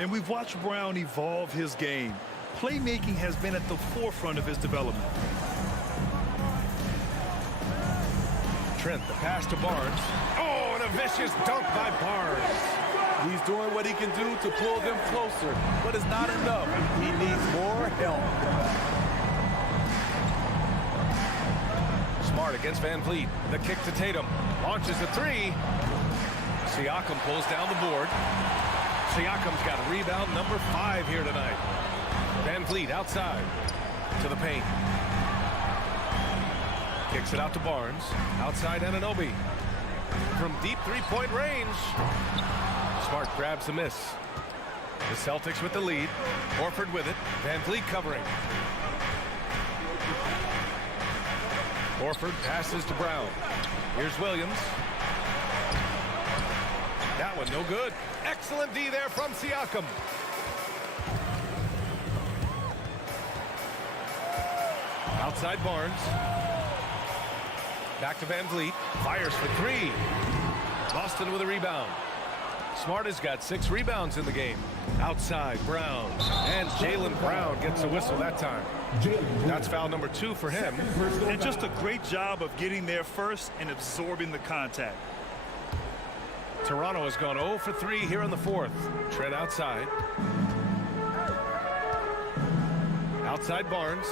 And we've watched Brown evolve his game. Playmaking has been at the forefront of his development. Trent, the pass to Barnes. Oh, and a vicious dunk by Barnes. He's doing what he can do to pull them closer, but it's not enough. He needs more help. Smart against Van Vliet. The kick to Tatum. Launches a 3. Siakam pulls down the board. Siakam's got rebound number 5 here tonight. Van Vliet outside to the paint. Kicks it out to Barnes. Outside Anunoby. From deep three-point range. Smart grabs the miss. The Celtics with the lead. Horford with it. Van Vliet covering. Horford passes to Brown. Here's Williams. That one no good. Excellent D there from Siakam. Outside Barnes. Back to Van Vliet. Fires for 3. Boston with a rebound. Smart has got 6 rebounds in the game. Outside Brown. And Jaylen Brown gets a whistle that time. That's foul number 2 for him. And just a great job of getting there first and absorbing the contact. Toronto has gone 0 for 3 here in the 4th. Trent outside. Outside Barnes.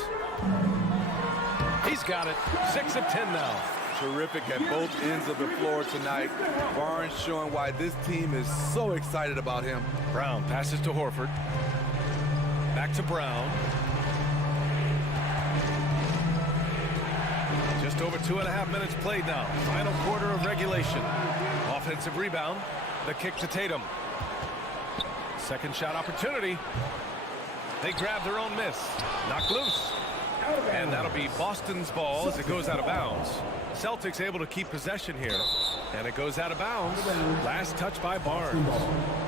He's got it. 6 of 10 now. Terrific at both ends of the floor tonight. Barnes showing why this team is so excited about him. Brown passes to Horford. Back to Brown. Just over 2.5 minutes played now. Final quarter of regulation. Offensive rebound. The kick to Tatum. Second shot opportunity. They grab their own miss. Knocked loose. And that'll be Boston's ball as it goes out of bounds. Celtics able to keep possession here. And it goes out of bounds. Last touch by Barnes.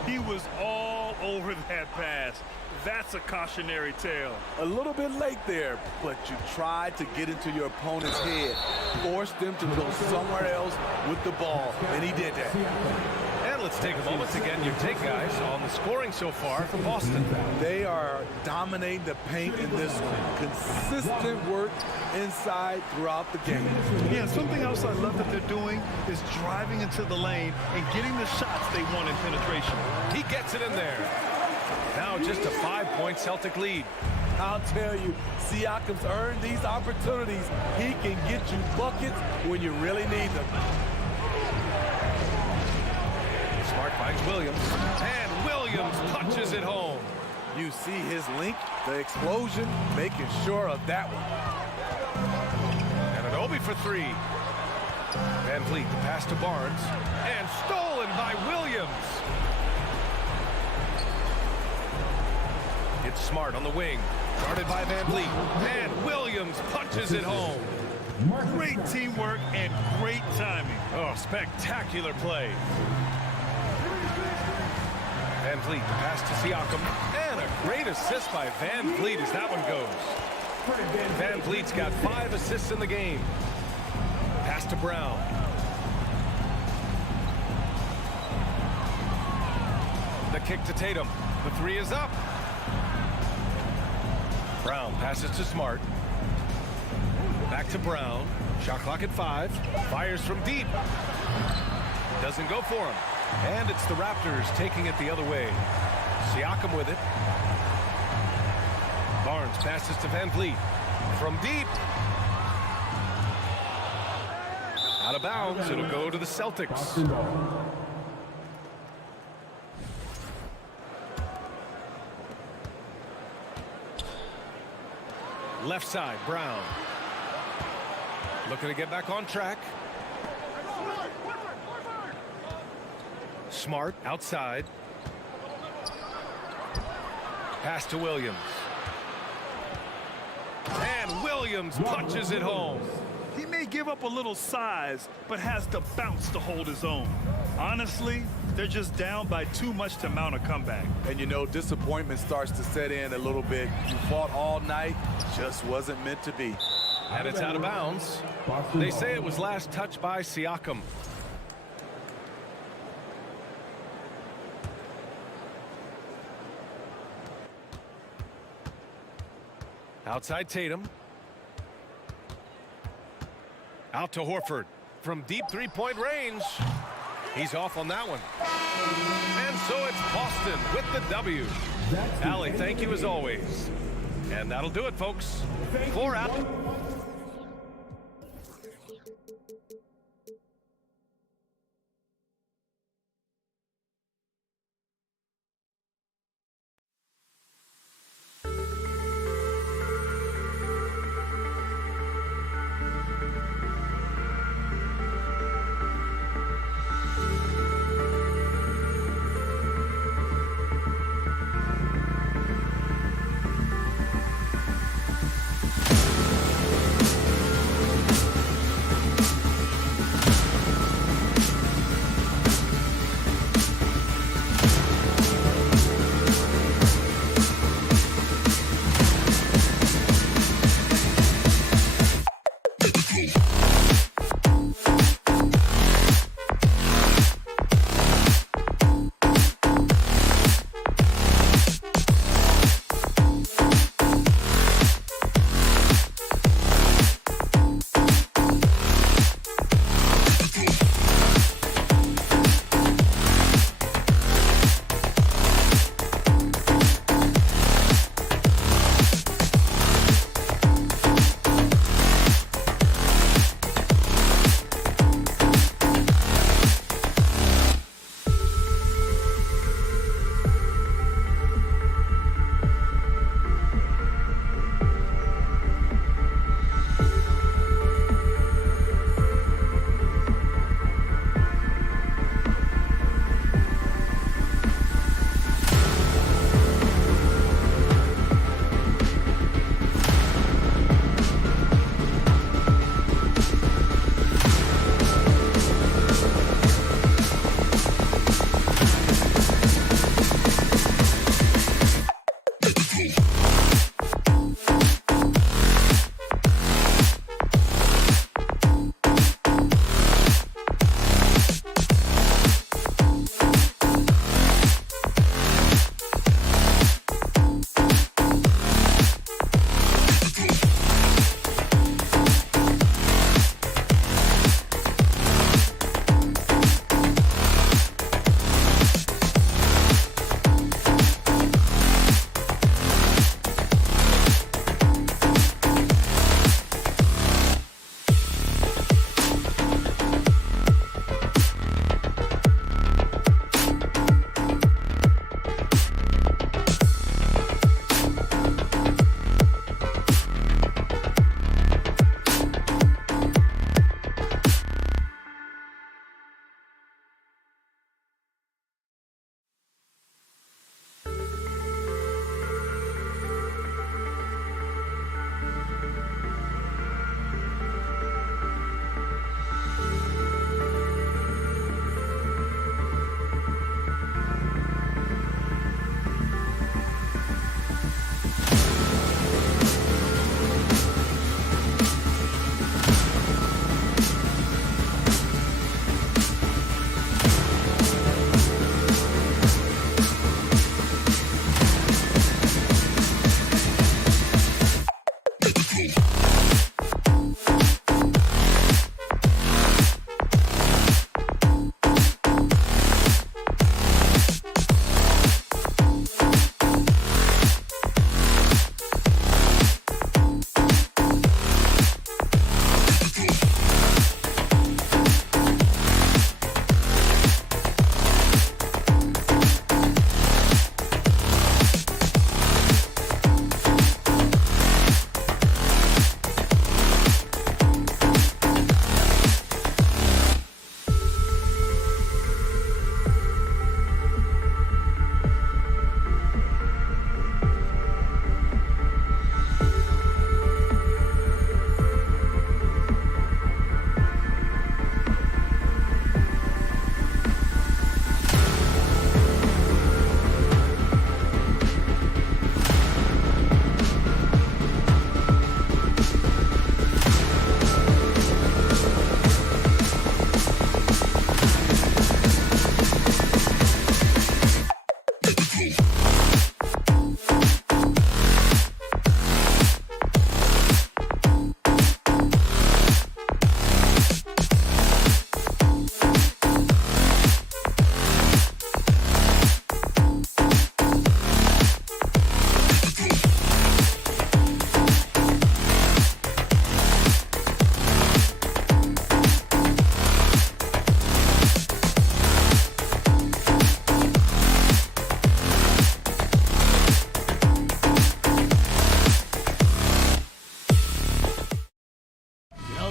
He was all over that pass. That's a cautionary tale. A little bit late there, but you tried to get into your opponent's head. Forced them to go somewhere else with the ball, and he did that. And let's take a moment to get your take, guys, on the scoring so far for Boston. They are dominating the paint in this one. Consistent work inside throughout the game. Yeah, something else I love that they're doing is driving into the lane and getting the shots they want in penetration. He gets it in there. Now just a 5-point Celtic lead. I'll tell you, Siakam's earned these opportunities. He can get you buckets when you really need them. Smart finds Williams, and Williams punches it home. You see his link, the explosion, making sure of that one. And an Obi for 3. Van Vliet, the pass to Barnes, and stolen by Williams. It's Smart on the wing, guarded by Van Vliet, and Williams punches it home. Great teamwork and great timing. Oh, spectacular play. Van Vliet, the pass to Siakam, and a great assist by Van Vliet as that one goes. Van Vliet's got 5 assists in the game. Pass to Brown. The kick to Tatum. The 3 is up. Brown passes to Smart. Back to Brown. Shot clock at 5. Fires from deep. Doesn't go for him. And it's the Raptors taking it the other way. Siakam with it. Barnes passes to Van Vliet. From deep. Out of bounds. It'll go to the Celtics. Left side, Brown. Looking to get back on track. Smart outside. Pass to Williams. And Williams punches it home. He may give up a little size, but has the bounce to hold his own. Honestly, they're just down by too much to mount a comeback. And you know, disappointment starts to set in a little bit. You fought all night, just wasn't meant to be. And it's out of bounds. They say it was last touched by Siakam. Outside Tatum. Out to Horford. From deep three-point range. He's off on that one. And so it's Boston with the W. Allie, thank you as always. And that'll do it, folks. For Allie.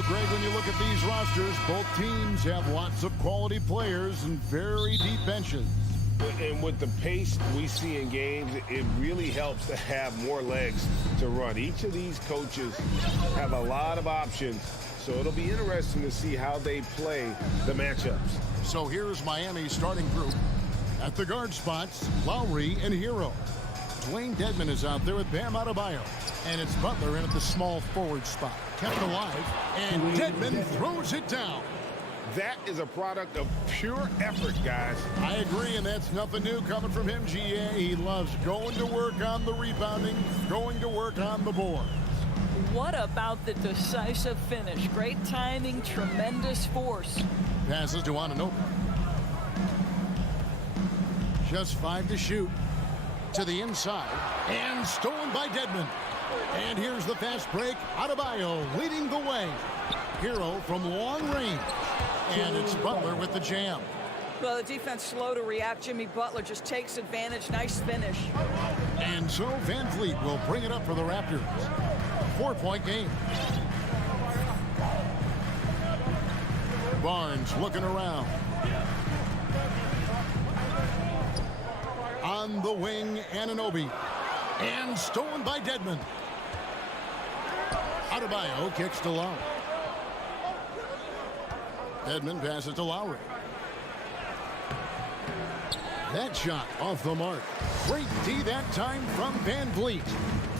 Well, Greg, when you look at these rosters, both teams have lots of quality players and very deep benches. And with the pace we see in games, it really helps to have more legs to run. Each of these coaches have a lot of options, so it'll be interesting to see how they play the matchups. So here's Miami's starting group. At the guard spots, Lowry and Hero. Dwayne Dedmon is out there with Bam Adebayo. And it's Butler in at the small forward spot. Kept alive, and Dedmon throws it down. That is a product of pure effort, guys. I agree, and that's nothing new coming from him, GA. He loves going to work on the rebounding, going to work on the board. What about the decisive finish? Great timing, tremendous force. Passes to Anunoby. Just 5 to shoot. To the inside, and stolen by Dedmon. And here's the fast break. Adebayo leading the way. Hero from long range. And it's Butler with the jam. Well, the defense slow to react. Jimmy Butler just takes advantage. Nice finish. And so Van Vliet will bring it up for the Raptors. 4-point game. Barnes looking around. On the wing, Anunoby. And stolen by Dedmon. Adebayo kicks to Lowry. Dedmon passes to Lowry. That shot off the mark. Great D that time from Van Vliet.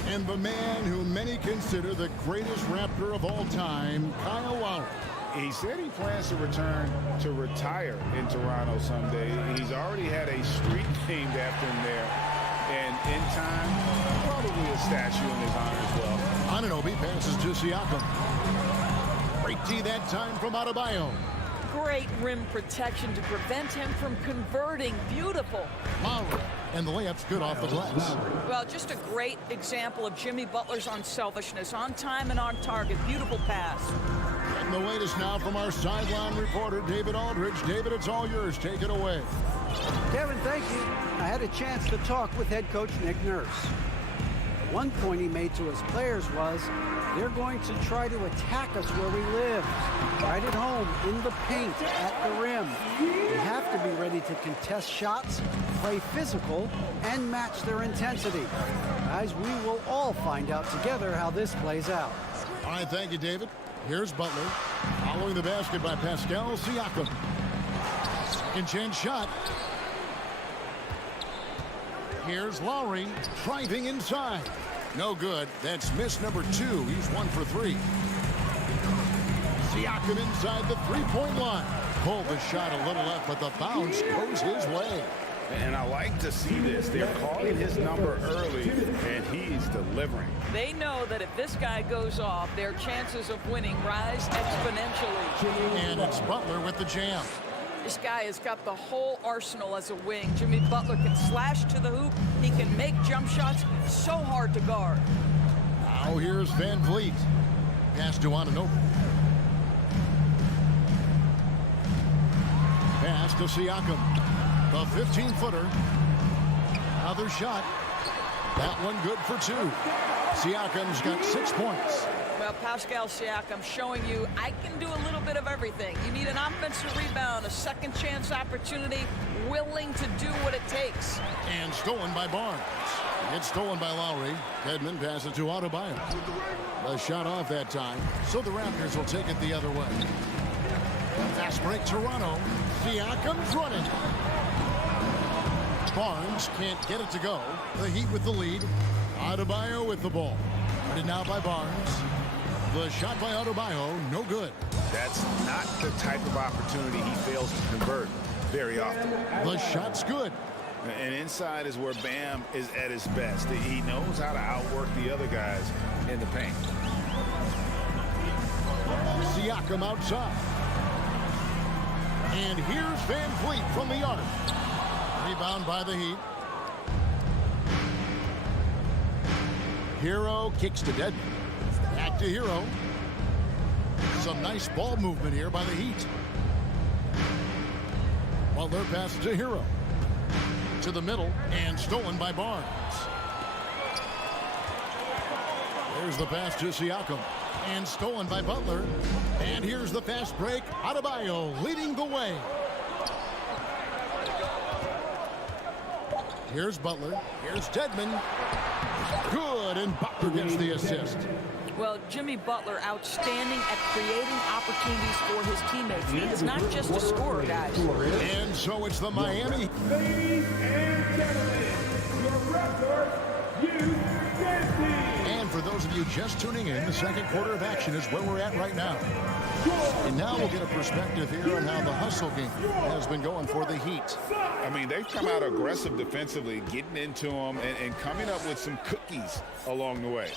And the man who many consider the greatest Raptor of all time, Kyle Lowry. He said he plans to return to retire in Toronto someday. He's already had a street named after him there. And in time, probably a statue in his honor as well. Anunoby passes to Siakam. Great D that time from Adebayo. Great rim protection to prevent him from converting. Beautiful. Lowry. And the layup's good off the glass. Well, just a great example of Jimmy Butler's unselfishness. On time and on target. Beautiful pass. And the latest now from our sideline reporter, David Aldridge. David, it's all yours. Take it away. Kevin, thank you. I had a chance to talk with head coach Nick Nurse. One point he made to his players was, they're going to try to attack us where we live, right at home, in the paint, at the rim. We have to be ready to contest shots, play physical, and match their intensity. Guys, we will all find out together how this plays out. All right, thank you, David. Here's Butler, following the basket by Pascal Siakam. Second chance shot. Here's Lowry, driving inside. No good. That's miss number 2. He's 1 for 3. Siakam inside the three-point line. Pulled the shot a little left, but the bounce goes his way. And I like to see this. They're calling his number early, and he's delivering. They know that if this guy goes off, their chances of winning rise exponentially. And it's Butler with the jam. This guy has got the whole arsenal as a wing. Jimmy Butler can slash to the hoop. He can make jump shots so hard to guard. Now here's Van Vliet. Pass to Anunoby. Pass to Siakam. The 15-footer. Another shot. That one good for 2. Siakam's got 6 points. Well, Pascal Siakam showing you I can do a little bit of everything. You need an offensive rebound, a second chance opportunity, willing to do what it takes. And stolen by Barnes. It's stolen by Lowry. Dedmon passes to Adebayo. The shot off that time, so the Raptors will take it the other way. Fast break Toronto. Siakam's running. Barnes can't get it to go. The Heat with the lead. Adebayo with the ball. Guarded now by Barnes. The shot by Adebayo, no good. That's not the type of opportunity he fails to convert very often. The shot's good. And inside is where Bam is at his best. He knows how to outwork the other guys in the paint. Siakam outside. And here's Van Vliet from the arc. Rebound by the Heat. Hero kicks to Dedmon. Back to Hero. Some nice ball movement here by the Heat. Butler passes to Hero. To the middle and stolen by Barnes. There's the pass to Siakam. And stolen by Butler. And here's the fast break. Adebayo leading the way. Here's Butler. Here's Dedmon. Good, and Butler gets the assist. Well, Jimmy Butler, outstanding at creating opportunities for his teammates. He is not just a scorer, guys. And so it's the Miami. Ladies and gentlemen, your Raptors, you And for those of you just tuning in, the second quarter of action is where we're at right now. And now we'll get a perspective here on how the hustle game has been going for the Heat. I mean, they've come out aggressive defensively, getting into them and coming up with some cookies along the way.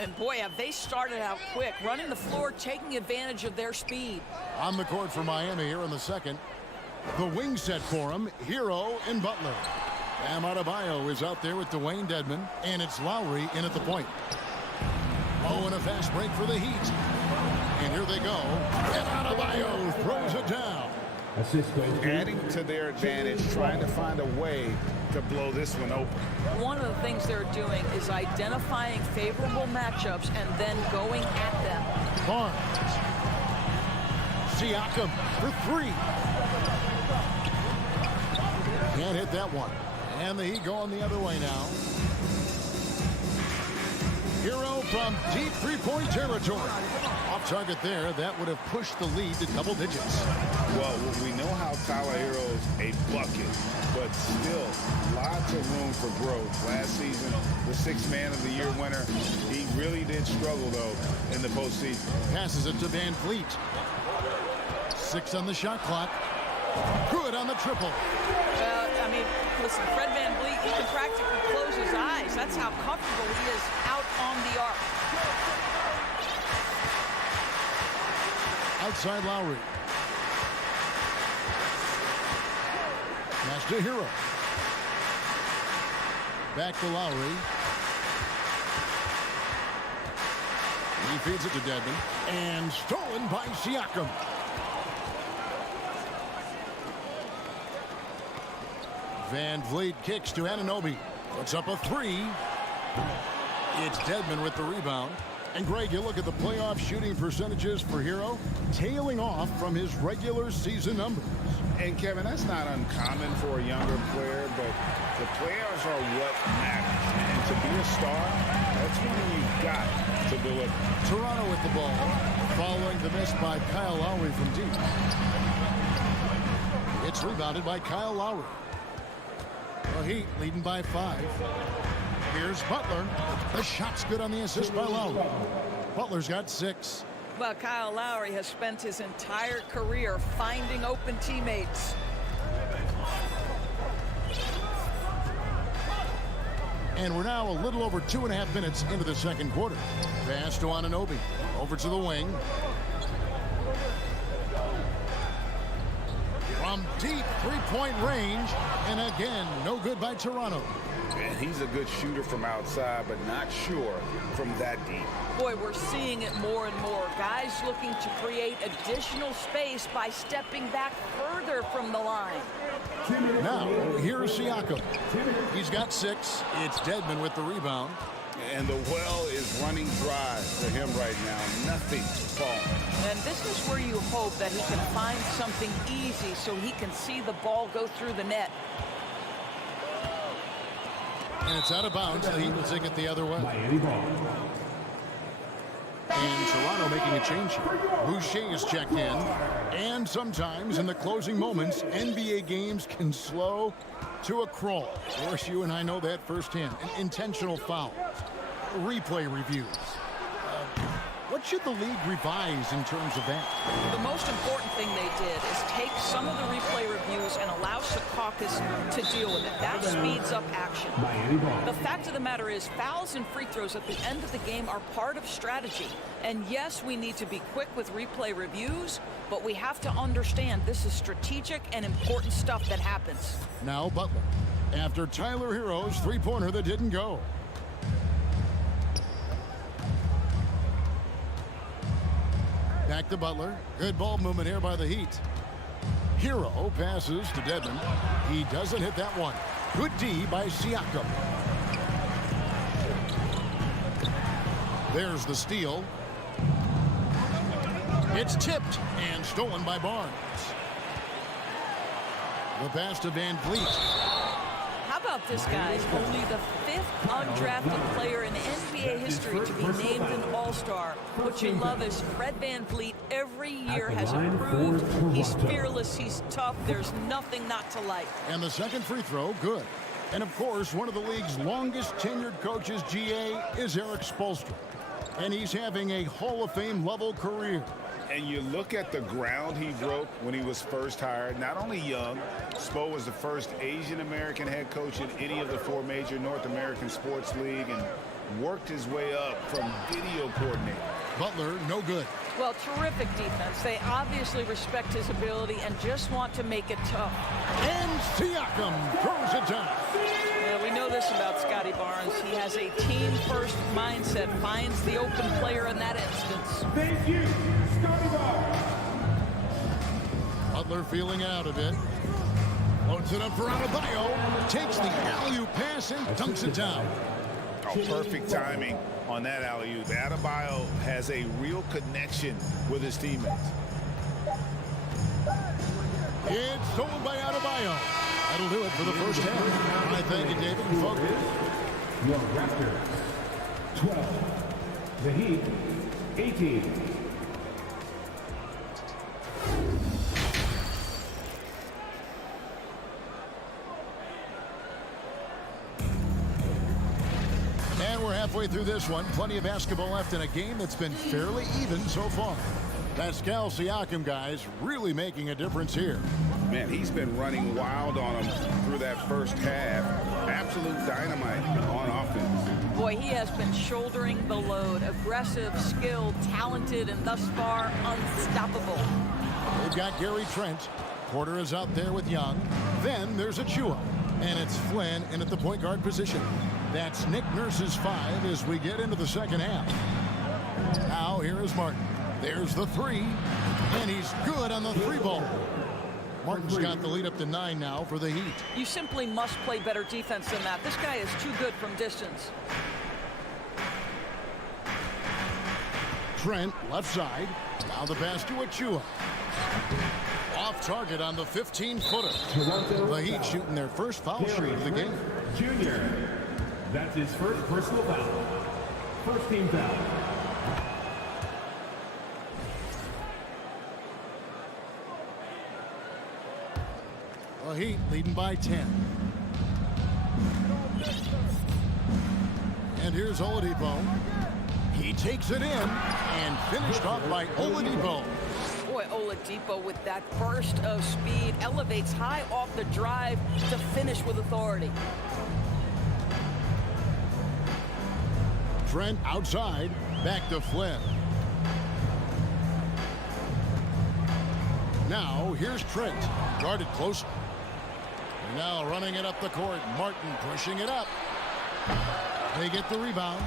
And boy, have they started out quick, running the floor, taking advantage of their speed. On the court for Miami here in the second. The wing set for him, Hero and Butler. Bam Adebayo is out there with Dwayne Dedmon, and it's Lowry in at the point. Oh, and a fast break for the Heat. And here they go. And Adebayo throws it down. Adding to their advantage, trying to find a way to blow this one open. One of the things they're doing is identifying favorable matchups and then going at them. Barnes. Siakam for three. Can't hit that one. And the Heat going the other way now. Hero from deep three-point territory. Off target there. That would have pushed the lead to double digits. Well, we know how Tyler Hero's a bucket, but still lots of room for growth. Last season, the Sixth Man of the Year winner, he really did struggle, though, in the postseason. Passes it to Van Vliet. 6 on the shot clock. Good on the triple. I mean, listen, Fred Van Vliet, he can practically close his eyes. That's how comfortable he is out on the arc. Outside Lowry. Pass to Hero. Back to Lowry. He feeds it to Dedmon. And stolen by Siakam. Van Vliet kicks to Anunoby. Puts up a three. It's Dedmon with the rebound. And Greg, you look at the playoff shooting percentages for Hero, tailing off from his regular season numbers. And Kevin, that's not uncommon for a younger player, but the playoffs are what matters. And to be a star, that's when you've got to deliver. Toronto with the ball, following the miss by Kyle Lowry from deep. It's rebounded by Kyle Lowry. The Heat leading by 5. Here's Butler. The shot's good on the assist by Lowry. Butler's got 6. Well, Kyle Lowry has spent his entire career finding open teammates. And we're now a little over 2.5 minutes into the second quarter. Pass to Anunoby. Over to the wing. From deep three-point range. And again, no good by Toronto. And he's a good shooter from outside, but not sure from that deep. Boy, we're seeing it more and more. Guys looking to create additional space by stepping back further from the line. Now, here's Siakam. He's got 6. It's Dedmon with the rebound. And the well is running dry for him right now. Nothing falling. And this is where you hope that he can find something easy so he can see the ball go through the net. And it's out of bounds. The Heat will take it the other way. And Toronto making a change here. Boucher is checked in. And sometimes in the closing moments, NBA games can slow to a crawl. Of course, you and I know that firsthand. Intentional fouls. Replay reviews. What should the league revise in terms of that? The most important thing they did is take some of the replay reviews and allow Secaucus to deal with it. That speeds up action. The fact of the matter is fouls and free throws at the end of the game are part of strategy. And yes, we need to be quick with replay reviews, but we have to understand this is strategic and important stuff that happens. Now Butler, after Tyler Hero's three-pointer that didn't go. Back to Butler. Good ball movement here by the Heat. Hero passes to Dedmon. He doesn't hit that one. Good D by Siakam. There's the steal. It's tipped and stolen by Barnes. The pass to Van Vliet. How about this, guys? Only the 5th undrafted player in NBA history to be named an All-Star. What you love is Fred Van Vliet every year has improved. He's fearless. He's tough. There's nothing not to like. And the second free throw, good. And, of course, one of the league's longest tenured coaches, GA, is Eric Spoelstra. And he's having a Hall of Fame level career. And you look at the ground he broke when he was first hired. Not only young, Spo was the first Asian-American head coach in any of the 4 major North American sports league and worked his way up from video coordinator. Butler, no good. Well, terrific defense. They obviously respect his ability and just want to make it tough. And Siakam throws it down. Yeah, we know this about Scotty Barnes. He has a team-first mindset, finds the open player in that instance. Thank you, Scotty Barnes. Butler feeling out of it. Loads it up for Adebayo. Takes the alley-oop pass and dunks it down. Oh, perfect timing on that alley-oop. Adebayo has a real connection with his teammates. It's stolen by Adebayo. That'll do it for the first half. I thank you, David. And folks. Your Raptors, 12. The Heat, 18. And we're halfway through this one. Plenty of basketball left in a game that's been fairly even so far. Pascal Siakam, guys, really making a difference here. Man, he's been running wild on him through that first half. Absolute dynamite on offense. Boy, he has been shouldering the load. Aggressive, skilled, talented, and thus far unstoppable. They've got Gary Trent. Porter is out there with Young. Then there's Achua. And it's Flynn in at the point guard position. That's Nick Nurse's 5 as we get into the second half. Now here is Martin. There's the 3. And he's good on the 3-ball. Martin's got the lead up to 9 now for the Heat. You simply must play better defense than that. This guy is too good from distance. Trent, left side. Now the pass to Achua. Off target on the 15-footer. The Heat shooting their first foul shoot of the game. Junior. That's his first personal foul. First team foul. The Heat leading by 10. And here's Oladipo. He takes it in and finished off by Oladipo. Boy, Oladipo with that burst of speed elevates high off the drive to finish with authority. Trent outside, back to Flynn. Now here's Trent, guarded close. Now running it up the court, Martin pushing it up. They get the rebound.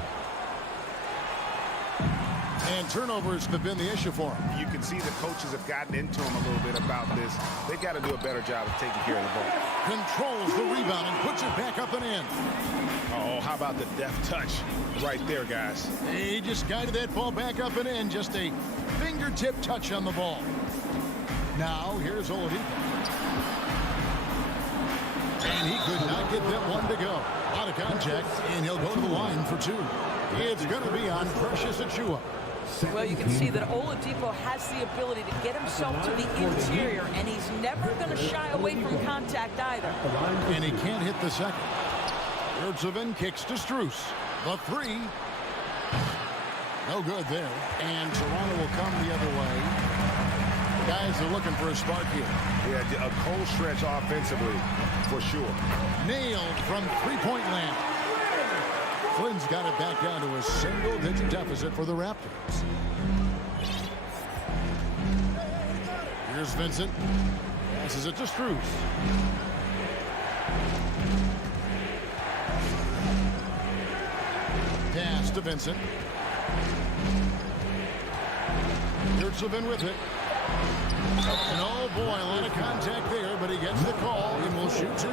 And turnovers have been the issue for him. You can see the coaches have gotten into him a little bit about this. They've got to do a better job of taking care of the ball. Controls the rebound and puts it back up and in. Oh, how about the deft touch right there, guys? He just guided that ball back up and in. Just a fingertip touch on the ball. Now here's Oladipo. And he could not get that one to go. Out of contact, and he'll go to the line for 2. It's going to be on Precious Achua. Well, you can see that Oladipo has the ability to get himself to the interior, and he's never going to shy away from contact either. And he can't hit the second. Yurtseven kicks to Strus. The 3. No good there. And Toronto will come the other way. Guys are looking for a spark here. Yeah, a cold stretch offensively, for sure. Nailed from three-point land. Flynn's got it back down to a single-digit deficit for the Raptors. Here's Vincent. Passes it to Strus. Pass to Vincent. Yurtseven with it. And oh boy, a lot of contact there, but he gets the call and will shoot 2.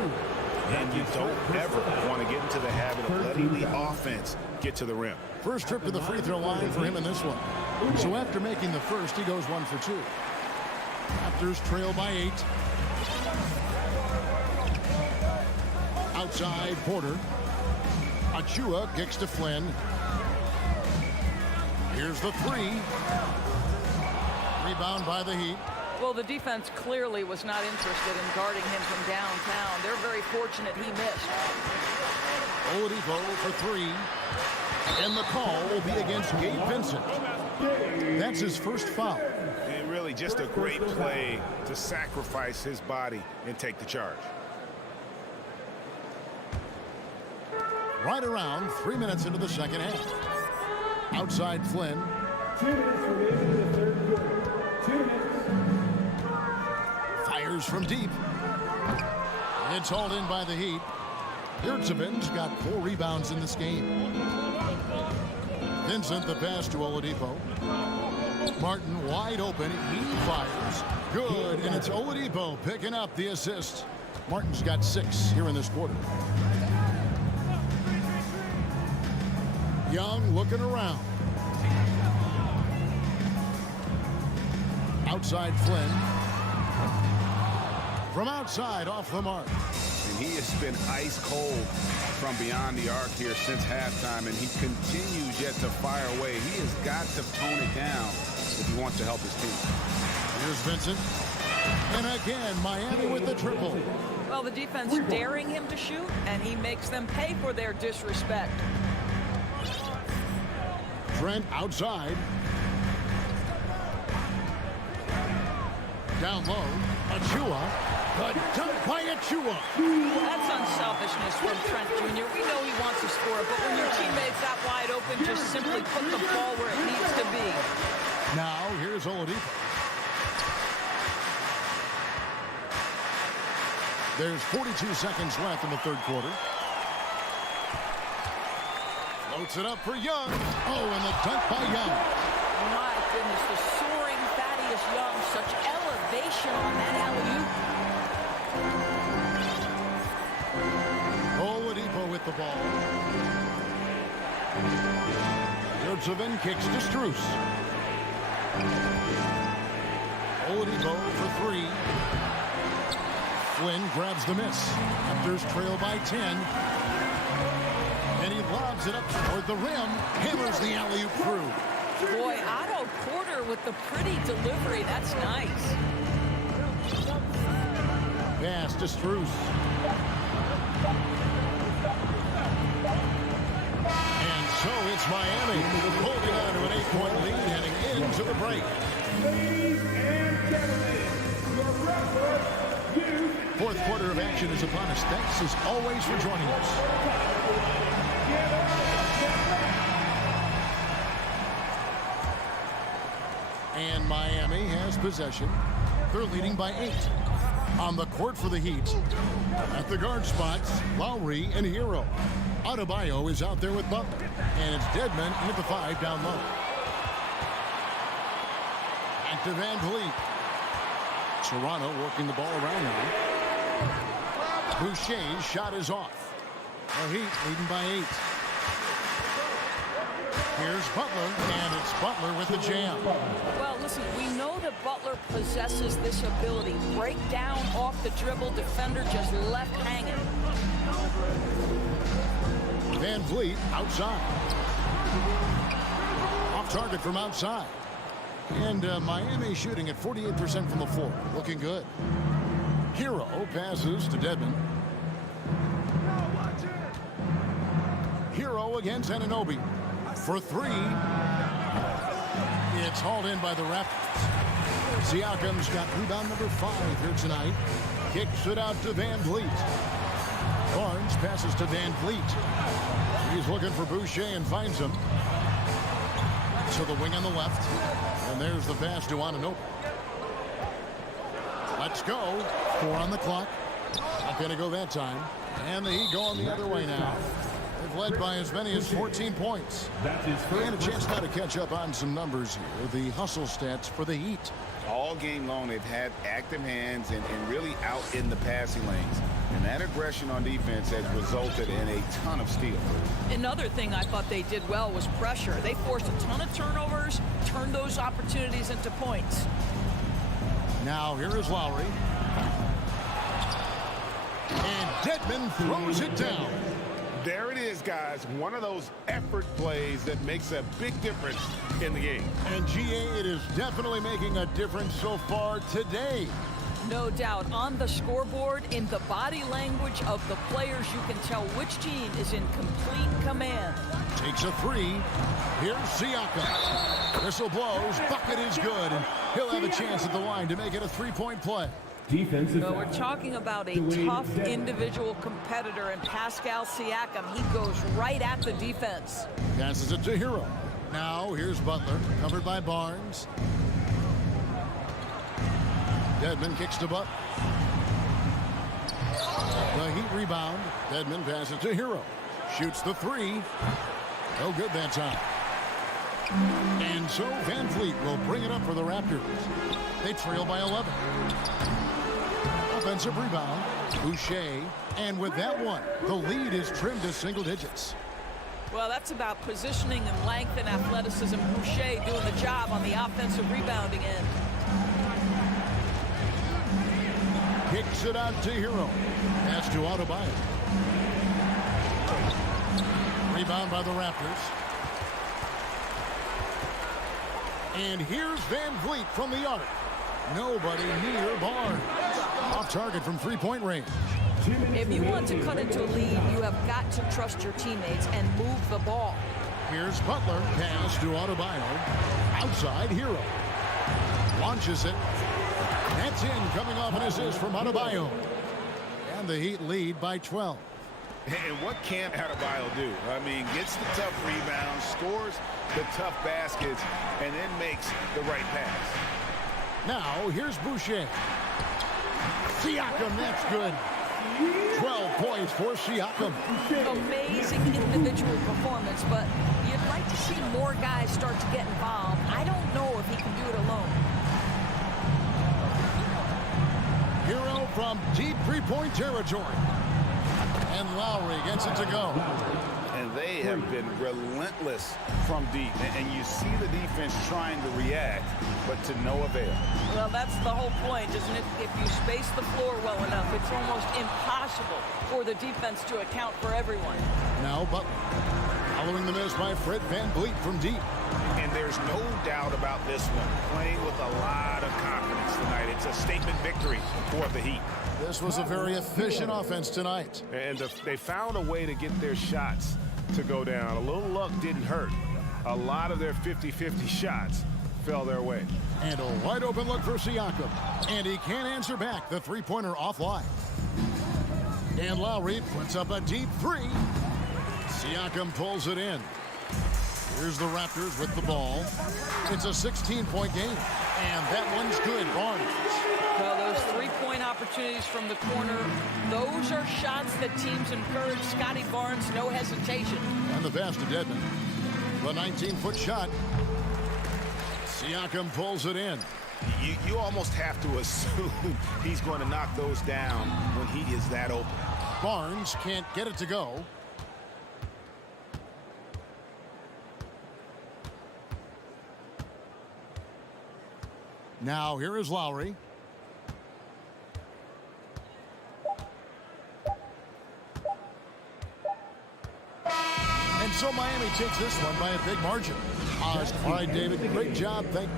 And you don't ever want to get into the habit of letting the offense get to the rim. First trip to the free throw line for him in this one. So after making the first, he goes 1 for 2. Raptors trail by 8. Outside, Porter. Achua kicks to Flynn. Here's the 3. Rebound by the Heat. Well, the defense clearly was not interested in guarding him from downtown. They're very fortunate he missed. Oladipo for 3. And the call will be against Gabe Vincent. That's his first foul. And really just a great play to sacrifice his body and take the charge. Right around 3 minutes into the second half. Outside Flynn. 2 minutes remaining in the third quarter. 2 minutes. Fires from deep. It's hauled in by the Heat. Yurtseven's got 4 rebounds in this game. Vincent the pass to Oladipo. Martin wide open. He fires. Good. And it's Oladipo picking up the assist. Martin's got 6 here in this quarter. Young looking around. Outside Flynn. From outside off the mark. And he has been ice cold from beyond the arc here since halftime, and he continues yet to fire away. He has got to tone it down if he wants to help his team. Here's Vincent. And again, Miami with the triple. Well, the defense daring him to shoot, and he makes them pay for their disrespect. Trent outside. Down low. Achua. The dunk by Achua. That's unselfishness from Trent Jr. We know he wants to score, but when your teammate's that wide open, just simply put the ball where it needs to be. Now, here's Oladipo. There's 42 seconds left in the third quarter. Floats it up for Young. Oh, and the dunk by Young. My goodness, the soaring Thaddeus Young, such elevation on that alley-oop. Oladipo with the ball. Yurtseven kicks to Strus. Oladipo for 3. Flynn grabs the miss. Raptors trail by 10. And he lobs it up toward the rim. Hammers the alley-oop through. Boy, Otto Porter with the pretty delivery. That's nice. Pass to Strus. And so it's Miami holding on to an 8-point lead heading into the break. Ladies and gentlemen, your referee, Fourth quarter of action is upon us. Thanks as always for joining us. And Miami has possession. They're leading by 8. On the court for the Heat. At the guard spots, Lowry and Hero. Adebayo is out there with Butler. And it's Dedmon at the 5 down low. Back to Van Vliet. Toronto working the ball around now. Boucher's shot is off. The Heat leading by 8. Here's Butler, and it's Butler with the jam. Well, listen, we know that Butler possesses this ability. Break down off the dribble, defender just left hanging. Van Vliet outside. Off target from outside. And Miami shooting at 48% from the floor. Looking good. Hero passes to Dedmon. Hero against Anunoby. For 3. It's hauled in by the Raptors. Siakam's got rebound number 5 here tonight. Kicks it out to Van Vliet. Barnes passes to Van Vliet. He's looking for Boucher and finds him. To the wing on the left. And there's the pass to Anunoby. Let's go. 4 on the clock. Not going to go that time. And the Heat going the other way now. They've led by as many as 14 points. And a chance now to catch up on some numbers here. The hustle stats for the Heat. All game long, they've had active hands and really out in the passing lanes. And that aggression on defense has resulted in a ton of steals. Another thing I thought they did well was pressure. They forced a ton of turnovers, turned those opportunities into points. Now here is Lowry. And Dedmon throws it down. There it is, guys. One of those effort plays that makes a big difference in the game. And GA, it is definitely making a difference so far today. No doubt. On the scoreboard, in the body language of the players, you can tell which team is in complete command. Takes a three. Here's Siakam. Whistle blows. Bucket is good. And he'll have a chance at the line to make it a three-point play. Defensive So we're talking about a tough individual competitor in Pascal Siakam. He goes right at the defense. Passes it to Hero. Now here's Butler, covered by Barnes. Dedmon kicks to Butler. The Heat rebound. Dedmon passes to Hero. Shoots the three. No good that time. And so Van Fleet will bring it up for the Raptors. They trail by 11. Offensive rebound. Boucher. And with that one, the lead is trimmed to single digits. Well, that's about positioning and length and athleticism. Boucher doing the job on the offensive rebounding end. Kicks it out to Hero. Pass to Adebayo. Rebound by the Raptors. And here's Van Vliet from the arc. Nobody near Barnes. Off target from three-point range. If you want to cut into a lead, you have got to trust your teammates and move the ball. Here's Butler. Pass to Adebayo. Outside, Hero. Launches it. That's in, coming off an assist from Adebayo. And the Heat lead by 12. And what can Adebayo do? I mean, gets the tough rebounds, scores the tough baskets, and then makes the right pass. Now, here's Boucher. Siakam, that's good. 12 points for Siakam. Amazing individual performance, but you'd like to see more guys start to get involved. I don't know if he can do it alone. Hero from deep three-point territory. And Lowry gets it to go. And they have been relentless from deep. And you see the defense trying to react, but to no avail. Well, that's the whole point, isn't it? If you space the floor well enough, it's almost impossible for the defense to account for everyone. Now Butler. Following the miss by Fred Van Vliet from deep. And there's no doubt about this one. Playing with a lot of confidence tonight. It's a statement victory for the Heat. This was a very efficient offense tonight. And they found a way to get their shots to go down. A little luck didn't hurt. A lot of their 50-50 shots fell their way. And a wide open look for Siakam. And he can't answer back. The three-pointer offline. And Lowry puts up a deep three. Siakam pulls it in. Here's the Raptors with the ball. It's a 16-point game. And that one's good. Barnes. Well, those three-point opportunities from the corner, those are shots that teams encourage. Scotty Barnes, no hesitation. And the pass to Dedmon. The 19-foot shot. Siakam pulls it in. You almost have to assume he's going to knock those down when he is that open. Barnes can't get it to go. Now here is Lowry. And so Miami takes this one by a big margin. All right, David, great job. Thank you.